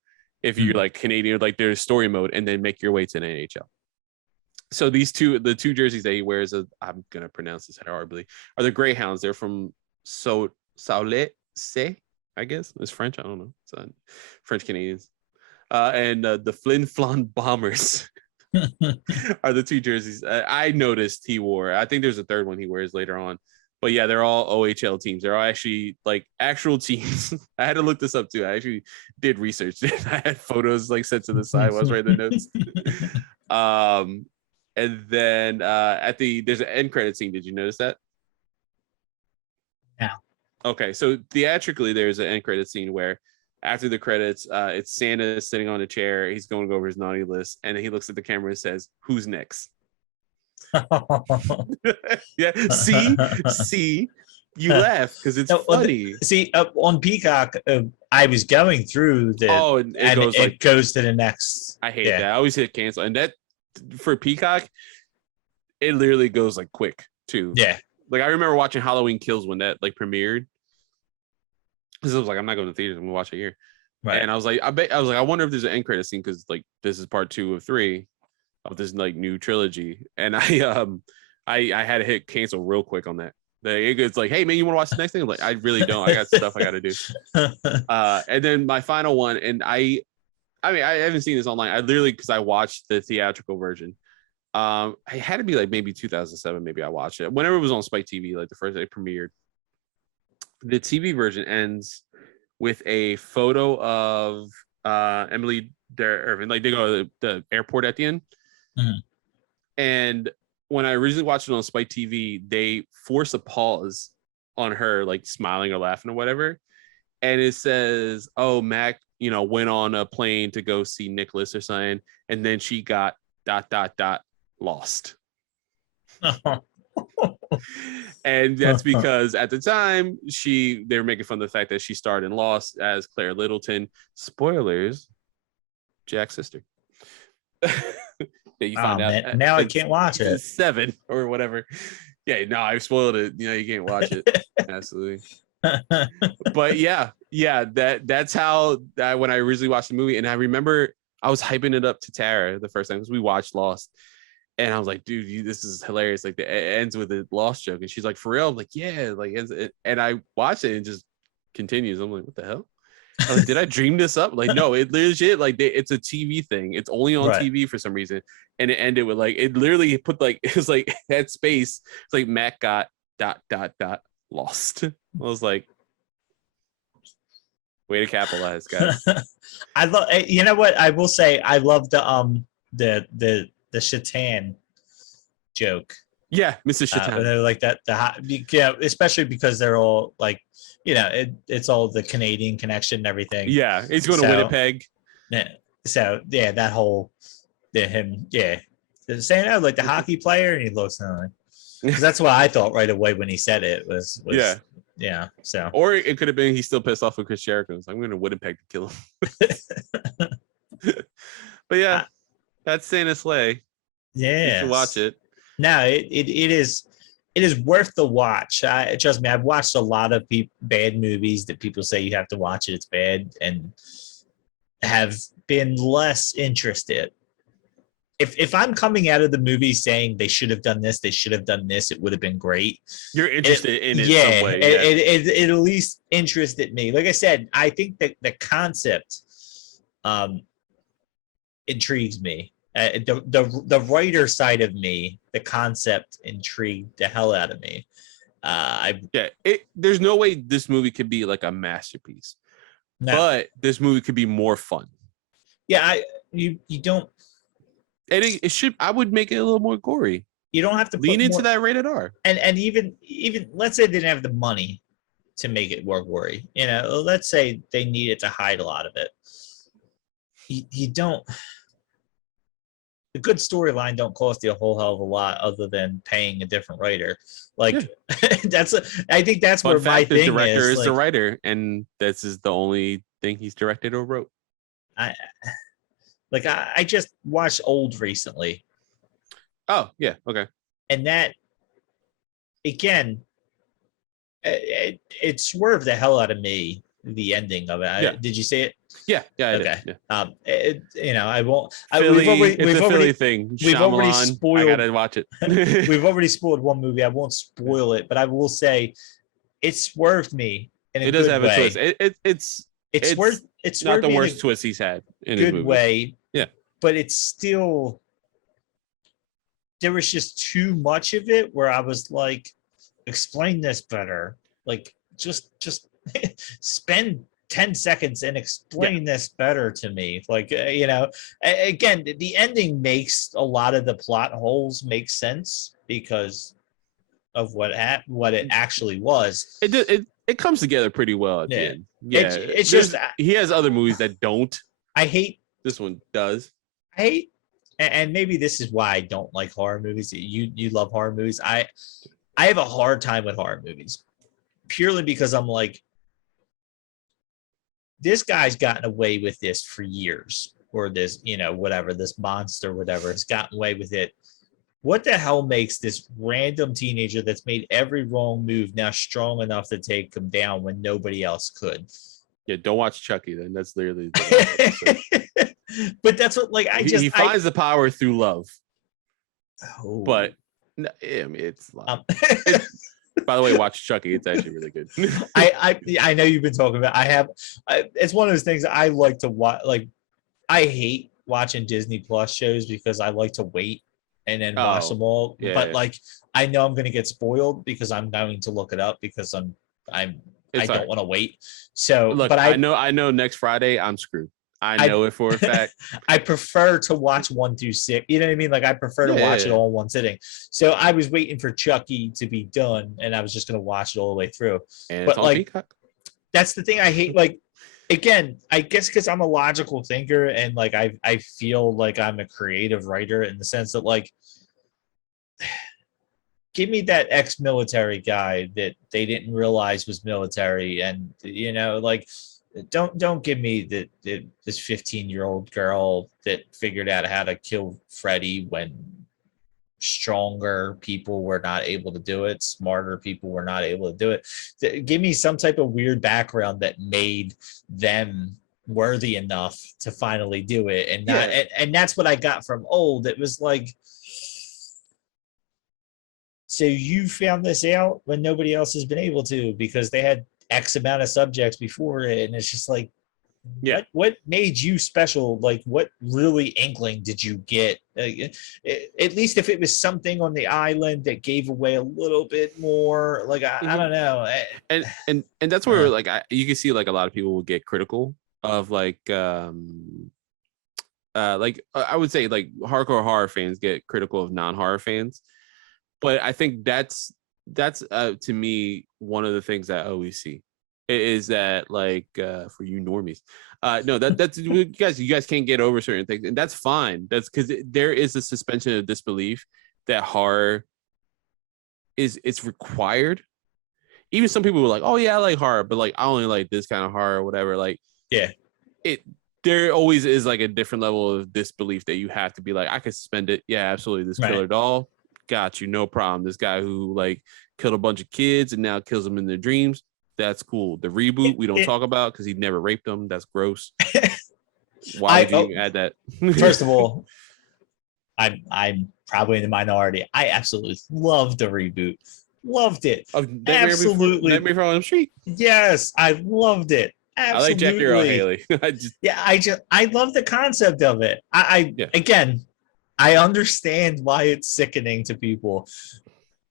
if you're like Canadian, like there's story mode, and then make your way to the NHL. So the two jerseys that he wears, I'm gonna pronounce this horribly, are the Greyhounds. They're from Saulé, I guess it's French. I don't know. It's French Canadians. And the Flin Flon Bombers are the two jerseys I noticed he wore. I think there's a third one he wears later on. But yeah, they're all OHL teams. They're all actually like actual teams. I had to look this up too. I actually did research. I had photos like set to the side while I was writing the notes. And then there's an end credit scene. Did you notice that? Yeah. Okay, so theatrically, there's an end credit scene where after the credits, it's Santa sitting on a chair. He's going over his naughty list, and he looks at the camera and says, "Who's next?" Yeah. See, you laugh because it's funny. On Peacock, I was going through and it goes to the next. I hate that. I always hit cancel, and that for Peacock, it literally goes like quick too. Yeah. Like I remember watching Halloween Kills when that like premiered. Because I was like, I'm not going to theaters. I'm gonna watch it here. Right. And I was like, I wonder if there's an end credit scene, because like this is part 2 of 3 of this like new trilogy. And I had to hit cancel real quick on that. It's like, hey man, you want to watch the next thing? I'm like, I really don't. I got stuff I got to do. And then my final one, and I haven't seen this online. I literally, because I watched the theatrical version. It had to be like maybe 2007. Maybe I watched it whenever it was on Spike TV, like the first day it premiered. The TV version ends with a photo of Emily Irvin. Like they go to the airport at the end. Mm-hmm. And when I originally watched it on Spike TV, they force a pause on her, like smiling or laughing or whatever. And it says, "Oh, Mac, went on a plane to go see Nicholas or something. And then she got ... lost." And that's because at the time they were making fun of the fact that she starred in Lost as Claire Littleton. Spoilers, Jack's sister. You find out now I can't watch it. 7 or whatever. Yeah, no, I spoiled it. You can't watch it. Absolutely. But yeah, that's how when I originally watched the movie, and I remember I was hyping it up to Tara the first time because we watched Lost. And I was like, dude, this is hilarious. Like, it ends with a Lost joke. And she's like, for real? I'm like, yeah. Like, and I watched it and it just continues. I'm like, what the hell? I was like, did I dream this up? Like, no, it legit, like, it's a TV thing. It's only on TV for some reason. And it ended with, like, it literally put, like, it was like that space. It's like Mac got ... lost. I was like, way to capitalize, guys. I love, you know what? I will say, I love the Shaitan joke. Yeah, Mr. Shaitan. They're like that. Especially because they're all like, it's all the Canadian connection and everything. Yeah, he's going to Winnipeg. Yeah. So yeah, that whole him. Yeah, saying like the hockey player, and he looks like. Because that's what I thought right away when he said it was yeah. So or it could have been he's still pissed off with Chris Jericho. So I'm going to Winnipeg to kill him. But yeah. That's Santa Sleigh. Yeah, you should watch it. No, it is worth the watch. Trust me, I've watched a lot of bad movies that people say you have to watch it. It's bad, and have been less interested. If I'm coming out of the movie saying they should have done this, it would have been great. You're interested in it some way. It at least interested me. Like I said, I think that the concept intrigues me. The writer side of me, the concept intrigued the hell out of me. There's no way this movie could be like a masterpiece, No. but this movie could be more fun. Yeah, you don't. And it should. I would make it a little more gory. You don't have to lean into that rated R. And even let's say they didn't have the money to make it more gory. You know, let's say they needed to hide a lot of it. You don't. A good storyline don't cost you a whole hell of a lot, other than paying a different writer. Like I think that's where my thing is. The director is the writer, and this is the only thing he's directed or wrote. I just watched Old recently. Oh yeah, okay. And that, again, it swerved the hell out of me. The ending of it. Did you see it? Yeah. Okay. Yeah. I won't. We've already thing. We've already spoiled. I gotta watch it. We've already spoiled one movie. I won't spoil it, but I will say, it swerved me in a good way. It does have a twist. It's not the worst twist he's had in his movie. Good way. Yeah. But it's still, there was just too much of it where I was like, explain this better. Like, just spend 10 seconds and explain this better to me. Like, again, the ending makes a lot of the plot holes make sense because of what it actually was. It comes together pretty well at the end. Yeah, it's just he has other movies that don't. I hate this one does. I hate, and maybe this is why I don't like horror movies. You love horror movies. I have a hard time with horror movies purely because I'm like, this guy's gotten away with this for years, or this, whatever, this monster, whatever, has gotten away with it. What the hell makes this random teenager that's made every wrong move now strong enough to take him down when nobody else could? Yeah, don't watch Chucky then. That's literally. But that's what, like, he finds the power through love. Oh. But I mean, it's love. By the way, watch Chucky. It's actually really good. I know you've been talking about. It's one of those things I like to watch. Like, I hate watching Disney Plus shows because I like to wait and then watch them all. Yeah, but like, I know I'm going to get spoiled because I'm going to look it up because I don't want to wait. So, look, but I know next Friday I'm screwed. I know it for a fact. I prefer to watch 1 through 6. You know what I mean? Like, I prefer to watch it all in one sitting. So I was waiting for Chucky to be done, and I was just going to watch it all the way through. And but like, Peacock. That's the thing I hate. Like, again, I guess because I'm a logical thinker, and like I feel like I'm a creative writer in the sense that, like, give me that ex-military guy that they didn't realize was military, and like. Don't give me this 15-year-old girl that figured out how to kill Freddy when stronger people were not able to do it, smarter people were not able to do it. Give me some type of weird background that made them worthy enough to finally do it, and not and that's what I got from Old. It was like, so you found this out when nobody else has been able to because they had X amount of subjects before it, and it's just like, what made you special? Like, what really inkling did you get? At least if it was something on the island that gave away a little bit more, like, I don't know. And that's where like you can see like a lot of people will get critical of like I would say like hardcore horror fans get critical of non-horror fans, but I think that's to me one of the things I always see is that, like, for you normies, no, that's you guys can't get over certain things, and that's fine. That's because there is a suspension of disbelief that horror it's required. Even some people were like, oh yeah, I like horror, but like I only like this kind of horror or whatever. Like, there always is like a different level of disbelief that you have to be like, I can suspend it. Yeah, absolutely. This killer doll, got you, no problem. This guy who like killed a bunch of kids and now kills them in their dreams, that's cool. The reboot we don't talk about because he never raped them. That's gross. Why would you even add that? First of all, I'm probably in the minority. I absolutely loved the reboot. Loved it. Absolutely. Nightmare before Elm Street. Yes, I loved it. Absolutely. I like Jackie Earl Haley. I love the concept of it. Again, I understand why it's sickening to people.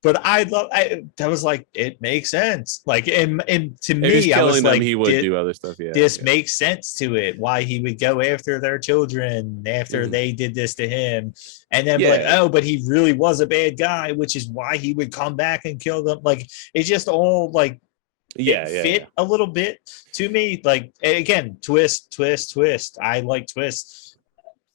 but that was like, it makes sense. Like, and to If he's me, I was killing them, like, he would do other stuff. Yeah, this yeah. makes sense to it. Why he would go after their children after Mhm. they did this to him, and then be like, Yeah. oh, but he really was a bad guy, which is why he would come back and kill them. Like, it's just all like, Yeah, it yeah, fit yeah. a little bit to me. Like, again, twist, twist, twist. I like twists.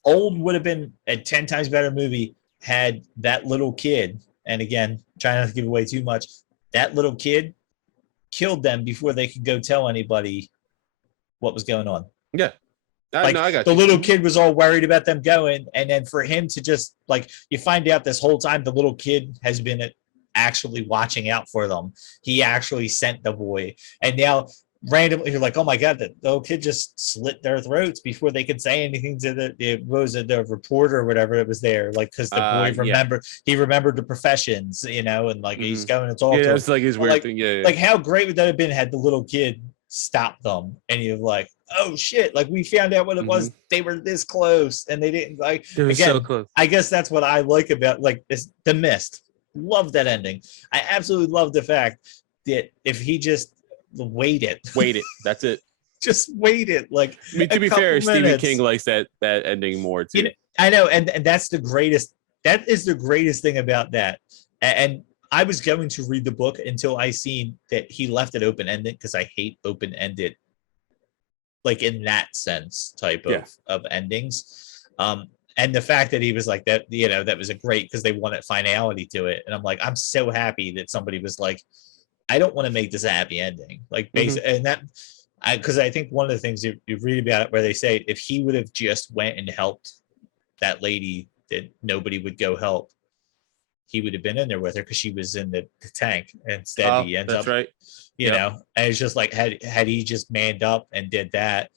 Old would have been a 10 times better movie had that little kid, and again, trying not to give away too much, that little kid killed them before they could go tell anybody what was going on. Yeah. Like, No, I got the you. little kid was all worried about them going, and then for him to just, like, you find out this whole time the little kid has been actually watching out for them. He actually sent the boy, and now randomly you're like, oh my god, the little kid just slit their throats before they could say anything to the reporter or whatever it was there, like, because the boy Yeah. remembered the professions, and like, he's Mhm. going to talk Yeah, to that's him. like his But, weird like, thing. Yeah, yeah. like, how great would that have been had the little kid stopped them, and you're like, oh shit, like, we found out what it was. They were this close and they didn't, like, They were so again, close. I guess that's what I like about, like, this, The Mist. Love that ending. I absolutely love the fact that if he just waited, That's it. just waited, like, I mean, to a be couple fair, Stephen minutes. King likes that ending more too. I know, and that's the greatest. That is the greatest thing about that. And I was going to read the book until I seen that he left it open ended, because I hate open ended, like, in that sense, type of endings. And the fact that he was like that, that was a great, because they wanted finality to it. And I'm like, I'm so happy that somebody was like, I don't want to make this a happy ending. Like, basically, and that, because I think one of the things you read about it where they say if he would have just went and helped that lady that nobody would go help, he would have been in there with her, because she was in the tank. Instead, he ends that's up, right. and it's just like, had he just manned up and did that,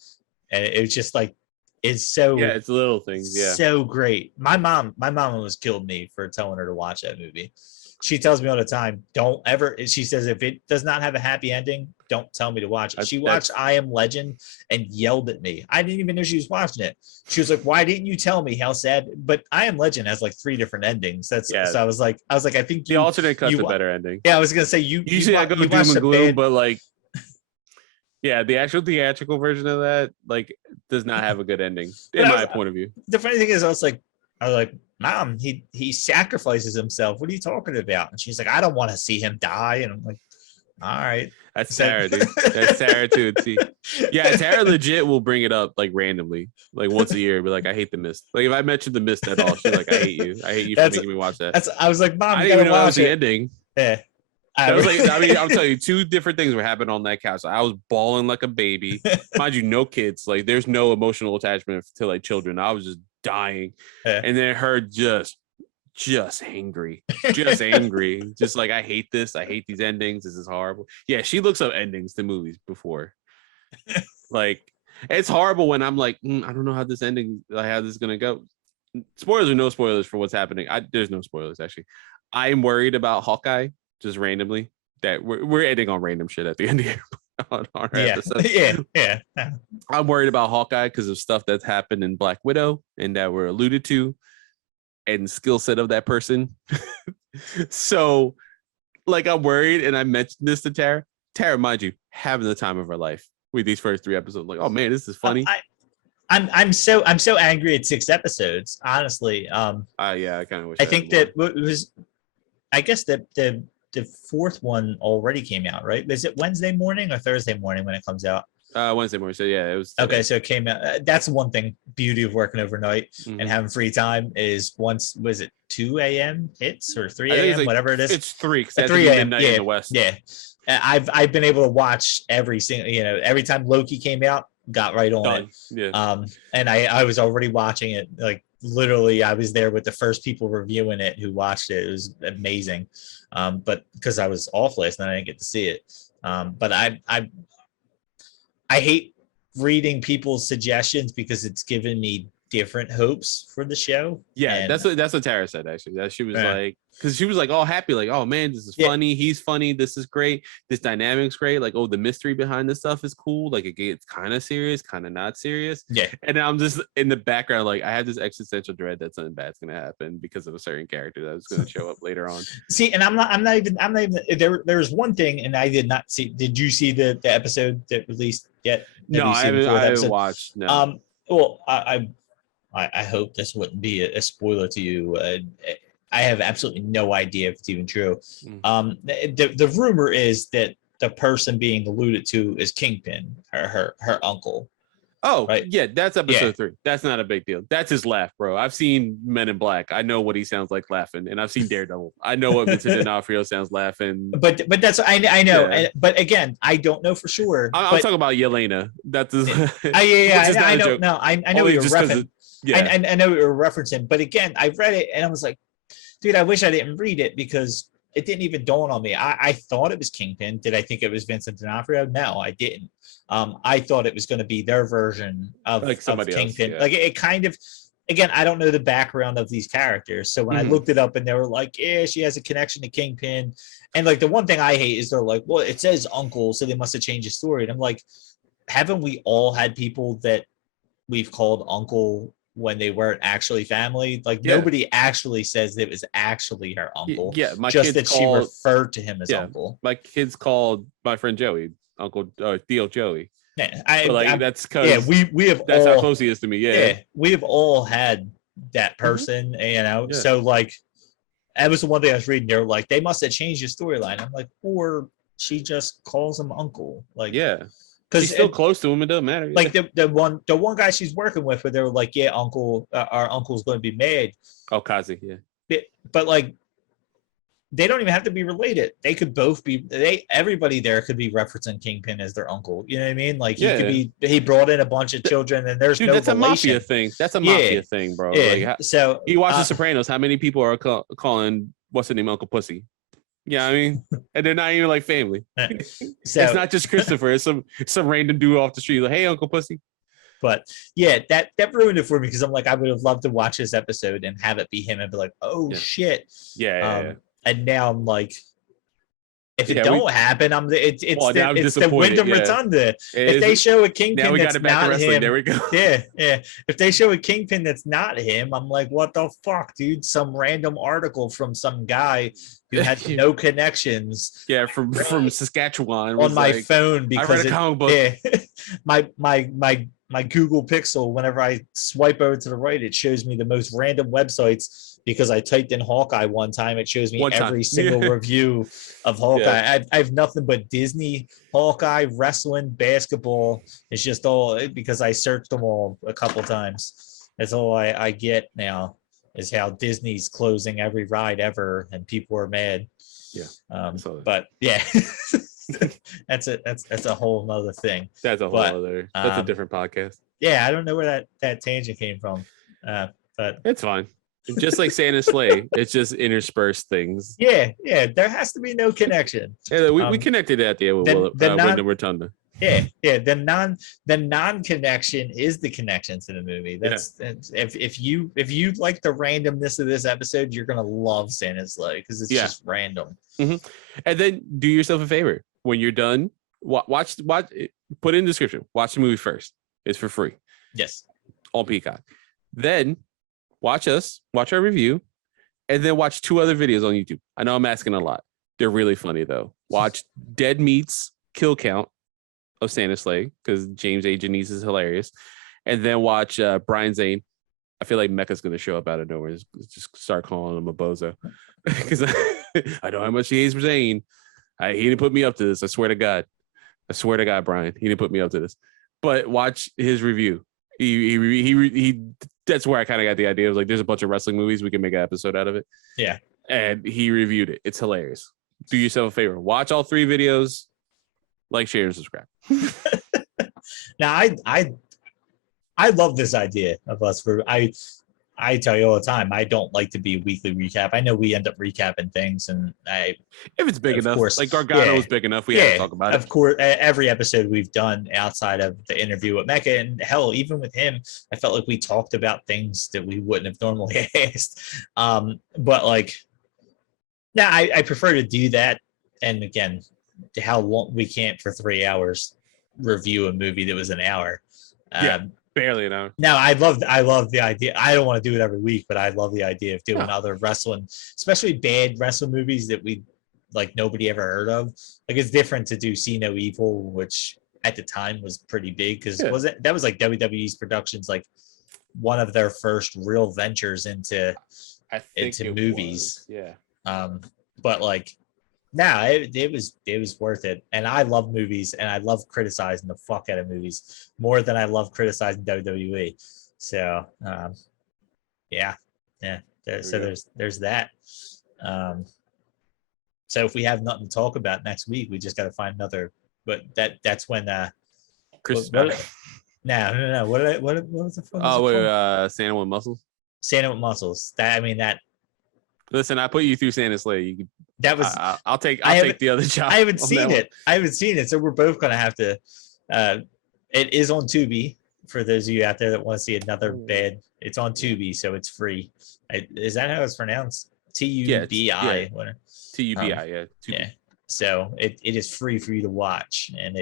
and it was just like, it's so, it's little things. Yeah, so great. My mom almost killed me for telling her to watch that movie. She tells me all the time, don't ever, she says, if it does not have a happy ending, don't tell me to watch it. She watched I Am Legend and yelled at me. I didn't even know she was watching it. She was like, why didn't you tell me how sad? But I Am Legend has like 3 different endings. So I was like, I think the alternate cut's a better ending. Yeah, I was gonna say, usually I go doom and gloom, but like, yeah, the actual theatrical version of that, like, does not have a good ending in my point of view. The funny thing is, I was like, Mom, he sacrifices himself. What are you talking about? And she's like, I don't want to see him die. And I'm like, all right. That's Sarah, dude. That's Sarah too. Yeah, Sarah legit will bring it up like randomly, like once a year. Be like, I hate The Mist. Like, if I mention The Mist at all, she's like, I hate you. I hate you for making me watch that. I was like, Mom, I didn't even know that was the ending. Yeah. I was like, I mean, I'll tell you, 2 different things were happening on that couch. I was bawling like a baby. Mind you, no kids. Like, there's no emotional attachment to like children. I was just dying. Yeah. And then her just angry, just like, I hate this. I hate these endings. This is horrible. Yeah, she looks up endings to movies before. Like, it's horrible when I'm like, I don't know how this ending, like, how this is gonna go. Spoilers or no spoilers for what's happening. There's no spoilers, actually. I'm worried about Hawkeye, just randomly, that we're ending on random shit at the end of here. On our episode. Yeah. I'm worried about Hawkeye because of stuff that's happened in Black Widow and that were alluded to, and skill set of that person. So, like, I'm worried, and I mentioned this to Tara. Tara, mind you, having the time of her life with these first 3 episodes. Like, oh man, this is funny. I'm so angry at 6 episodes, honestly. Yeah, I kind of wish. I think that was, I guess the 4th one already came out, right? Is it Wednesday morning or Thursday morning when it comes out? Wednesday morning. So yeah, it was today. Okay, so it came out. That's one thing, beauty of working overnight and having free time, is once, was it 2 a.m. hits or 3 a.m. like, whatever it is? It's 3 because that's 3 a.m. midnight in the West. Yeah. I've been able to watch every single, every time Loki came out, got right on it. Yeah. And I was already watching it, like, literally I was there with the first people reviewing it who watched it. It was amazing. But because I was off last night, I didn't get to see it. But I hate reading people's suggestions, because it's given me different hopes for the show. Yeah, And that's what Tara said actually. That she was Yeah. like, because she was like all happy, like, oh man, this is Yeah. funny. He's funny. This is great. This dynamic's great. Like, oh, the mystery behind this stuff is cool. Like, it gets kind of serious, kind of not serious. yeah. And I'm just in the background, like, I have this existential dread that something bad's gonna happen because of a certain character that was gonna show up later on. See, and I'm not even there's one thing, and I did not see. Did you see the episode that released yet? No, I haven't watched. No. Well, I hope this wouldn't be a spoiler to you. I have absolutely no idea if it's even true. The rumor is that the person being alluded to is Kingpin, her uncle. Oh, right? Yeah, that's episode 3. That's not a big deal. That's his laugh, bro. I've seen Men in Black. I know what he sounds like laughing, and I've seen Daredevil. I know what Vincent D'Onofrio sounds laughing. But that's I know. Yeah. But again, I don't know for sure. I'm talking about Yelena. That's I know. No, I know what you're referencing. Yeah, I know what you're referencing. But again, I read it and I was like, dude, I wish I didn't read it because it didn't even dawn on me. I thought it was Kingpin. Did I think it was Vincent D'Onofrio? No, I didn't. I thought it was going to be their version of Kingpin. Yeah. Like it kind of, again, I don't know the background of these characters. So when I looked it up and they were like, yeah, she has a connection to Kingpin. And like the one thing I hate is they're like, well, it says uncle, so they must have changed the story. And I'm like, haven't we all had people that we've called uncle when they weren't actually family? Like nobody actually says it was actually her uncle. Yeah, my just kids that she referred to him as uncle. My kids called my friend Joey Uncle Theo Joey. Yeah, that's because we have that's all, how close he is to me. Yeah, we have all had that person, you know. Yeah. So like, that was the one thing I was reading. They're like, they must have changed the storyline. I'm like, or she just calls him uncle. Like, yeah. Because she's still close to him, it doesn't matter. Like the one guy she's working with, where they were like, "Yeah, uncle, our uncle's going to be mad." Oh, Kazi, yeah. But like, they don't even have to be related. They could both be. Everybody there could be referencing Kingpin as their uncle. You know what I mean? Like he could be. He brought in a bunch of children, and there's no that's relation. A mafia thing. That's a mafia thing, bro. Yeah. Like, so you watch The Sopranos. How many people are calling what's the name Uncle Pussy? Yeah, I mean, and they're not even like family. So it's not just Christopher. It's some random dude off the street like, "Hey, Uncle Pussy." But yeah, that ruined it for me because I'm like, I would have loved to watch this episode and have it be him and be like, "Oh shit." Yeah. And now I'm like, if it don't happen, it's the Wyndham Rotunda. If they show a Kingpin that's not him, there we go. Yeah. If they show a Kingpin that's not him, I'm like, what the fuck, dude? Some random article from some guy who had no connections. Yeah, from Saskatchewan on my phone because I read a comic book. Yeah, my Google Pixel. Whenever I swipe over to the right, it shows me the most random websites. Because I typed in Hawkeye one time, it shows me every single review of Hawkeye. Yeah. I have nothing but Disney, Hawkeye, wrestling, basketball. It's just all because I searched them all a couple times. That's all I get now is how Disney's closing every ride ever, and people are mad. Yeah. But yeah, that's a whole nother thing. That's a whole other. That's a different podcast. Yeah, I don't know where that tangent came from, but it's fine. Just like Santa's sleigh, it's just interspersed things. Yeah, there has to be no connection. Yeah, we connected at the end with Wyndham Rotunda. Yeah. The non-connection is the connection to the movie. That's if you like the randomness of this episode, you're gonna love Santa's sleigh because it's just random. Mm-hmm. And then do yourself a favor when you're done. Watch. Put in the description. Watch the movie first. It's for free. Yes. On Peacock. Then. Watch our review, and then watch 2 other videos on YouTube. I know I'm asking a lot. They're really funny, though. Watch Dead Meat's Kill Count of Santa's Sleigh, because James A. Janice is hilarious. And then watch Brian Zane. I feel like Mecca's going to show up out of nowhere. Just start calling him a bozo. Because I know how much he hates Zane. He didn't put me up to this. I swear to God, Brian. He didn't put me up to this. But watch his review. He that's where I kind of got the idea. I was like, there's a bunch of wrestling movies. We can make an episode out of it. Yeah. And he reviewed it. It's hilarious. Do yourself a favor. Watch all 3 videos. Like, share, and subscribe. Now, I love this idea of us. I tell you all the time, I don't like to be a weekly recap. I know we end up recapping things, and if it's big of enough, course, like Gargano is big enough, we have to talk about it. Of course, every episode we've done outside of the interview with Mecca, and hell, even with him, I felt like we talked about things that we wouldn't have normally asked. But like, now I prefer to do that. And again, how long we can't for 3 hours review a movie that was an hour. Barely an hour. Now I love the idea. I don't want to do it every week, but I love the idea of doing other wrestling, especially bad wrestling movies that we like nobody ever heard of. Like it's different to do See No Evil, which at the time was pretty big because that was like WWE's productions, like one of their first real ventures into movies. But like it was worth it. And I love movies, and I love criticizing the fuck out of movies more than I love criticizing WWE. So there's that. So if we have nothing to talk about next week, we just got to find another. But that's when Chris. No. What was the fuck? Oh wait, Santa with muscles. Santa with muscles. That. Listen, I put you through Santa's Slay. I'll take the other job. I haven't seen it. So we're both gonna have to. It is on Tubi for those of you out there that want to see another bad. It's on Tubi, so it's free. Is that how it's pronounced? TUBI. TUBI. Yeah. So it is free for you to watch, and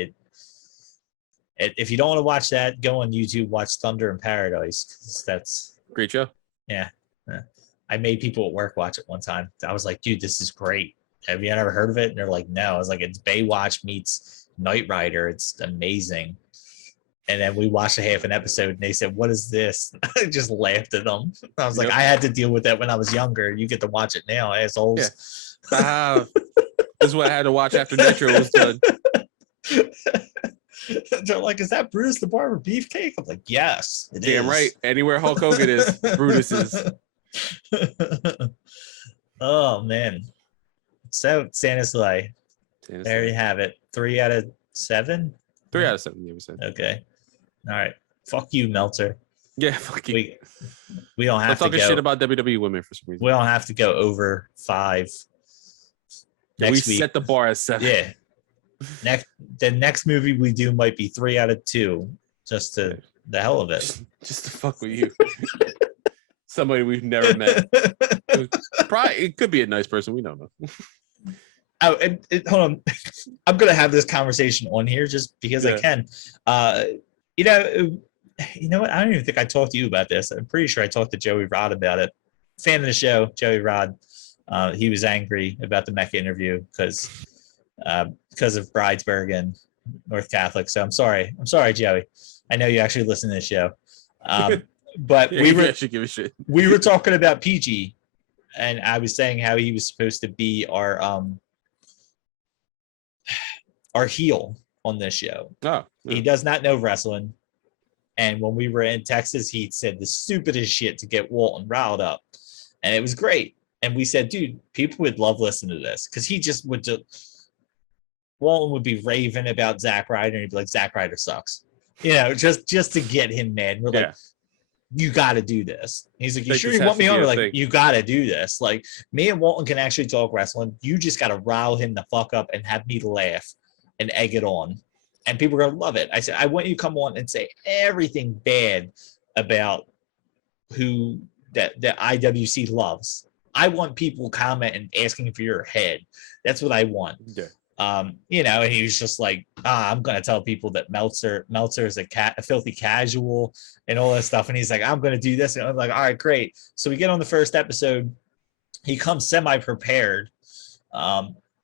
if you don't want to watch that, go on YouTube, watch Thunder in Paradise. That's great show. Yeah. I made people at work watch it one time. I was like, dude, this is great. Have you ever heard of it? And they're like, no. I was like, it's Baywatch meets Knight Rider. It's amazing. And then we watched a half an episode, and they said, what is this? I just laughed at them. I was like, I had to deal with that when I was younger. You get to watch it now, assholes. Yeah. This is what I had to watch after Nitro was done. They're like, is that Brutus the Barber Beefcake? I'm like, yes, it Damn right. Anywhere Hulk Hogan is, Brutus is. Oh man. So Santa's Slay. There you have it. 3 out of 7. 3 out of 7. You said. Okay. All right. Fuck you, Meltzer. Yeah, fuck you. We don't have to talking shit about WWE women for some reason. We don't have to go over 5. Next week. Set the bar at 7. Yeah. The next movie we do might be 3 out of 2, just to the hell of it. Just to fuck with you. Somebody we've never met. It could be a nice person. We don't know. Oh, hold on. I'm gonna have this conversation on here just because I can. You know what? I don't even think I talked to you about this. I'm pretty sure I talked to Joey Rod about it. Fan of the show, Joey Rod. He was angry about the Mecca interview because of Bridesburg and North Catholic. So I'm sorry, Joey. I know you actually listen to the show. But we were talking about PG, and I was saying how he was supposed to be our heel on this show. He does not know wrestling, and when we were in Texas, he said the stupidest shit to get Walton riled up, and it was great. And we said, dude, people would love listening to this because he just would Walton would be raving about Zack Ryder, and he'd be like, Zack Ryder sucks, just to get him mad. We're like, you got to do this. He's like, you sure you want me on? We're like, you got to do this. Like, me and Walton can actually talk wrestling. You just got to rile him the fuck up and have me laugh and egg it on. And people are going to love it. I said, I want you to come on and say everything bad about who that IWC loves. I want people commenting, asking for your head. That's what I want. Yeah. And he was just like, I'm gonna tell people that Meltzer is a filthy casual and all that stuff. And he's like, I'm gonna do this. And I'm like, all right, great. So we get on the first episode. He comes semi-prepared,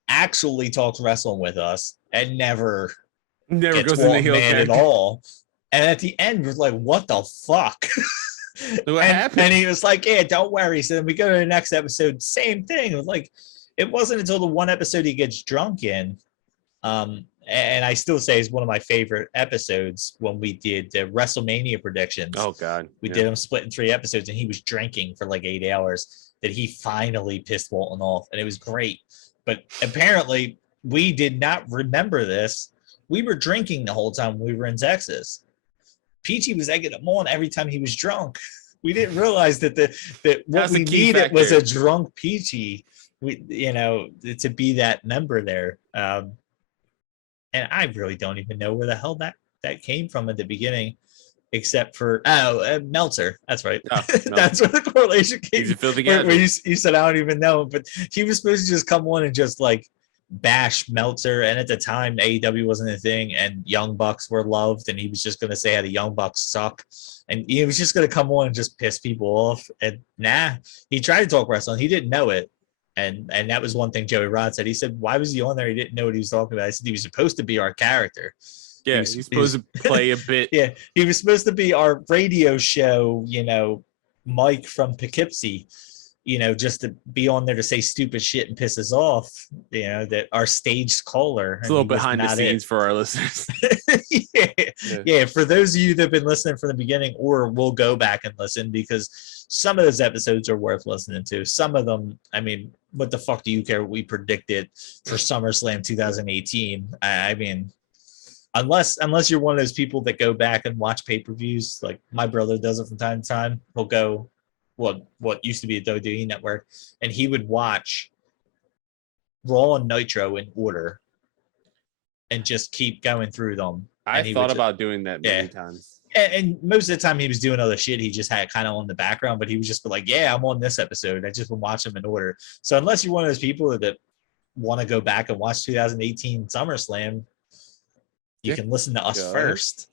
actually talks wrestling with us, and never goes in the heel at all. And at the end, we're like, what the fuck? What happened? And he was like, yeah, don't worry. So then we go to the next episode, same thing. It was like, it wasn't until the one episode he gets drunk in, and I still say it's one of my favorite episodes when we did the WrestleMania predictions. Oh God, we did them split in 3 episodes, and he was drinking for like 8 hours. That he finally pissed Walton off, and it was great. But apparently, we did not remember this. We were drinking the whole time we were in Texas. Peachy was egging him on every time he was drunk. We didn't realize that what That's the we key needed was factor. a drunk Peachy. To be that member there. And I really don't even know where the hell that came from at the beginning, except for Meltzer. That's right. Oh, That's where the correlation came. He's a filthy Where casual. you said I don't even know, but he was supposed to just come on and just like bash Meltzer. And at the time, AEW wasn't a thing, and Young Bucks were loved, and he was just going to say how the Young Bucks suck, and he was just going to come on and just piss people off. And he tried to talk wrestling. He didn't know it. And that was one thing Joey Rod said. He said, why was he on there? He didn't know what he was talking about. I said, he was supposed to be our character. Yeah, he's supposed to play a bit. Yeah, he was supposed to be our radio show, Mike from Poughkeepsie, just to be on there to say stupid shit and piss us off, that our staged caller. It's a little behind the scenes for our listeners. Yeah. For those of you that have been listening from the beginning, or will go back and listen, because some of those episodes are worth listening to. Some of them, I mean, what the fuck do you care what we predicted for SummerSlam 2018? I mean, unless you're one of those people that go back and watch pay-per-views, like my brother does it from time to time. He'll go what used to be a WWE network, and he would watch Raw and Nitro in order and just keep going through them. I thought about doing that many times. And most of the time he was doing other shit. He just had kind of on the background, but he was just like, yeah, I'm on this episode. I just would watch them in order. So unless you're one of those people that want to go back and watch 2018 SummerSlam, you can listen to us first.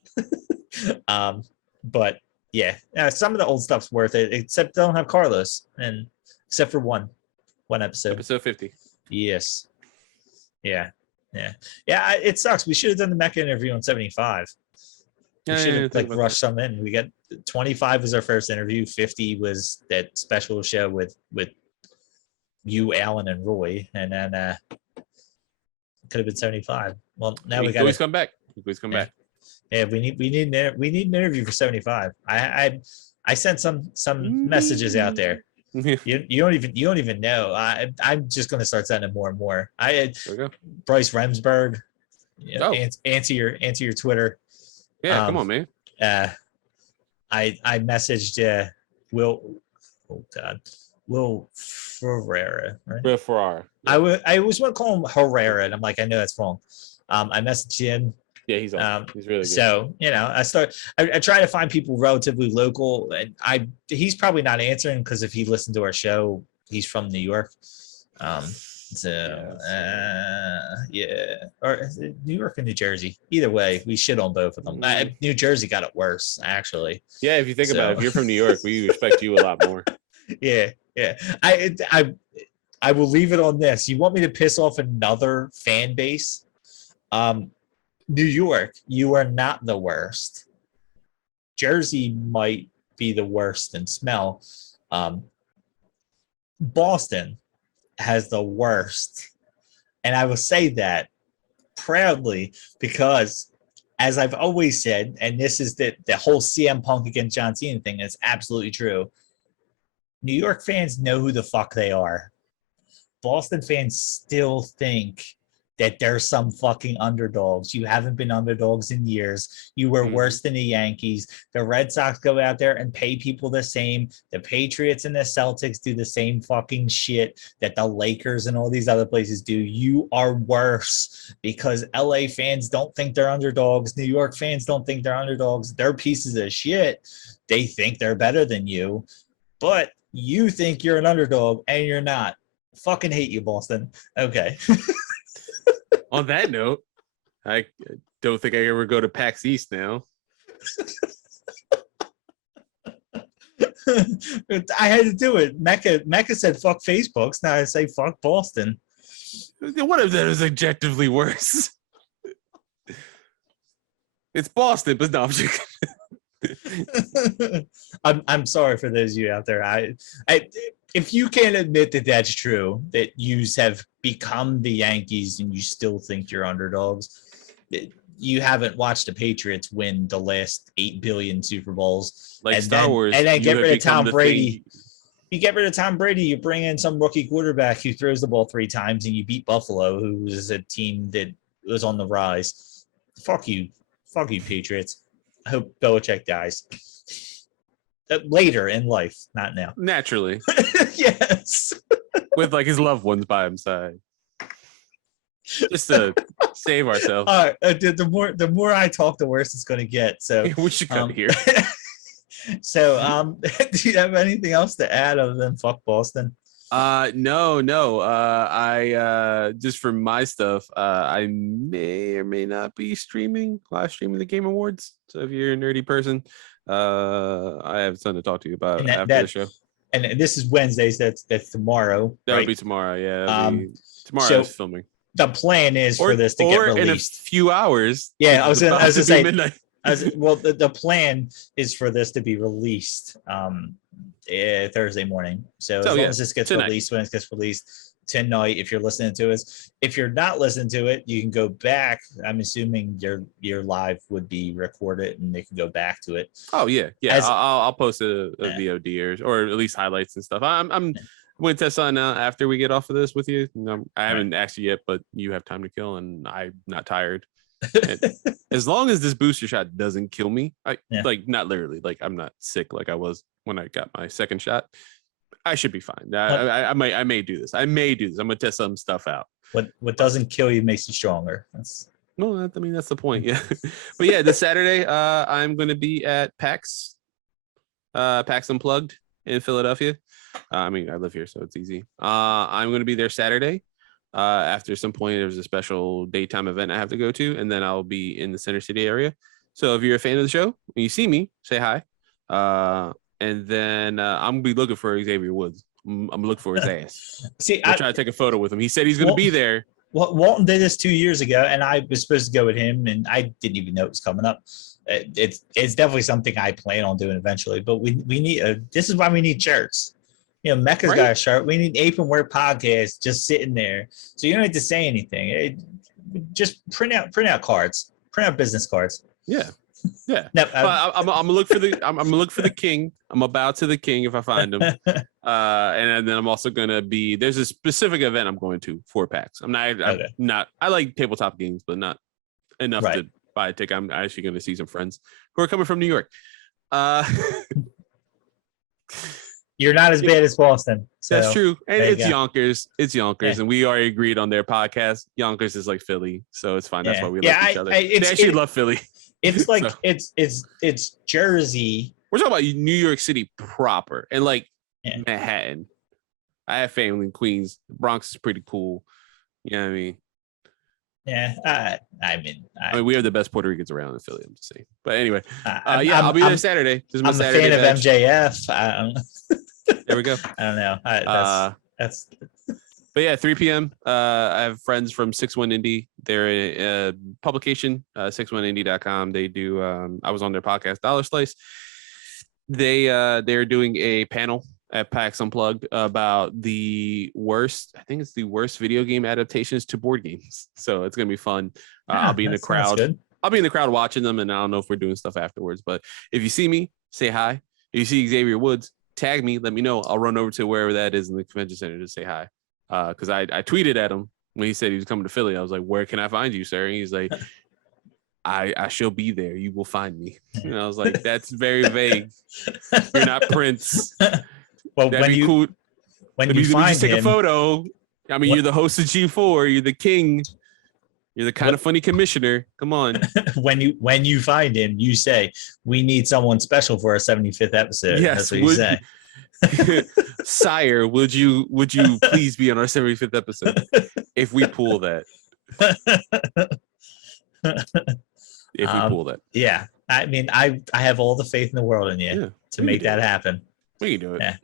But yeah, some of the old stuff's worth it, except they don't have Carlos, and except for one episode. Episode 50. Yes. Yeah. It sucks. We should have done the Mecca interview on 75. We should have rushed some in. We got 25 was our first interview. 50 was that special show with you, Alan, and Roy, and then could have been 75. Well, now we got always come back. Yeah, we need an interview for 75. I sent some messages out there. You don't even know. I'm just gonna start sending more and more. I had Bryce Remsburg. Answer your Twitter. Yeah, come on, man. I messaged Will Ferreira. Right? Will Ferrara. Yeah. I always want to call him Herrera, and I'm like, I know that's wrong. I messaged him. Yeah, he's on. He's really good. So I try to find people relatively local, and he's probably not answering because if he listened to our show, he's from New York. Or New York and New Jersey. Either way, we shit on both of them. New Jersey got it worse, actually. Yeah, if you think about it, if you're from New York, we respect you a lot more. Yeah. I will leave it on this. You want me to piss off another fan base? New York, you are not the worst. Jersey might be the worst in smell. Boston has the worst. And I will say that proudly because, as I've always said, and this is the whole CM Punk against John Cena thing is absolutely true. New York fans know who the fuck they are. Boston fans still think that they're some fucking underdogs. You haven't been underdogs in years. You were worse than the Yankees. The Red Sox go out there and pay people the same. The Patriots and the Celtics do the same fucking shit that the Lakers and all these other places do. You are worse because LA fans don't think they're underdogs. New York fans don't think they're underdogs. They're pieces of shit. They think they're better than you, but you think you're an underdog and you're not. Fucking hate you, Boston. Okay. On that note, I don't think I ever go to PAX East now. I had to do it. Mecca said fuck Facebooks. Now I say fuck Boston. One of them is objectively worse. It's Boston, but no, I'm sorry for those of you out there. I if you can't admit that that's true, that you have become the Yankees and you still think you're underdogs, you haven't watched the Patriots win the last 8 billion Super Bowls. Like Star Wars. And then get rid of Tom Brady. You get rid of Tom Brady, you bring in some rookie quarterback who throws the ball 3 times, and you beat Buffalo, who was a team that was on the rise. Fuck you, Patriots. I hope Belichick dies. later in life, not now. Naturally. Yes. With like his loved ones by his side. Just to save ourselves. All right. The more I talk, the worse it's going to get. So We should cut here. So do you have anything else to add other than fuck Boston? No. I just for my stuff, I may or may not be live streaming the Game Awards. So if you're a nerdy person, I have something to talk to you about after the show. And this is Wednesdays. That's tomorrow. That'll be tomorrow. Yeah. Tomorrow so is filming. The plan is for this to get released in a few hours. Yeah, I was gonna say midnight. The plan is for this to be released Thursday morning. So as long as this gets released, when it gets released tonight, if you're listening to us, if you're not listening to it, you can go back. I'm assuming your live would be recorded and they can go back to it. Oh yeah. I'll post a VOD or at least highlights and stuff. I'm going to test on after we get off of this with you. I haven't asked you yet, but you have time to kill and I'm not tired. As long as this booster shot doesn't kill me, like not literally, like I'm not sick like I was when I got my second shot, I should be fine. I may do this. I'm gonna test some stuff out. What doesn't kill you makes you stronger. That's the point. Yeah. But yeah, this Saturday, I'm gonna be at PAX Unplugged in Philadelphia. I live here, so it's easy. I'm gonna be there Saturday. After some point, there's a special daytime event I have to go to, and then I'll be in the Center City area. So if you're a fan of the show, when you see me, say hi. And then I'm gonna be looking for Xavier Woods. I'm looking for his ass. I'm trying to take a photo with him. He said he's gonna be there. Well, Walton did this 2 years ago, and I was supposed to go with him, and I didn't even know it was coming up. It's definitely something I plan on doing eventually. But we need this is why we need shirts. Mecca's got a shirt. We need Ape and Wear podcast just sitting there, so you don't have to say anything. Just print out cards, print out business cards. Yeah. No, I'm gonna look for the king. I'm about to the king if I find him. And then I'm also gonna be. There's a specific event I'm going to for PAX. I'm not. I like tabletop games, but not enough to buy a ticket. I'm actually going to see some friends who are coming from New York. You're not as bad as Boston. So that's true. And it's Yonkers. It's Yonkers. Yeah. And we already agreed on their podcast. Yonkers is like Philly. So it's fine. That's why we like each other. They actually love Philly. It's like it's Jersey. We're talking about New York City proper and like Manhattan. I have family in Queens. The Bronx is pretty cool. You know what I mean? Yeah. I mean, we have the best Puerto Ricans around in Philly, I'm just saying. But anyway, I'll be there Saturday. I'm a fan of MJF. There we go. I don't know. That's. But yeah, 3 p.m. I have friends from 61 Indie. They're a publication, 61indie.com. They do. I was on their podcast, Dollar Slice. They're doing a panel at PAX Unplugged about the worst. I think it's the worst video game adaptations to board games. So it's gonna be fun. I'll be in the crowd. I'll be in the crowd watching them, and I don't know if we're doing stuff afterwards. But if you see me, say hi. If you see Xavier Woods, tag me. Let me know. I'll run over to wherever that is in the convention center to say hi. Because I tweeted at him when he said he was coming to Philly. I was like, "Where can I find you, sir?" And he's like, I shall be there. You will find me. And I was like, "That's very vague. You're not Prince." Well, when you just take a photo. I mean, you're the host of G4. You're the king. You're the kind of funny commissioner. Come on. when you find him, you say, "We need someone special for our 75th episode." Yes, that's what you say. Sire, would you please be on our 75th episode if we pull that? If we pull that. Yeah. I mean, I have all the faith in the world in you to make that happen. We can do it. Yeah.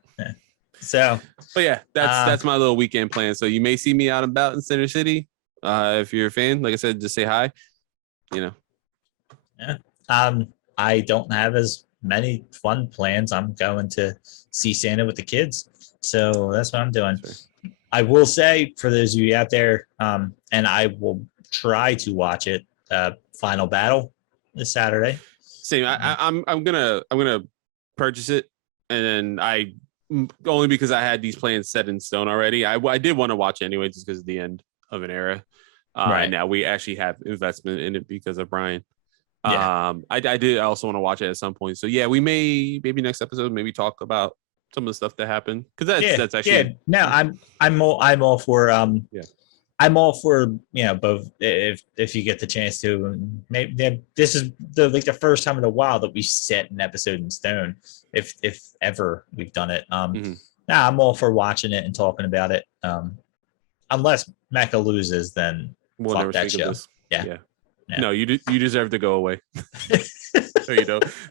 So, but yeah, that's my little weekend plan. So you may see me out and about in Center City. If you're a fan, like I said, just say hi. Yeah. I don't have as many fun plans. I'm going to see Santa with the kids, so that's what I'm doing. Sure. I will say for those of you out there, and I will try to watch it. Final Battle this Saturday. Same. I'm gonna purchase it, and then only because I had these plans set in stone already. I did want to watch it anyway, just because of the end of an era. Right now, we actually have investment in it because of Brian. Yeah. I did also want to watch it at some point. So yeah, we maybe next episode maybe talk about some of the stuff that happened, because that's actually No, I'm all for Yeah. I'm all for both if you get the chance to. Maybe this is the first time in a while that we set an episode in stone, if ever we've done it. Mhm. Nah, I'm all for watching it and talking about it. Unless Mecca loses, then We'll fuck never that speak of show. this. Yeah. Yeah. No, you deserve to go away.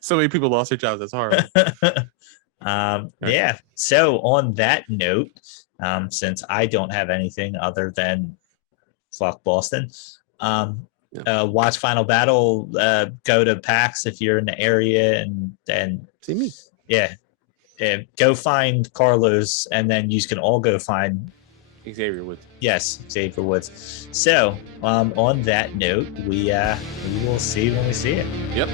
So many people lost their jobs. That's horrible. Yeah. So on that note, since I don't have anything other than fuck Boston, watch Final Battle. Go to PAX if you're in the area, and See me. Yeah, go find Carlos, and then you can all go find Xavier Woods. Yes, Xavier Woods. So on that note, we will see when we see it. Yep.